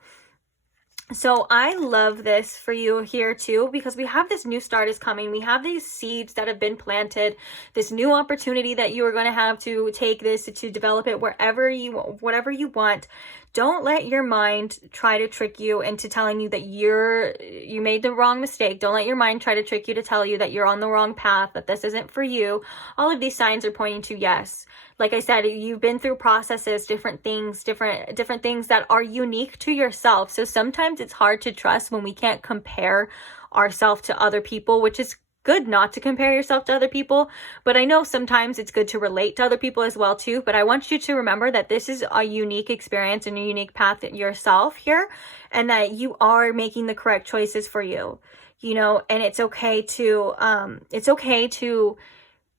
So I love this for you here too, because we have this new start is coming. We have these seeds that have been planted, this new opportunity that you are going to have to take this to develop it whatever you want. Don't let your mind try to trick you into telling you that you made the wrong mistake. Don't let your mind try to trick you to tell you that you're on the wrong path, that this isn't for you. All of these signs are pointing to yes. Like I said, you've been through processes, different things that are unique to yourself. So sometimes it's hard to trust when we can't compare ourselves to other people, which is good not to compare yourself to other people. But I know sometimes it's good to relate to other people as well too. But I want you to remember that this is a unique experience and a unique path yourself here, and that you are making the correct choices for you, and it's okay to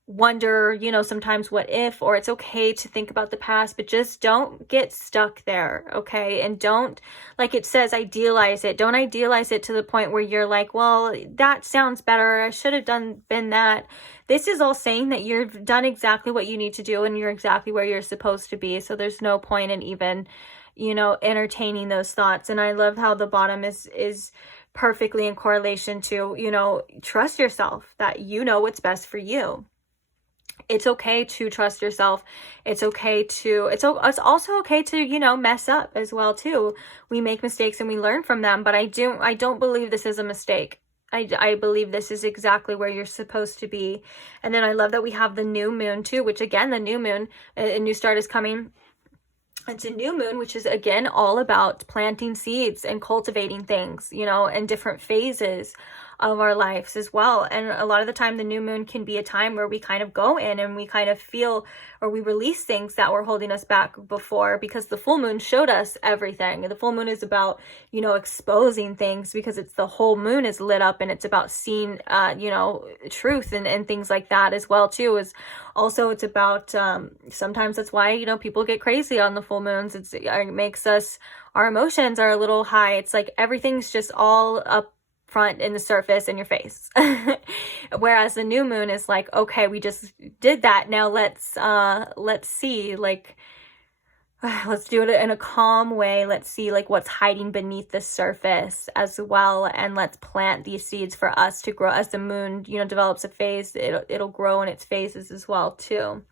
wonder, sometimes what if, or it's okay to think about the past, but just don't get stuck there, okay? And don't, like it says, idealize it. Don't idealize it to the point where you're like, well, that sounds better, I should have been that. This is all saying that you've done exactly what you need to do and you're exactly where you're supposed to be. So there's no point in even, entertaining those thoughts. And I love how the bottom is perfectly in correlation to, trust yourself, that you know what's best for you. It's okay to trust yourself. It's also okay to, mess up as well too. We make mistakes and we learn from them, but I don't believe this is a mistake. I believe this is exactly where you're supposed to be. And then I love that we have the new moon too, which again, the new moon, a new start is coming. It's a new moon, which is again all about planting seeds and cultivating things, in different phases of our lives as well. And a lot of the time the new moon can be a time where we kind of go in and we kind of feel, or we release things that were holding us back before, because the full moon showed us everything. The full moon is about, exposing things, because it's the whole moon is lit up and it's about seeing, truth and things like that as well too. It's about, sometimes that's why, people get crazy on the full moons. It makes us, our emotions are a little high. It's like everything's just all up front in the surface in your face. Whereas the new moon is like, okay, we just did that. Now let's see, like, let's do it in a calm way. Let's see like what's hiding beneath the surface as well. And let's plant these seeds for us to grow. As the moon, develops a phase, it'll grow in its phases as well too.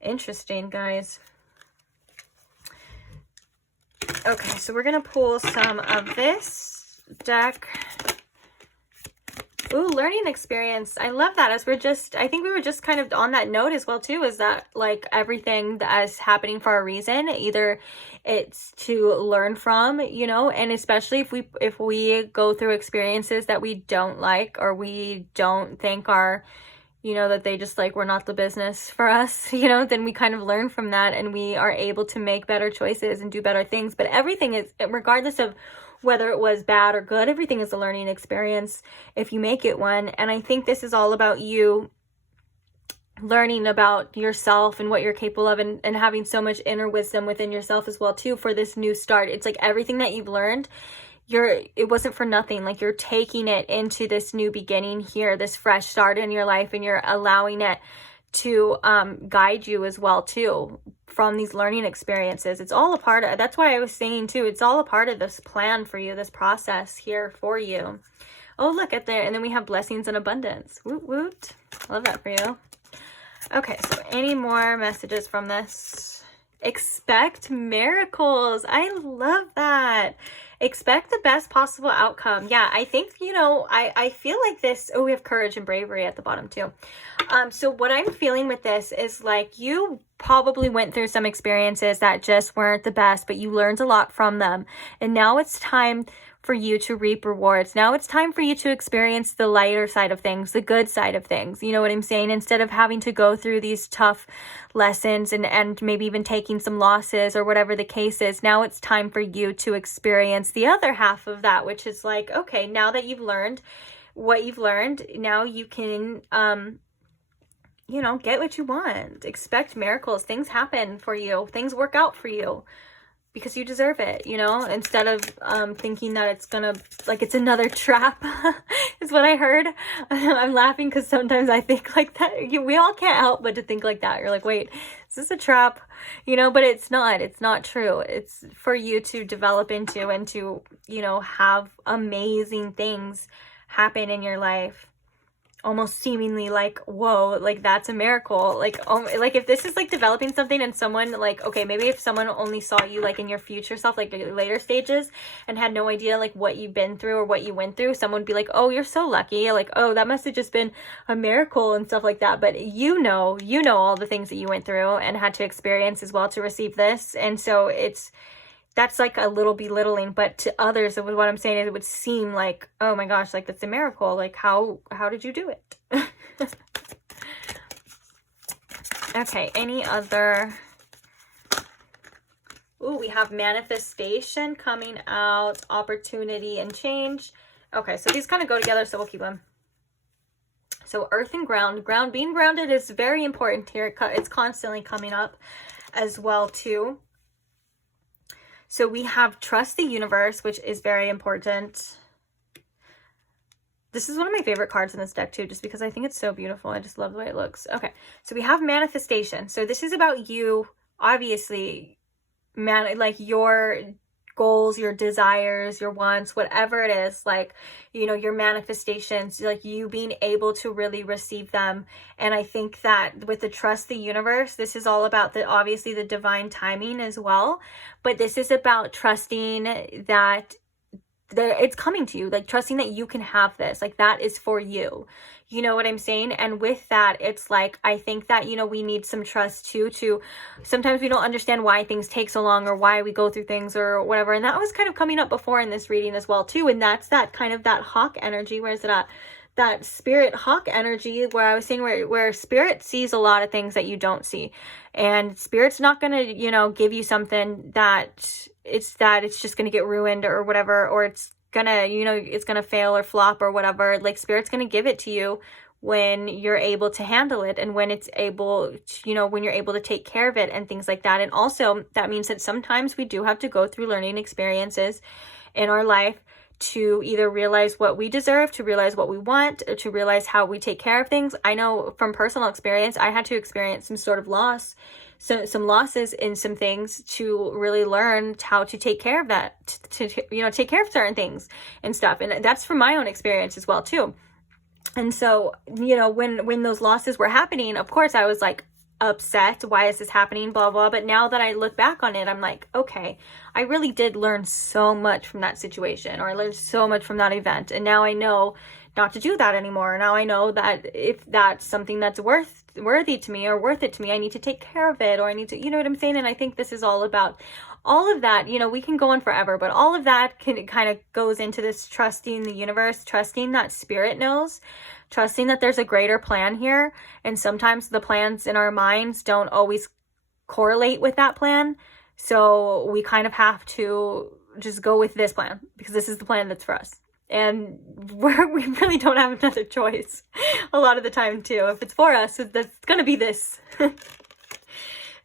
Interesting, guys. Okay, so we're going to pull some of this deck. Ooh, learning experience. I love that. I think we were just kind of on that note as well too, is that like everything that is happening for a reason. Either it's to learn from, and especially if we go through experiences that we don't like, or we don't think are, that they just like, were not the business for us, then we kind of learn from that and we are able to make better choices and do better things. But everything is, regardless of whether it was bad or good, everything is a learning experience if you make it one. And I think this is all about you learning about yourself and what you're capable of, and having so much inner wisdom within yourself as well too for this new start. It's like everything that you've learned, it wasn't for nothing. Like you're taking it into this new beginning here, this fresh start in your life, and you're allowing it to guide you as well too from these learning experiences. It's all a part of, that's why I was saying too, it's all a part of this plan for you, this process here for you. Oh, look at there. And then we have blessings and abundance. Woot woot. Love that for you. Okay, so any more messages from this? Expect miracles. I love that. Expect the best possible outcome. Yeah, I think, I feel like this. Oh, we have courage and bravery at the bottom too. So what I'm feeling with this is like you probably went through some experiences that just weren't the best, but you learned a lot from them. And now it's time for you to reap rewards. Now it's time for you to experience the lighter side of things, the good side of things. You know what I'm saying? Instead of having to go through these tough lessons and maybe even taking some losses or whatever the case is, now it's time for you to experience the other half of that, which is like, okay, now that you've learned what you've learned, now you can, get what you want. Expect miracles. Things happen for you. Things work out for you. Because you deserve it, instead of thinking that it's gonna, like, it's another trap, is what I heard. I'm laughing because sometimes I think like that. We all can't help but to think like that. You're like, wait, is is a trap, you know, but it's not true. It's for you to develop into and to, you know, have amazing things happen in your life. Almost seemingly like, whoa, like that's a miracle. Like, like if this is like developing something and someone like, okay, maybe if someone only saw you like in your future self, like later stages, and had no idea like what you've been through or what you went through, someone would be like, oh, you're so lucky. Like, oh, that must have just been a miracle and stuff like that. But you know all the things that you went through and had to experience as well to receive this. And so that's like a little belittling, but to others, what I'm saying is it would seem like, oh my gosh, like that's a miracle. Like how did you do it? Okay, any other? Ooh, we have manifestation coming out, opportunity and change. Okay, so these kind of go together, so we'll keep them. So earth and ground. Being grounded is very important here. It's constantly coming up as well too. So we have trust the universe, which is very important. This is one of my favorite cards in this deck too, just because I think it's so beautiful. I just love the way it looks. Okay, so we have manifestation. So this is about you, obviously, like your goals, your desires, your wants, whatever it is, like, you know, your manifestations, like you being able to really receive them. And I think that with the trust the universe, this is all about obviously the divine timing as well, but this is about trusting that it's coming to you, like trusting that you can have this, like that is for you. You know what I'm saying? And with that, it's like, I think that, you know, we need some trust too, sometimes we don't understand why things take so long or why we go through things or whatever. And that was kind of coming up before in this reading as well too. And that's that kind of that hawk energy. Where is it at? That spirit hawk energy, where I was saying where spirit sees a lot of things that you don't see. And spirit's not going to, you know, give you something that it's just going to get ruined or whatever, or it's gonna, you know, it's gonna fail or flop or whatever. Like spirit's gonna give it to you when you're able to handle it, and when it's able to, you know, when you're able to take care of it and things like that. And also that means that sometimes we do have to go through learning experiences in our life to either realize what we deserve, to realize what we want, or to realize how we take care of things. I know from personal experience, I had to experience some sort of loss, some losses in some things to really learn how to take care of that, to you know, take care of certain things and stuff. And that's from my own experience as well too. And so, you know, when those losses were happening, of course I was like upset, why is this happening, blah blah. But now that I look back on it, I'm like, okay, I really did learn so much from that situation, or I learned so much from that event, and now I know not to do that anymore. Now I know that if that's something that's worthy to me or worth it to me, I need to take care of it, or I need to, you know what I'm saying? And I think this is all about all of that. You know, we can go on forever, but all of that kind of goes into this trusting the universe, trusting that spirit knows, trusting that there's a greater plan here. And sometimes the plans in our minds don't always correlate with that plan. So we kind of have to just go with this plan because this is the plan that's for us. And we really don't have another choice a lot of the time too. If it's for us, that's going to be this.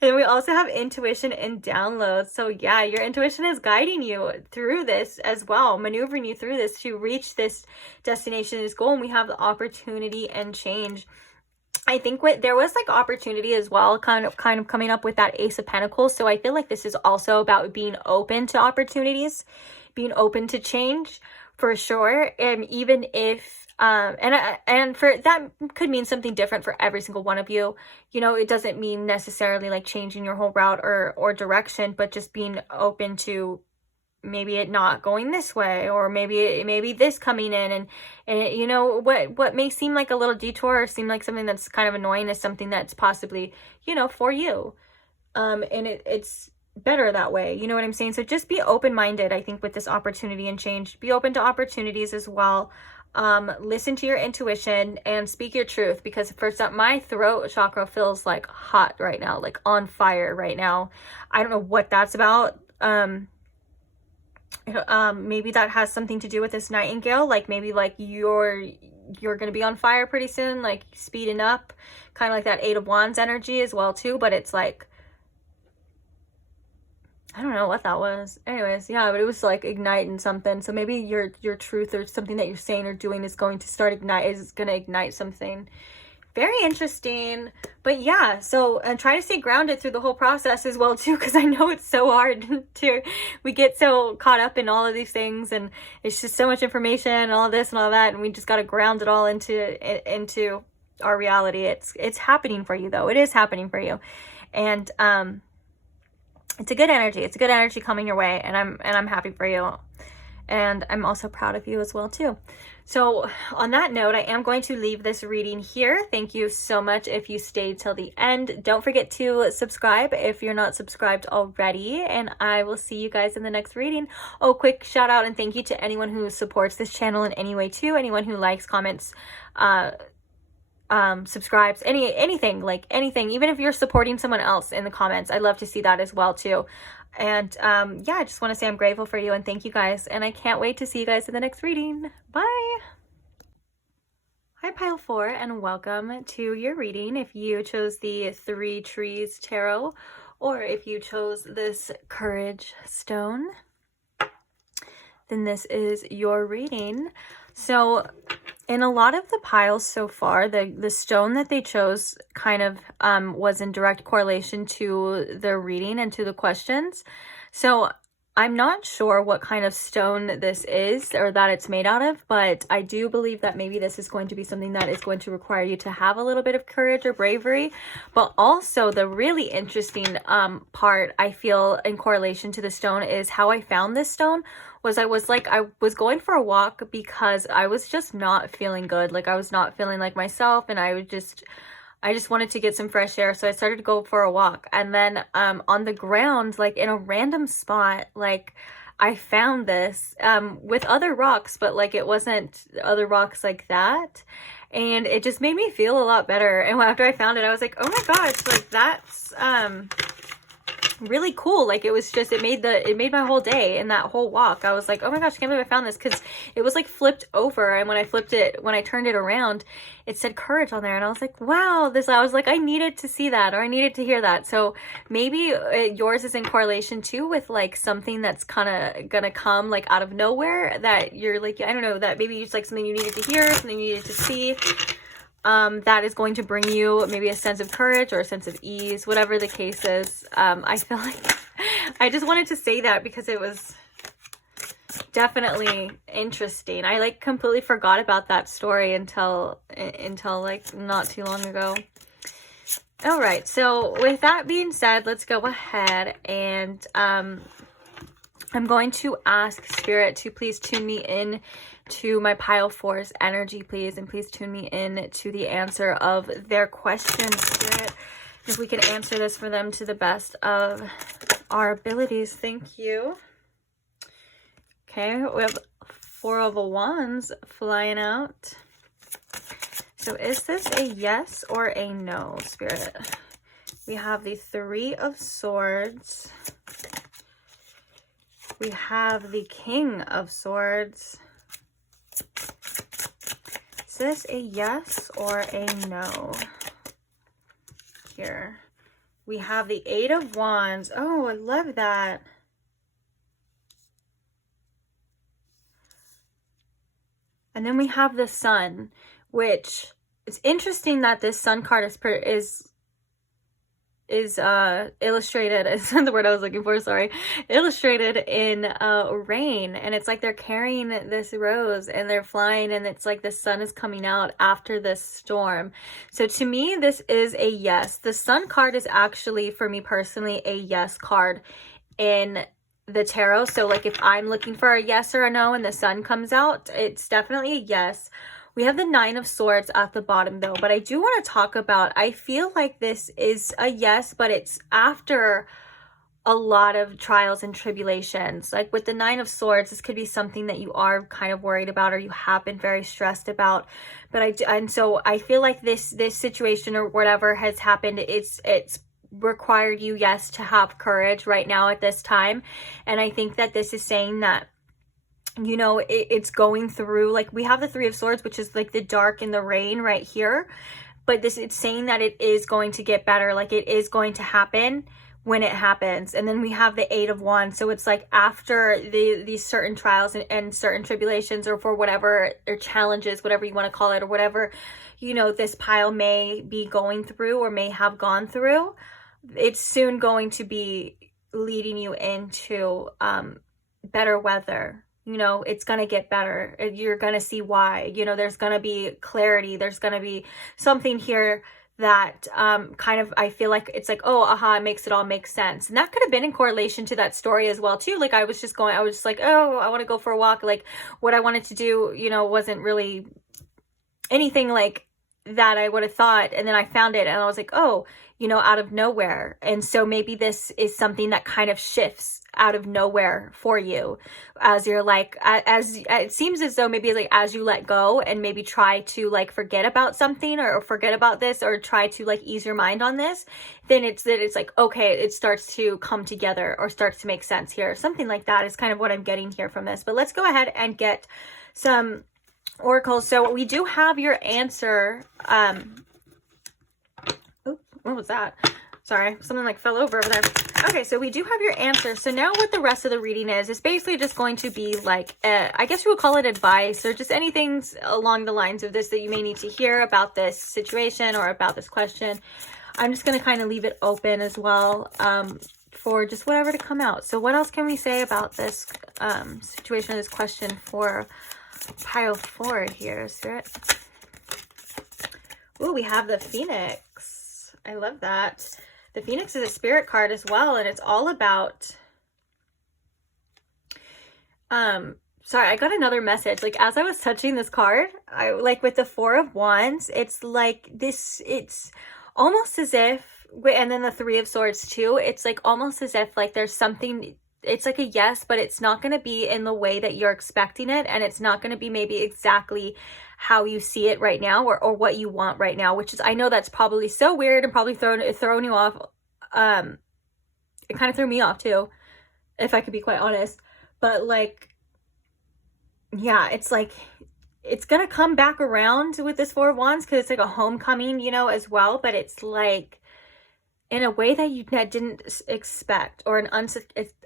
And we also have intuition and downloads. So yeah, your intuition is guiding you through this as well, maneuvering you through this to reach this destination, this goal. And we have the opportunity and change. I think there was like opportunity as well, kind of coming up with that Ace of Pentacles. So I feel like this is also about being open to opportunities, being open to change for sure. And even if and for that could mean something different for every single one of you. You know, it doesn't mean necessarily like changing your whole route or direction, but just being open to maybe it not going this way, or maybe this coming in, and it, you know, what may seem like a little detour or seem like something that's kind of annoying is something that's possibly, you know, for you. And it's better that way, you know what I'm saying? So just be open-minded, I think, with this opportunity and change. Be open to opportunities as well. Listen to your intuition and speak your truth, because first up, my throat chakra feels like hot right now, like on fire right now. I don't know what that's about. Maybe that has something to do with this nightingale, like maybe like you're gonna be on fire pretty soon, like speeding up, kind of like that Eight of Wands energy as well too. But it's like, I don't know what that was. Anyways, yeah, but it was like igniting something. So maybe your truth or something that you're saying or doing is going to ignite something very interesting. But yeah, so and try to stay grounded through the whole process as well too, because I know it's so hard to, we get so caught up in all of these things, and it's just so much information and all this and all that, and we just got to ground it all into our reality. It's happening for you though. It is happening for you. And it's a good energy. It's a good energy coming your way, and I'm happy for you. And I'm also proud of you as well too. So on that note, I am going to leave this reading here. Thank you so much if you stayed till the end. Don't forget to subscribe if you're not subscribed already, and I will see you guys in the next reading. Oh, quick shout out and thank you to anyone who supports this channel in any way too. Anyone who likes, comments, subscribes, anything, like anything, even if you're supporting someone else in the comments, I'd love to see that as well too. And yeah, I just want to say I'm grateful for you and thank you guys, and I can't wait to see you guys in the next reading. Bye. Hi Pile 4, and welcome to your reading. If you chose the Three Trees Tarot, or if you chose this Courage Stone, then this is your reading. So in a lot of the piles so far, the stone that they chose kind of was in direct correlation to the reading and to the questions. So I'm not sure what kind of stone this is or that it's made out of, but I do believe that maybe this is going to be something that is going to require you to have a little bit of courage or bravery. But also the really interesting part I feel in correlation to the stone is how I found this stone. I was going for a walk because I was just not feeling good. Like I was not feeling like myself, and I just wanted to get some fresh air. So I started to go for a walk, and then on the ground, like in a random spot, like I found this with other rocks, but like it wasn't other rocks like that. And it just made me feel a lot better. And after I found it, I was like, oh my gosh, like that's really cool. Like it was just, it made my whole day in that whole walk. I was like, oh my gosh, I can't believe I found this, because it was like flipped over, and when I turned it around, it said courage on there, and I was like, wow, I was like, I needed to see that, or I needed to hear that. So maybe yours is in correlation too with like something that's kind of gonna come like out of nowhere, that you're like, I don't know, that maybe it's like something you needed to hear, something you needed to see. That is going to bring you maybe a sense of courage or a sense of ease, whatever the case is. I feel like I just wanted to say that because it was definitely interesting. I like completely forgot about that story until like not too long ago. All right, so with that being said, let's go ahead and I'm going to ask Spirit to please tune me in to my Pile 4's energy, please, and please tune me in to the answer of their questions, Spirit. If we can answer this for them to the best of our abilities. Thank you. Okay, we have 4 of Wands flying out. So is this a yes or a no, Spirit? We have the 3 of Swords. We have the King of Swords. Is this a yes or a no? Here. We have the 8 of Wands. Oh, I love that. And then we have the Sun, which it's interesting that this Sun card is illustrated, is the word I was looking for, sorry, illustrated in rain, and it's like they're carrying this rose and they're flying, and it's like the sun is coming out after this storm. So to me, this is a yes. The Sun card is actually, for me personally, a yes card in the tarot. So like if I'm looking for a yes or a no and the Sun comes out, it's definitely a yes. We have the 9 of Swords at the bottom though, but I do want to talk about, I feel like this is a yes, but it's after a lot of trials and tribulations. Like with the 9 of Swords, this could be something that you are kind of worried about, or you have been very stressed about. But so I feel like this situation or whatever has happened, it's required you, yes, to have courage right now at this time. And I think that this is saying that, you know, it's going through, like we have the 3 of Swords, which is like the dark and the rain right here, but it's saying that it is going to get better, like it is going to happen when it happens. And then we have the Eight of Wands. So it's like after these certain trials and certain tribulations, or for whatever, or challenges, whatever you want to call it, or whatever, you know, this pile may be going through or may have gone through, it's soon going to be leading you into better weather. You know, it's going to get better. You're going to see why. You know, there's going to be clarity. There's going to be something here that kind of, I feel like it's like, oh, aha, it all makes sense. And that could have been in correlation to that story as well too. Like I was just like, oh, I want to go for a walk. Like what I wanted to do, you know, wasn't really anything like that I would have thought. And then I found it and I was like, oh, you know, out of nowhere. And so maybe this is something that kind of shifts out of nowhere for you as you're like, as it seems as though maybe like as you let go and maybe try to like forget about something or forget about this or try to like ease your mind on this, then it's like, okay, it starts to come together or starts to make sense here. Something like that is kind of what I'm getting here from this. But let's go ahead and get some oracles. So we do have your answer. What was that? Sorry, something like fell over there. Okay, so we do have your answer. So now what the rest of the reading is basically just going to be like, I guess you would call it advice or just anything along the lines of this that you may need to hear about this situation or about this question. I'm just going to kind of leave it open as well for just whatever to come out. So what else can we say about this situation, this question for pile 4 here, Spirit? Ooh, we have the Phoenix. I love that. The Phoenix is a spirit card as well, and it's all about sorry, I got another message. Like as I was touching this card, I like with the Four of Wands, it's like this, it's almost as if, and then the Three of Swords too, it's like almost as if like there's something, it's like a yes, but it's not going to be in the way that you're expecting it, and it's not going to be maybe exactly how you see it right now or what you want right now, which is, I know that's probably so weird and probably thrown you off. It kind of threw me off too, if I could be quite honest. But like, yeah, it's like, it's going to come back around with this Four of Wands because it's like a homecoming, you know, as well. But it's like in a way that you didn't expect, or an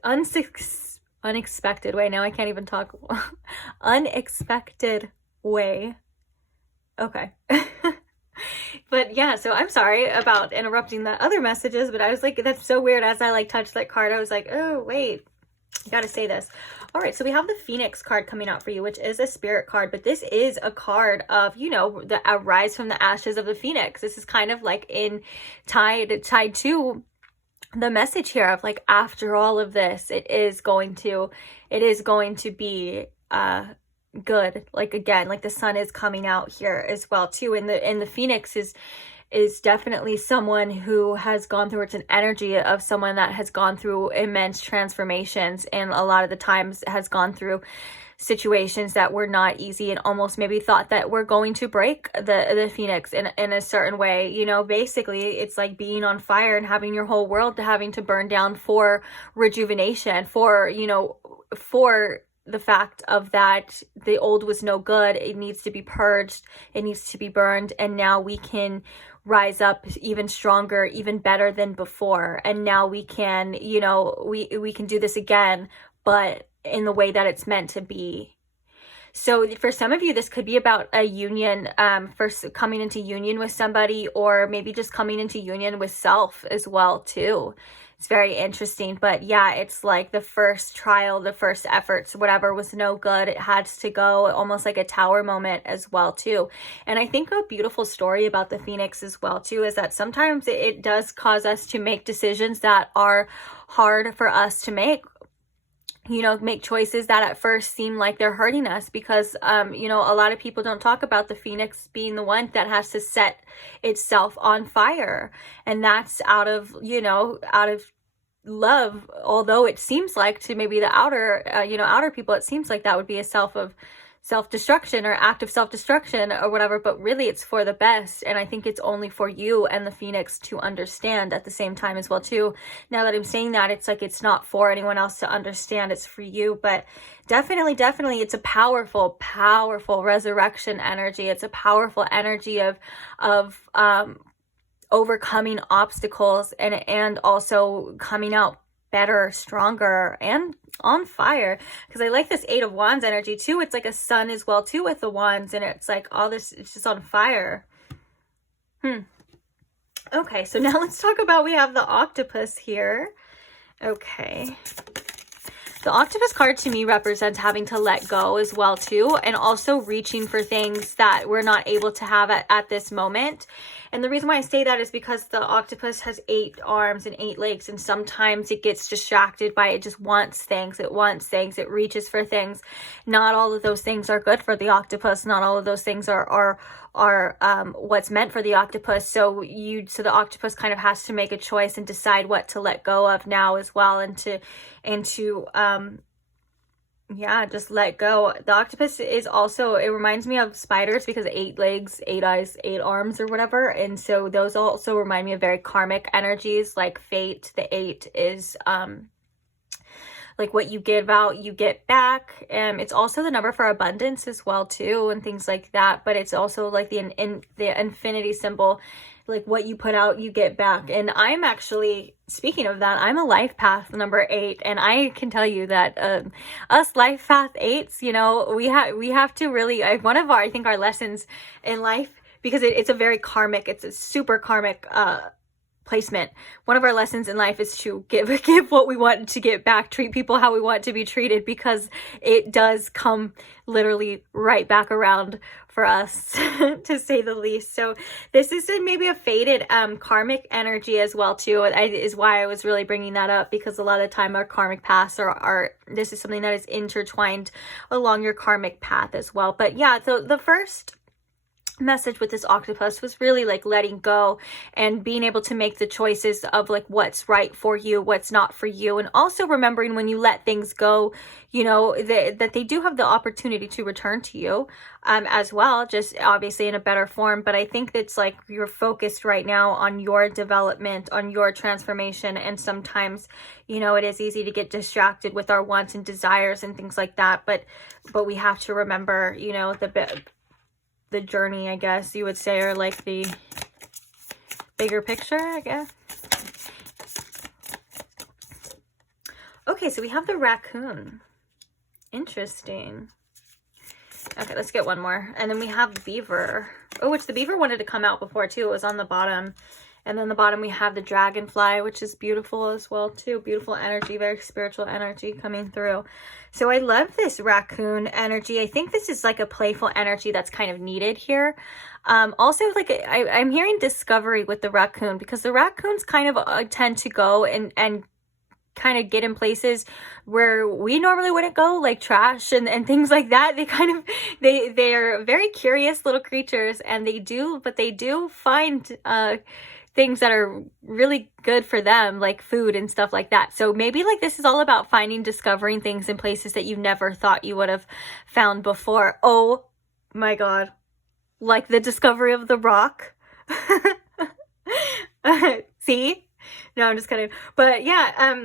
unexpected way. Now I can't even talk. Unexpected way. Okay. But yeah, so I'm sorry about interrupting the other messages, but I was like, that's so weird. As I like touched that card, I was like, oh wait, I gotta say this. All right, so we have the Phoenix card coming out for you, which is a spirit card, but this is a card of, you know, the rise from the ashes of the Phoenix. This is kind of like tied to the message here of like, after all of this, it is going to be good. Like again, like the sun is coming out here as well too, and the Phoenix is definitely someone who has gone through, it's an energy of someone that has gone through immense transformations, and a lot of the times has gone through situations that were not easy, and almost maybe thought that we're going to break the Phoenix in a certain way. You know, basically it's like being on fire and having your whole world having to burn down for rejuvenation, for, you know, for the fact of that the old was no good. It needs to be purged. It needs to be burned. And now we can rise up even stronger, even better than before. And now we can, you know, we can do this again, but in the way that it's meant to be. So for some of you, this could be about a union, first coming into union with somebody, or maybe just coming into union with self as well too. It's very interesting. But yeah, it's like the first trial, the first efforts, whatever was no good. It had to go, almost like a tower moment as well too. And I think a beautiful story about the Phoenix as well too is that sometimes it does cause us to make decisions that are hard for us to make. You know, make choices that at first seem like they're hurting us, because, you know, a lot of people don't talk about the Phoenix being the one that has to set itself on fire. And that's out of, you know, out of love. Although it seems like to maybe the outer, you know, outer people, it seems like that would be a self-destruction or act of self-destruction or whatever, but really it's for the best. And I think it's only for you and the Phoenix to understand at the same time as well too. Now that I'm saying that, it's like it's not for anyone else to understand, it's for you. But definitely it's a powerful resurrection energy. It's a powerful energy of overcoming obstacles and also coming out better, stronger, and on fire. Because I like this 8 of Wands energy too. It's like a sun as well too with the wands, and it's like all this, it's just on fire. Okay, so now let's talk about, we have the octopus here. Okay. The octopus card to me represents having to let go as well too, and also reaching for things that we're not able to have at this moment. And the reason why I say that is because the octopus has 8 arms and 8 legs, and sometimes it gets distracted by, it just wants things, it reaches for things. Not all of those things are good for the octopus. Not all of those things are what's meant for the octopus. So the octopus kind of has to make a choice and decide what to let go of now as well, and to yeah, just let go. The octopus is also, it reminds me of spiders because 8 legs, 8 eyes, 8 arms or whatever. And so those also remind me of very karmic energies, like fate. The 8 is like what you give out, you get back. It's also the number for abundance as well too, and things like that. But it's also like the infinity symbol, like what you put out, you get back. And I'm actually, speaking of that, I'm a life path number 8, and I can tell you that us life path 8s, you know, we have to really, one of our, I think our lessons in life, because it's a very karmic, it's a super karmic placement. One of our lessons in life is to give what we want to get back, treat people how we want to be treated, because it does come literally right back around for us, to say the least. So this is maybe a faded karmic energy as well too, is why I was really bringing that up, because a lot of the time our karmic paths are this is something that is intertwined along your karmic path as well. But yeah, so the first message with this octopus was really like letting go and being able to make the choices of like what's right for you, what's not for you, and also remembering when you let things go, you know, that they do have the opportunity to return to you as well, just obviously in a better form. But I think it's like you're focused right now on your development, on your transformation, and sometimes, you know, it is easy to get distracted with our wants and desires and things like that, but we have to remember, you know, the journey, I guess you would say, or like the bigger picture, I guess. Okay, so we have the raccoon. Interesting. Okay, let's get one more. And then we have beaver. Oh, which the beaver wanted to come out before too. It was on the bottom. And then the bottom we have the dragonfly, which is beautiful as well too. Beautiful energy, very spiritual energy coming through. So I love this raccoon energy. I think this is like a playful energy that's kind of needed here. Also, like I'm hearing discovery with the raccoon, because the raccoons kind of tend to go and kind of get in places where we normally wouldn't go, like trash and things like that. They kind of, they're very curious little creatures, and they do find things that are really good for them, like food and stuff like that. So maybe like this is all about discovering things in places that you never thought you would have found before. Oh my God. Like the discovery of the rock. See? No, I'm just kidding. But yeah,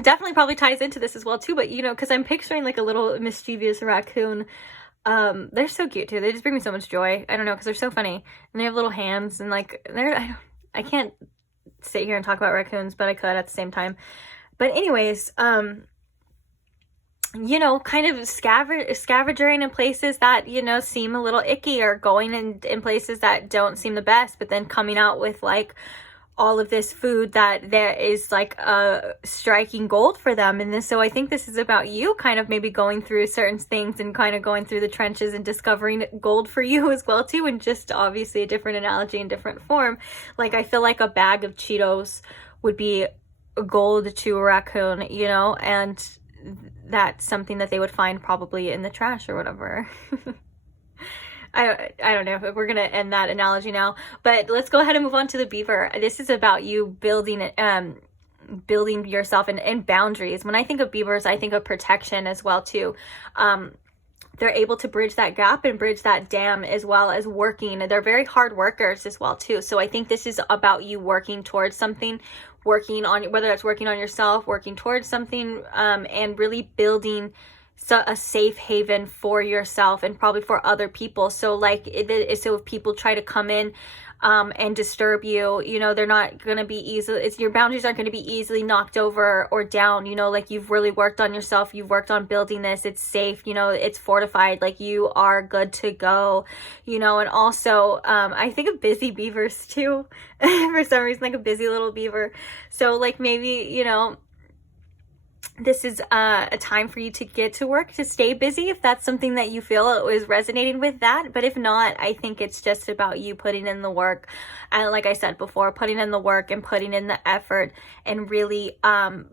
definitely probably ties into this as well too. But you know, because I'm picturing like a little mischievous raccoon. They're so cute too. They just bring me so much joy. I don't know, because they're so funny. And they have little hands, and like I can't sit here and talk about raccoons, but I could at the same time. But anyways, you know, kind of scavenging in places that, you know, seem a little icky, or going in places that don't seem the best, but then coming out with like all of this food that there is like striking gold for them. And so I think this is about you kind of maybe going through certain things and kind of going through the trenches and discovering gold for you as well too, and just obviously a different analogy and different form. Like I feel like a bag of Cheetos would be gold to a raccoon, you know, and that's something that they would find probably in the trash or whatever. I don't know if we're going to end that analogy now, but let's go ahead and move on to the beaver. This is about you building yourself and boundaries. When I think of beavers, I think of protection as well too. They're able to bridge that gap and bridge that dam, as well as working. They're very hard workers as well too. So I think this is about you working towards something, working on, whether it's working on yourself, working towards something, and really building a safe haven for yourself and probably for other people. So like so if people try to come in and disturb you. You know, they're not going to be easily, your boundaries aren't going to be easily knocked over or down. You know, like you've really worked on yourself, you've worked on building this, it's safe, you know, it's fortified, like you are good to go, you know. And also I think of busy beavers too for some reason, like a busy little beaver. So like maybe, you know, this is a time for you to get to work, to stay busy, if that's something that you feel is resonating with that. But if not, I think it's just about you putting in the work. And like I said before, putting in the work and putting in the effort and really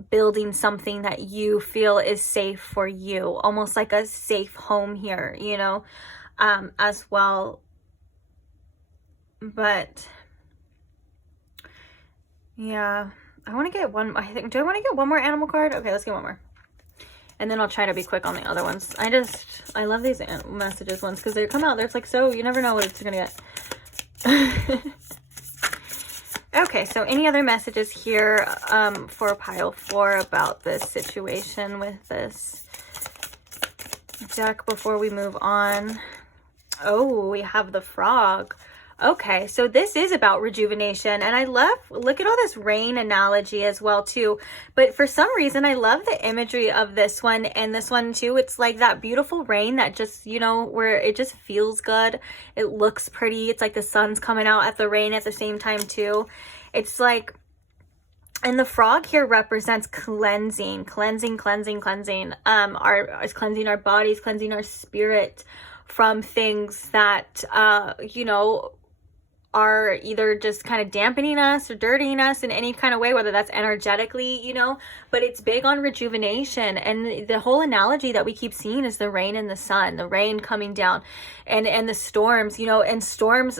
building something that you feel is safe for you, almost like a safe home here, you know, as well. But yeah, I want to get one, I think, do I want to get one more animal card? Okay, let's get one more. And then I'll try to be quick on the other ones. I love these messages ones because they come out, there's like, so you never know what it's going to get. Okay, so any other messages here for pile 4 about this situation with this deck before we move on? Oh, we have the frog. Okay, so this is about rejuvenation, and I love, look at all this rain analogy as well too. But for some reason, I love the imagery of this one and this one too. It's like that beautiful rain that just, you know, where it just feels good. It looks pretty. It's like the sun's coming out at the rain at the same time too. It's like, and the frog here represents cleansing, cleansing. Our cleansing our bodies, cleansing our spirit from things that, you know, are either just kind of dampening us or dirtying us in any kind of way, whether that's energetically, you know. But it's big on rejuvenation, and the whole analogy that we keep seeing is the rain and the sun, the rain coming down, and the storms, you know. And storms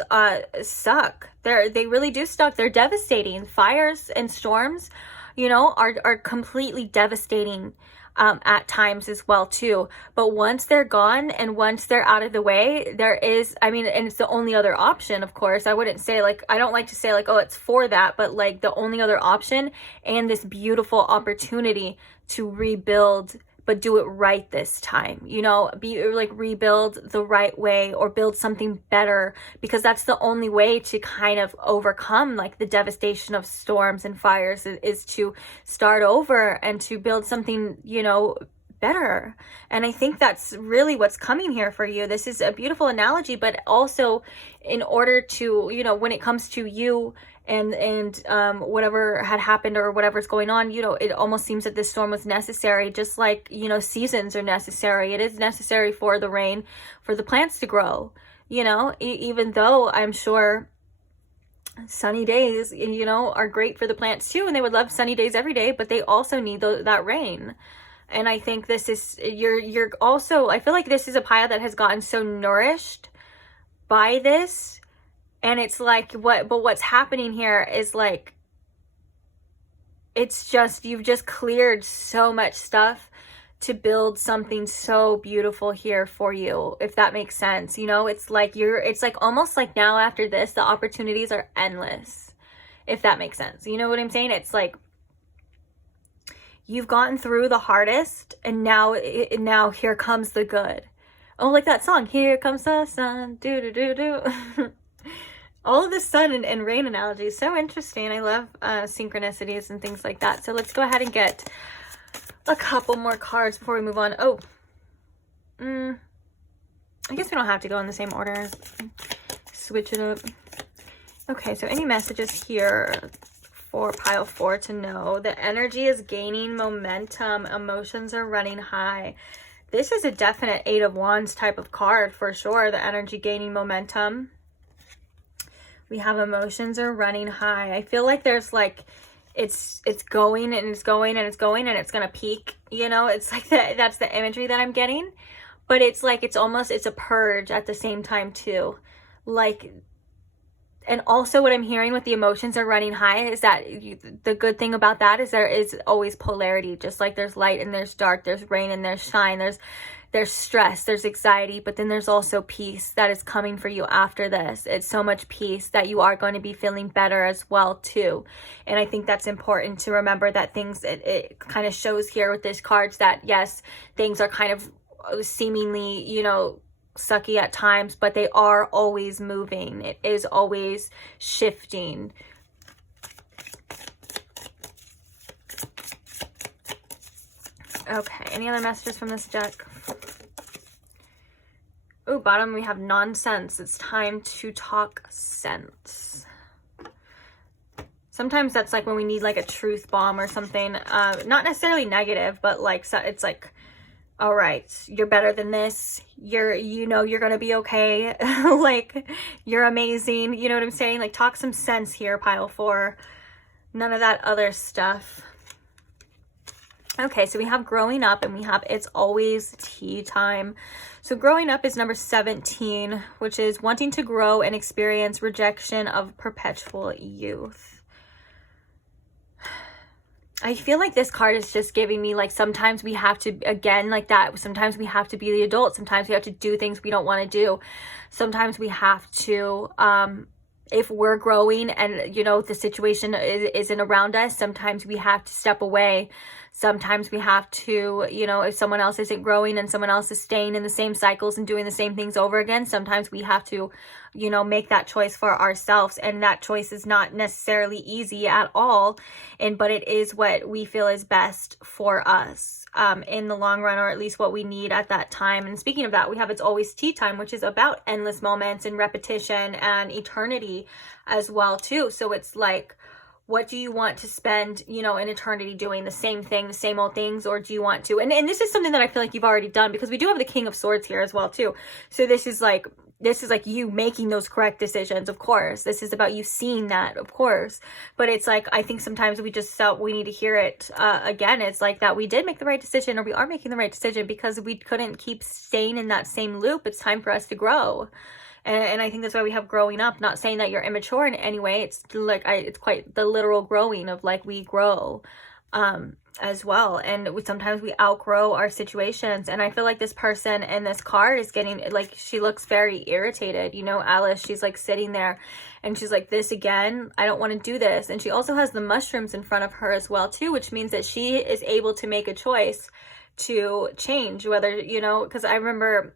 suck. They really do suck. They're devastating. Fires and storms, you know, are completely devastating at times as well too. But once they're gone and once they're out of the way, there is, I mean, and it's the only other option, of course. I wouldn't say like, I don't like to say like, oh, it's for that, but like the only other option and this beautiful opportunity to rebuild, but do it right this time, you know, rebuild the right way or build something better, because that's the only way to kind of overcome like the devastation of storms and fires is to start over and to build something, you know, better. And I think that's really what's coming here for you. This is a beautiful analogy, but also in order to, you know, when it comes to you and whatever had happened or whatever's going on, you know, it almost seems that this storm was necessary, just like, you know, seasons are necessary. It is necessary for the rain, for the plants to grow, you know, even though I'm sure sunny days, you know, are great for the plants too, and they would love sunny days every day, but they also need that rain. And I think this is, you're also, I feel like this is a pile that has gotten so nourished by this. And it's like, what's happening here is like, it's just, you've just cleared so much stuff to build something so beautiful here for you, if that makes sense. You know, it's like it's like almost like now after this, the opportunities are endless, if that makes sense. You know what I'm saying? It's like, you've gotten through the hardest, and now here comes the good. Oh, like that song, here comes the sun, do do do do. All of this sun and rain analogy is so interesting. I love synchronicities and things like that. So let's go ahead and get a couple more cards before we move on. Oh, I guess we don't have to go in the same order. Switch it up. Okay, so any messages here for pile 4 to know? The energy is gaining momentum. Emotions are running high. This is a definite 8 of Wands type of card for sure. The energy gaining momentum. We have emotions are running high. I feel like there's like, it's going and it's going and it's going and it's going to peak, you know, it's like that's the imagery that I'm getting. But it's like, it's a purge at the same time too. Like, and also what I'm hearing with the emotions are running high is that the good thing about that is there is always polarity. Just like there's light and there's dark, there's rain and there's shine, there's stress, there's anxiety, but then there's also peace that is coming for you after this. It's so much peace that you are going to be feeling better as well too. And I think that's important to remember, that things, it kind of shows here with these cards that yes, things are kind of seemingly, you know, sucky at times, but they are always moving. It is always shifting. Okay, any other messages from this deck? Oh, bottom we have nonsense. It's time to talk sense. Sometimes that's like when we need like a truth bomb or something. Not necessarily negative, but like it's like, all right, you're better than this. You know you're gonna be okay. Like, you're amazing. You know what I'm saying? Like, talk some sense here, pile 4. None of that other stuff. Okay, so we have growing up and we have it's always tea time. So growing up is number 17, which is wanting to grow and experience rejection of perpetual youth. I feel like this card is just giving me like sometimes we have to, again, like that, sometimes we have to be the adult. Sometimes we have to do things we don't want to do. Sometimes we have to, if we're growing and, you know, the situation isn't around us, sometimes we have to step away. Sometimes we have to, you know, if someone else isn't growing and someone else is staying in the same cycles and doing the same things over again, sometimes we have to, you know, make that choice for ourselves. And that choice is not necessarily easy at all. But it is what we feel is best for us in the long run, or at least what we need at that time. And speaking of that, we have It's Always Tea Time, which is about endless moments and repetition and eternity as well too. So it's like, what do you want to spend, you know, an eternity doing the same thing, the same old things? Or do you want to, and this is something that I feel like you've already done, because we do have the King of Swords here as well too. So this is like you making those correct decisions, of course. This is about you seeing that, of course. But it's like, I think sometimes we just felt we need to hear it again. It's like that we did make the right decision, or we are making the right decision, because we couldn't keep staying in that same loop. It's time for us to grow. And I think that's why we have growing up. Not saying that you're immature in any way. It's like, it's quite the literal growing of like we grow as well. And sometimes we outgrow our situations. And I feel like this person in this card is getting, like, she looks very irritated. You know, Alice, she's like sitting there and she's like, this again? I don't want to do this. And she also has the mushrooms in front of her as well too, which means that she is able to make a choice to change, whether, you know, because I remember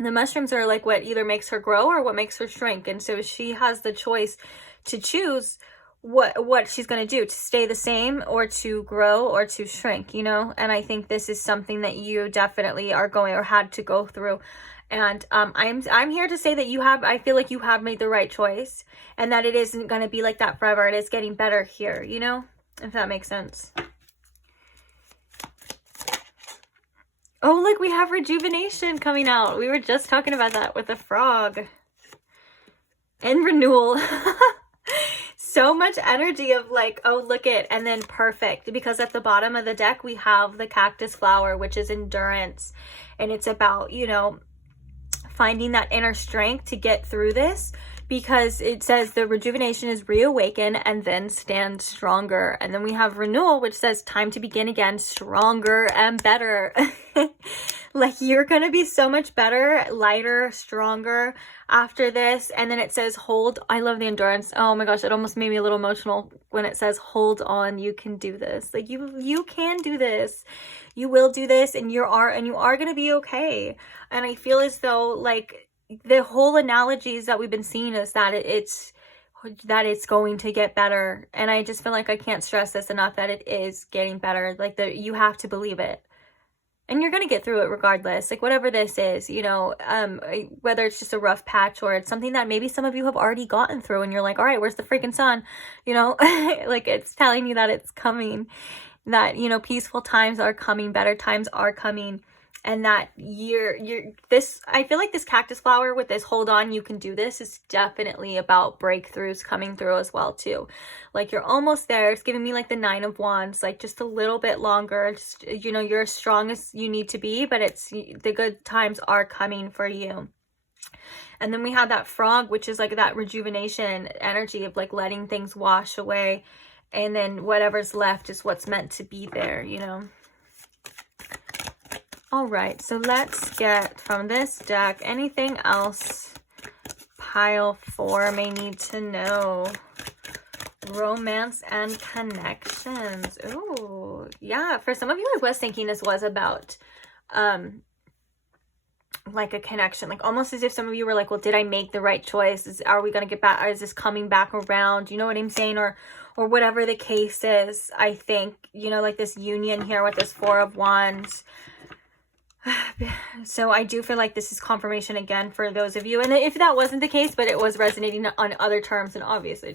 the mushrooms are like what either makes her grow or what makes her shrink. And so she has the choice to choose what she's going to do, to stay the same or to grow or to shrink, you know. And I think this is something that you definitely are going or had to go through. And I'm here to say that I feel like you have made the right choice, and that it isn't going to be like that forever. It is getting better here, you know, if that makes sense. Oh, look, we have rejuvenation coming out. We were just talking about that with the frog. And renewal. So much energy of like, oh, look it, and then perfect. Because at the bottom of the deck, we have the cactus flower, which is endurance. And it's about, you know, finding that inner strength to get through this. Because it says the rejuvenation is reawaken and then stand stronger. And then we have renewal, which says time to begin again, stronger and better. Like, you're going to be so much better, lighter, stronger after this. And then it says hold. I love the endurance. Oh my gosh, it almost made me a little emotional when it says hold on, you can do this. Like, you can do this. You will do this, and you are going to be okay. And I feel as though, like, the whole analogies that we've been seeing is that it's going to get better. And I just feel like I can't stress this enough, that it is getting better. Like, you have to believe it, and you're going to get through it regardless. Like, whatever this is, you know, whether it's just a rough patch or it's something that maybe some of you have already gotten through and you're like, all right, where's the freaking sun? You know, like, it's telling you that it's coming, that, you know, peaceful times are coming, better times are coming. And that I feel like this cactus flower with this hold on, you can do this, is definitely about breakthroughs coming through as well too. Like, you're almost there. It's giving me like the 9 of Wands, like just a little bit longer. Just, you know, you're as strong as you need to be, but the good times are coming for you. And then we have that frog, which is like that rejuvenation energy of like letting things wash away. And then whatever's left is what's meant to be there, you know. All right, so let's get from this deck anything else pile 4 may need to know. Romance and connections. Ooh, yeah. For some of you, I was thinking this was about like a connection, like almost as if some of you were like, well, did I make the right choice? Are we going to get back? Is this coming back around? You know what I'm saying? Or whatever the case is. I think, you know, like this union here with this Four of Wands. So I do feel like this is confirmation again for those of you. And if that wasn't the case, but it was resonating on other terms, then obviously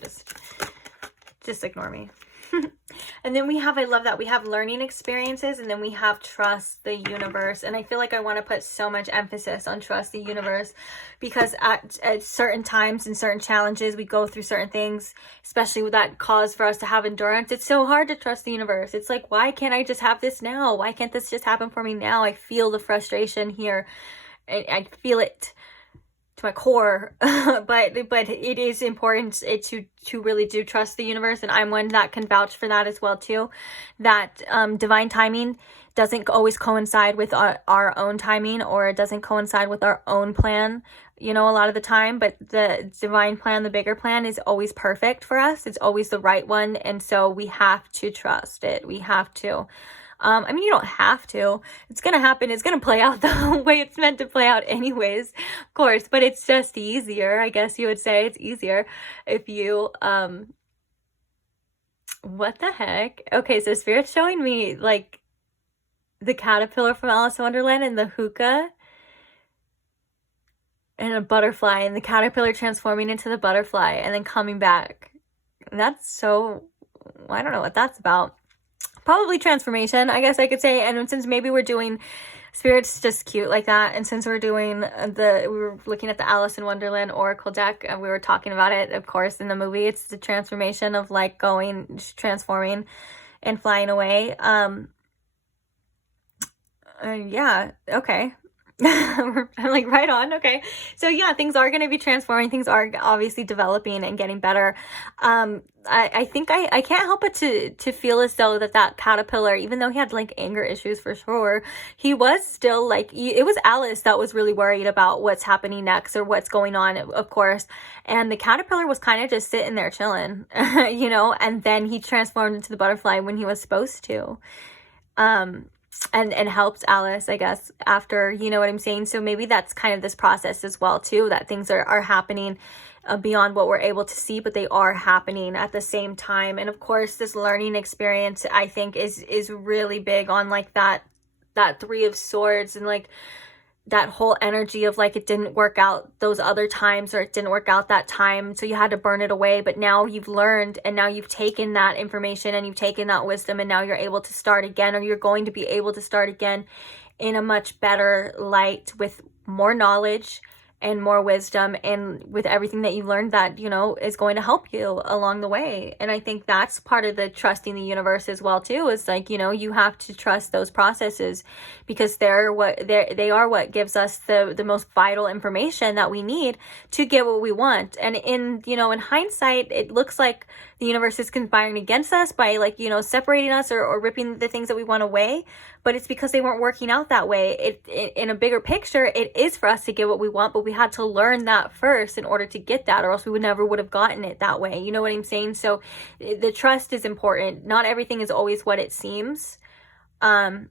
just ignore me. And then we have, I love that, we have learning experiences, and then we have trust the universe. And I feel like I want to put so much emphasis on trust the universe, because at certain times and certain challenges, we go through certain things, especially with that cause for us to have endurance. It's so hard to trust the universe. It's like, why can't I just have this now? Why can't this just happen for me now? I feel the frustration here. I feel it to my core. but it is important to really do trust the universe, and I'm one that can vouch for that as well too, that divine timing doesn't always coincide with our own timing, or it doesn't coincide with our own plan, you know, a lot of the time, but the divine plan, the bigger plan, is always perfect for us. It's always the right one, and so we have to trust it. We have to. I mean, you don't have to. It's going to happen. It's going to play out the way it's meant to play out anyways, of course, but it's just easier. I guess you would say it's easier if you, what the heck? Okay, so Spirit's showing me like the caterpillar from Alice in Wonderland and the hookah and a butterfly, and the caterpillar transforming into the butterfly and then coming back. And that's so, I don't know what that's about. Probably transformation, I guess I could say. And since maybe we're doing, Spirit's just cute like that, and since we're doing we were looking at the Alice in Wonderland Oracle deck, and we were talking about it, of course, in the movie, it's the transformation of like transforming and flying away. Yeah, okay. I'm like, right on. Okay, so yeah, things are going to be transforming. Things are obviously developing and getting better. I think I can't help but to feel as though that caterpillar, even though he had like anger issues for sure, he was still like, it was Alice that was really worried about what's happening next or what's going on, of course, and the caterpillar was kind of just sitting there chilling, you know, and then he transformed into the butterfly when he was supposed to. And helped Alice, I guess, after, you know what I'm saying? So maybe that's kind of this process as well too, that things are happening beyond what we're able to see, but they are happening at the same time. And of course, this learning experience, I think, is really big on like that Three of Swords, and like that whole energy of like, it didn't work out those other times, or it didn't work out that time, so you had to burn it away. But now you've learned, and now you've taken that information and you've taken that wisdom, and now you're able to start again, or you're going to be able to start again in a much better light, with more knowledge and more wisdom, and with everything that you learned that, you know, is going to help you along the way. And I think that's part of the trusting the universe as well too, is like, you know, you have to trust those processes, because they are what gives us the most vital information that we need to get what we want. And in hindsight, it looks like the universe is conspiring against us by like, you know, separating us or ripping the things that we want away, but it's because they weren't working out that way. In a bigger picture, it is for us to get what we want, but we had to learn that first in order to get that, or else we never would have gotten it that way. You know what I'm saying? So the trust is important. Not everything is always what it seems. And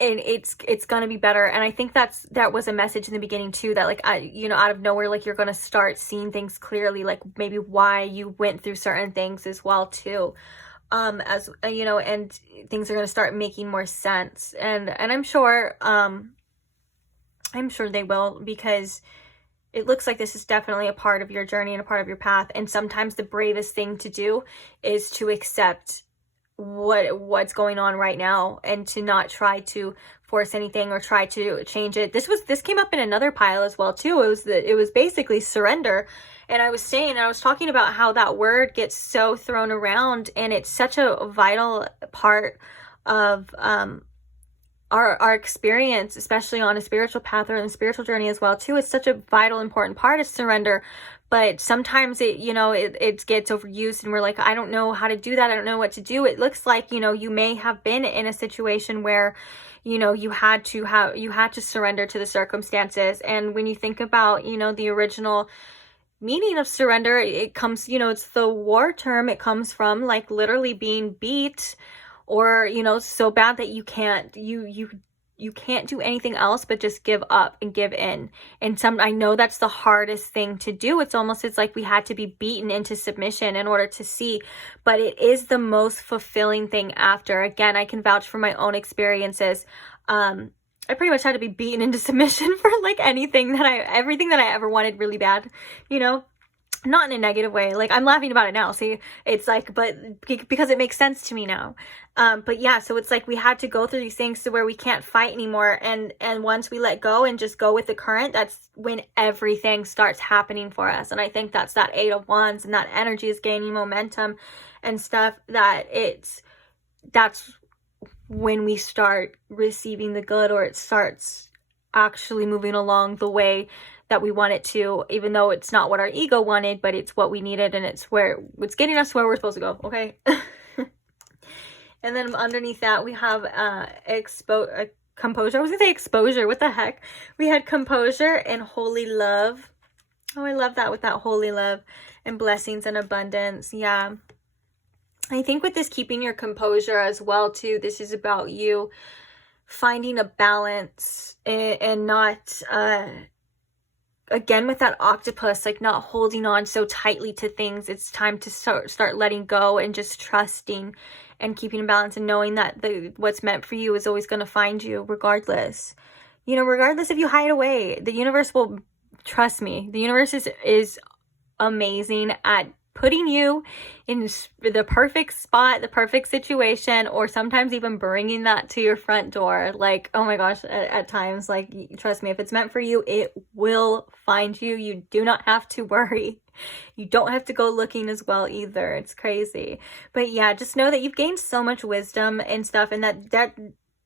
it's going to be better. And I think that was a message in the beginning too, that like, out of nowhere, like you're going to start seeing things clearly, like maybe why you went through certain things as well too. As you know, and things are going to start making more sense, and I'm sure they will, because it looks like this is definitely a part of your journey and a part of your path. And sometimes the bravest thing to do is to accept what's going on right now, and to not try to force anything or try to change it. This came up in another pile as well too. It was basically surrender. And I was talking about how that word gets so thrown around, and it's such a vital part of our experience, especially on a spiritual path or in a spiritual journey as well too. It's such a vital, important part of surrender. But sometimes it gets overused, and we're like, I don't know how to do that. I don't know what to do. It looks like, you know, you may have been in a situation where, you know, you had to surrender to the circumstances. And when you think about, you know, the original meaning of surrender, it comes, you know, it's the war term. It comes from like literally being beat, or, you know, so bad that you can't, you you can't do anything else but just give up and give in. And I know that's the hardest thing to do. It's like we had to be beaten into submission in order to see, but it is the most fulfilling thing after. Again, I can vouch for my own experiences. I pretty much had to be beaten into submission for like everything that I ever wanted really bad, you know? Not in a negative way. Like, I'm laughing about it now. See, it's like, but because it makes sense to me now. But yeah, so it's like we had to go through these things to where we can't fight anymore. And once we let go and just go with the current, that's when everything starts happening for us. And I think that's that 8 of Wands, and that energy is gaining momentum and stuff, that's when we start receiving the good, or it starts actually moving along the way that we want it to, even though it's not what our ego wanted, but it's what we needed, and it's getting us where we're supposed to go, okay? And then underneath that, we have composure. I was gonna say exposure, what the heck? We had composure and holy love. Oh, I love that, with that holy love and blessings and abundance. Yeah. I think with this keeping your composure as well, too, this is about you finding a balance and not... again, with that octopus, like not holding on so tightly to things. It's time to start letting go and just trusting and keeping a balance, and knowing that what's meant for you is always going to find you regardless. You know, regardless if you hide away, the universe will, trust me, the universe is amazing at putting you in the perfect spot, the perfect situation, or sometimes even bringing that to your front door. Like, oh my gosh, at times, like, trust me, if it's meant for you, it will find you. You do not have to worry. You don't have to go looking as well either. It's crazy. But yeah, just know that you've gained so much wisdom and stuff, and that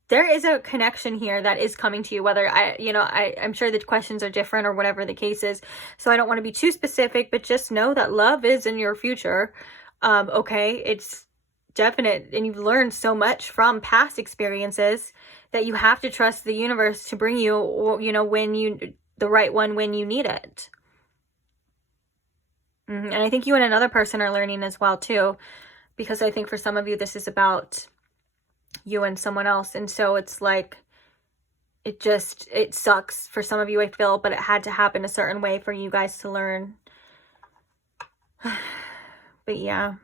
there is a connection here that is coming to you, whether I'm sure the questions are different or whatever the case is. So I don't want to be too specific, but just know that love is in your future. Okay. It's definite. And you've learned so much from past experiences that you have to trust the universe to bring you, the right one when you need it. And I think you and another person are learning as well too, because I think for some of you, this is about you and someone else. And so it's like, it sucks for some of you, I feel, but it had to happen a certain way for you guys to learn. But yeah,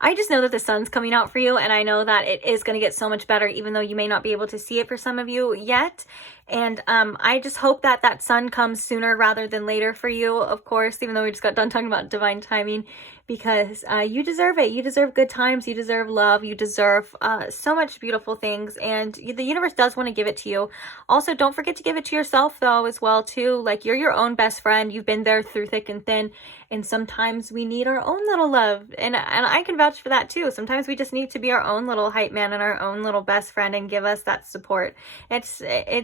I just know that the sun's coming out for you, and I know that it is going to get so much better, even though you may not be able to see it for some of you yet. And I just hope that that sun comes sooner rather than later for you, of course, even though we just got done talking about divine timing, because you deserve it. You deserve good times. You deserve love. You deserve so much beautiful things, and the universe does want to give it to you. Also, don't forget to give it to yourself, though, as well, too. Like, you're your own best friend. You've been there through thick and thin, and sometimes we need our own little love, and I can vouch for that, too. Sometimes we just need to be our own little hype man and our own little best friend and give us that support. It's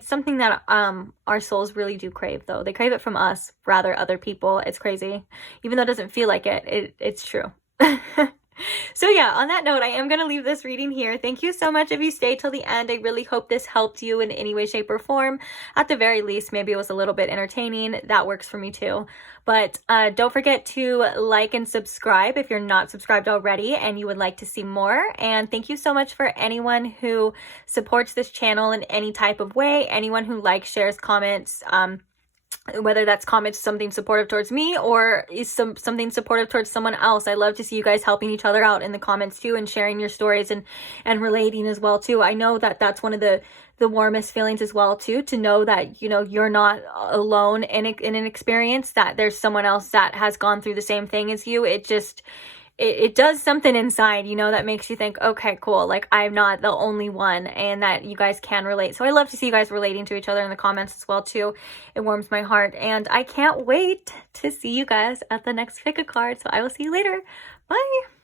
something that our souls really do crave, though. They crave it from us, rather other people. It's crazy. Even though it doesn't feel like it, it's true. So yeah, on that note, I am going to leave this reading here. Thank you so much if you stayed till the end. I really hope this helped you in any way, shape, or form. At the very least, maybe it was a little bit entertaining. That works for me too. But don't forget to like and subscribe if you're not subscribed already and you would like to see more. And thank you so much for anyone who supports this channel in any type of way. Anyone who likes, shares, comments, whether that's comments something supportive towards me or is something supportive towards someone else. I love to see you guys helping each other out in the comments too, and sharing your stories and relating as well too. I know that that's one of the warmest feelings as well too, to know that you're not alone in an experience, that there's someone else that has gone through the same thing as you. It does something inside, that makes you think, okay, cool, like I'm not the only one, and that you guys can relate. So I love to see you guys relating to each other in the comments as well too. It warms my heart, and I can't wait to see you guys at the next pick a card. So I will see you later. Bye.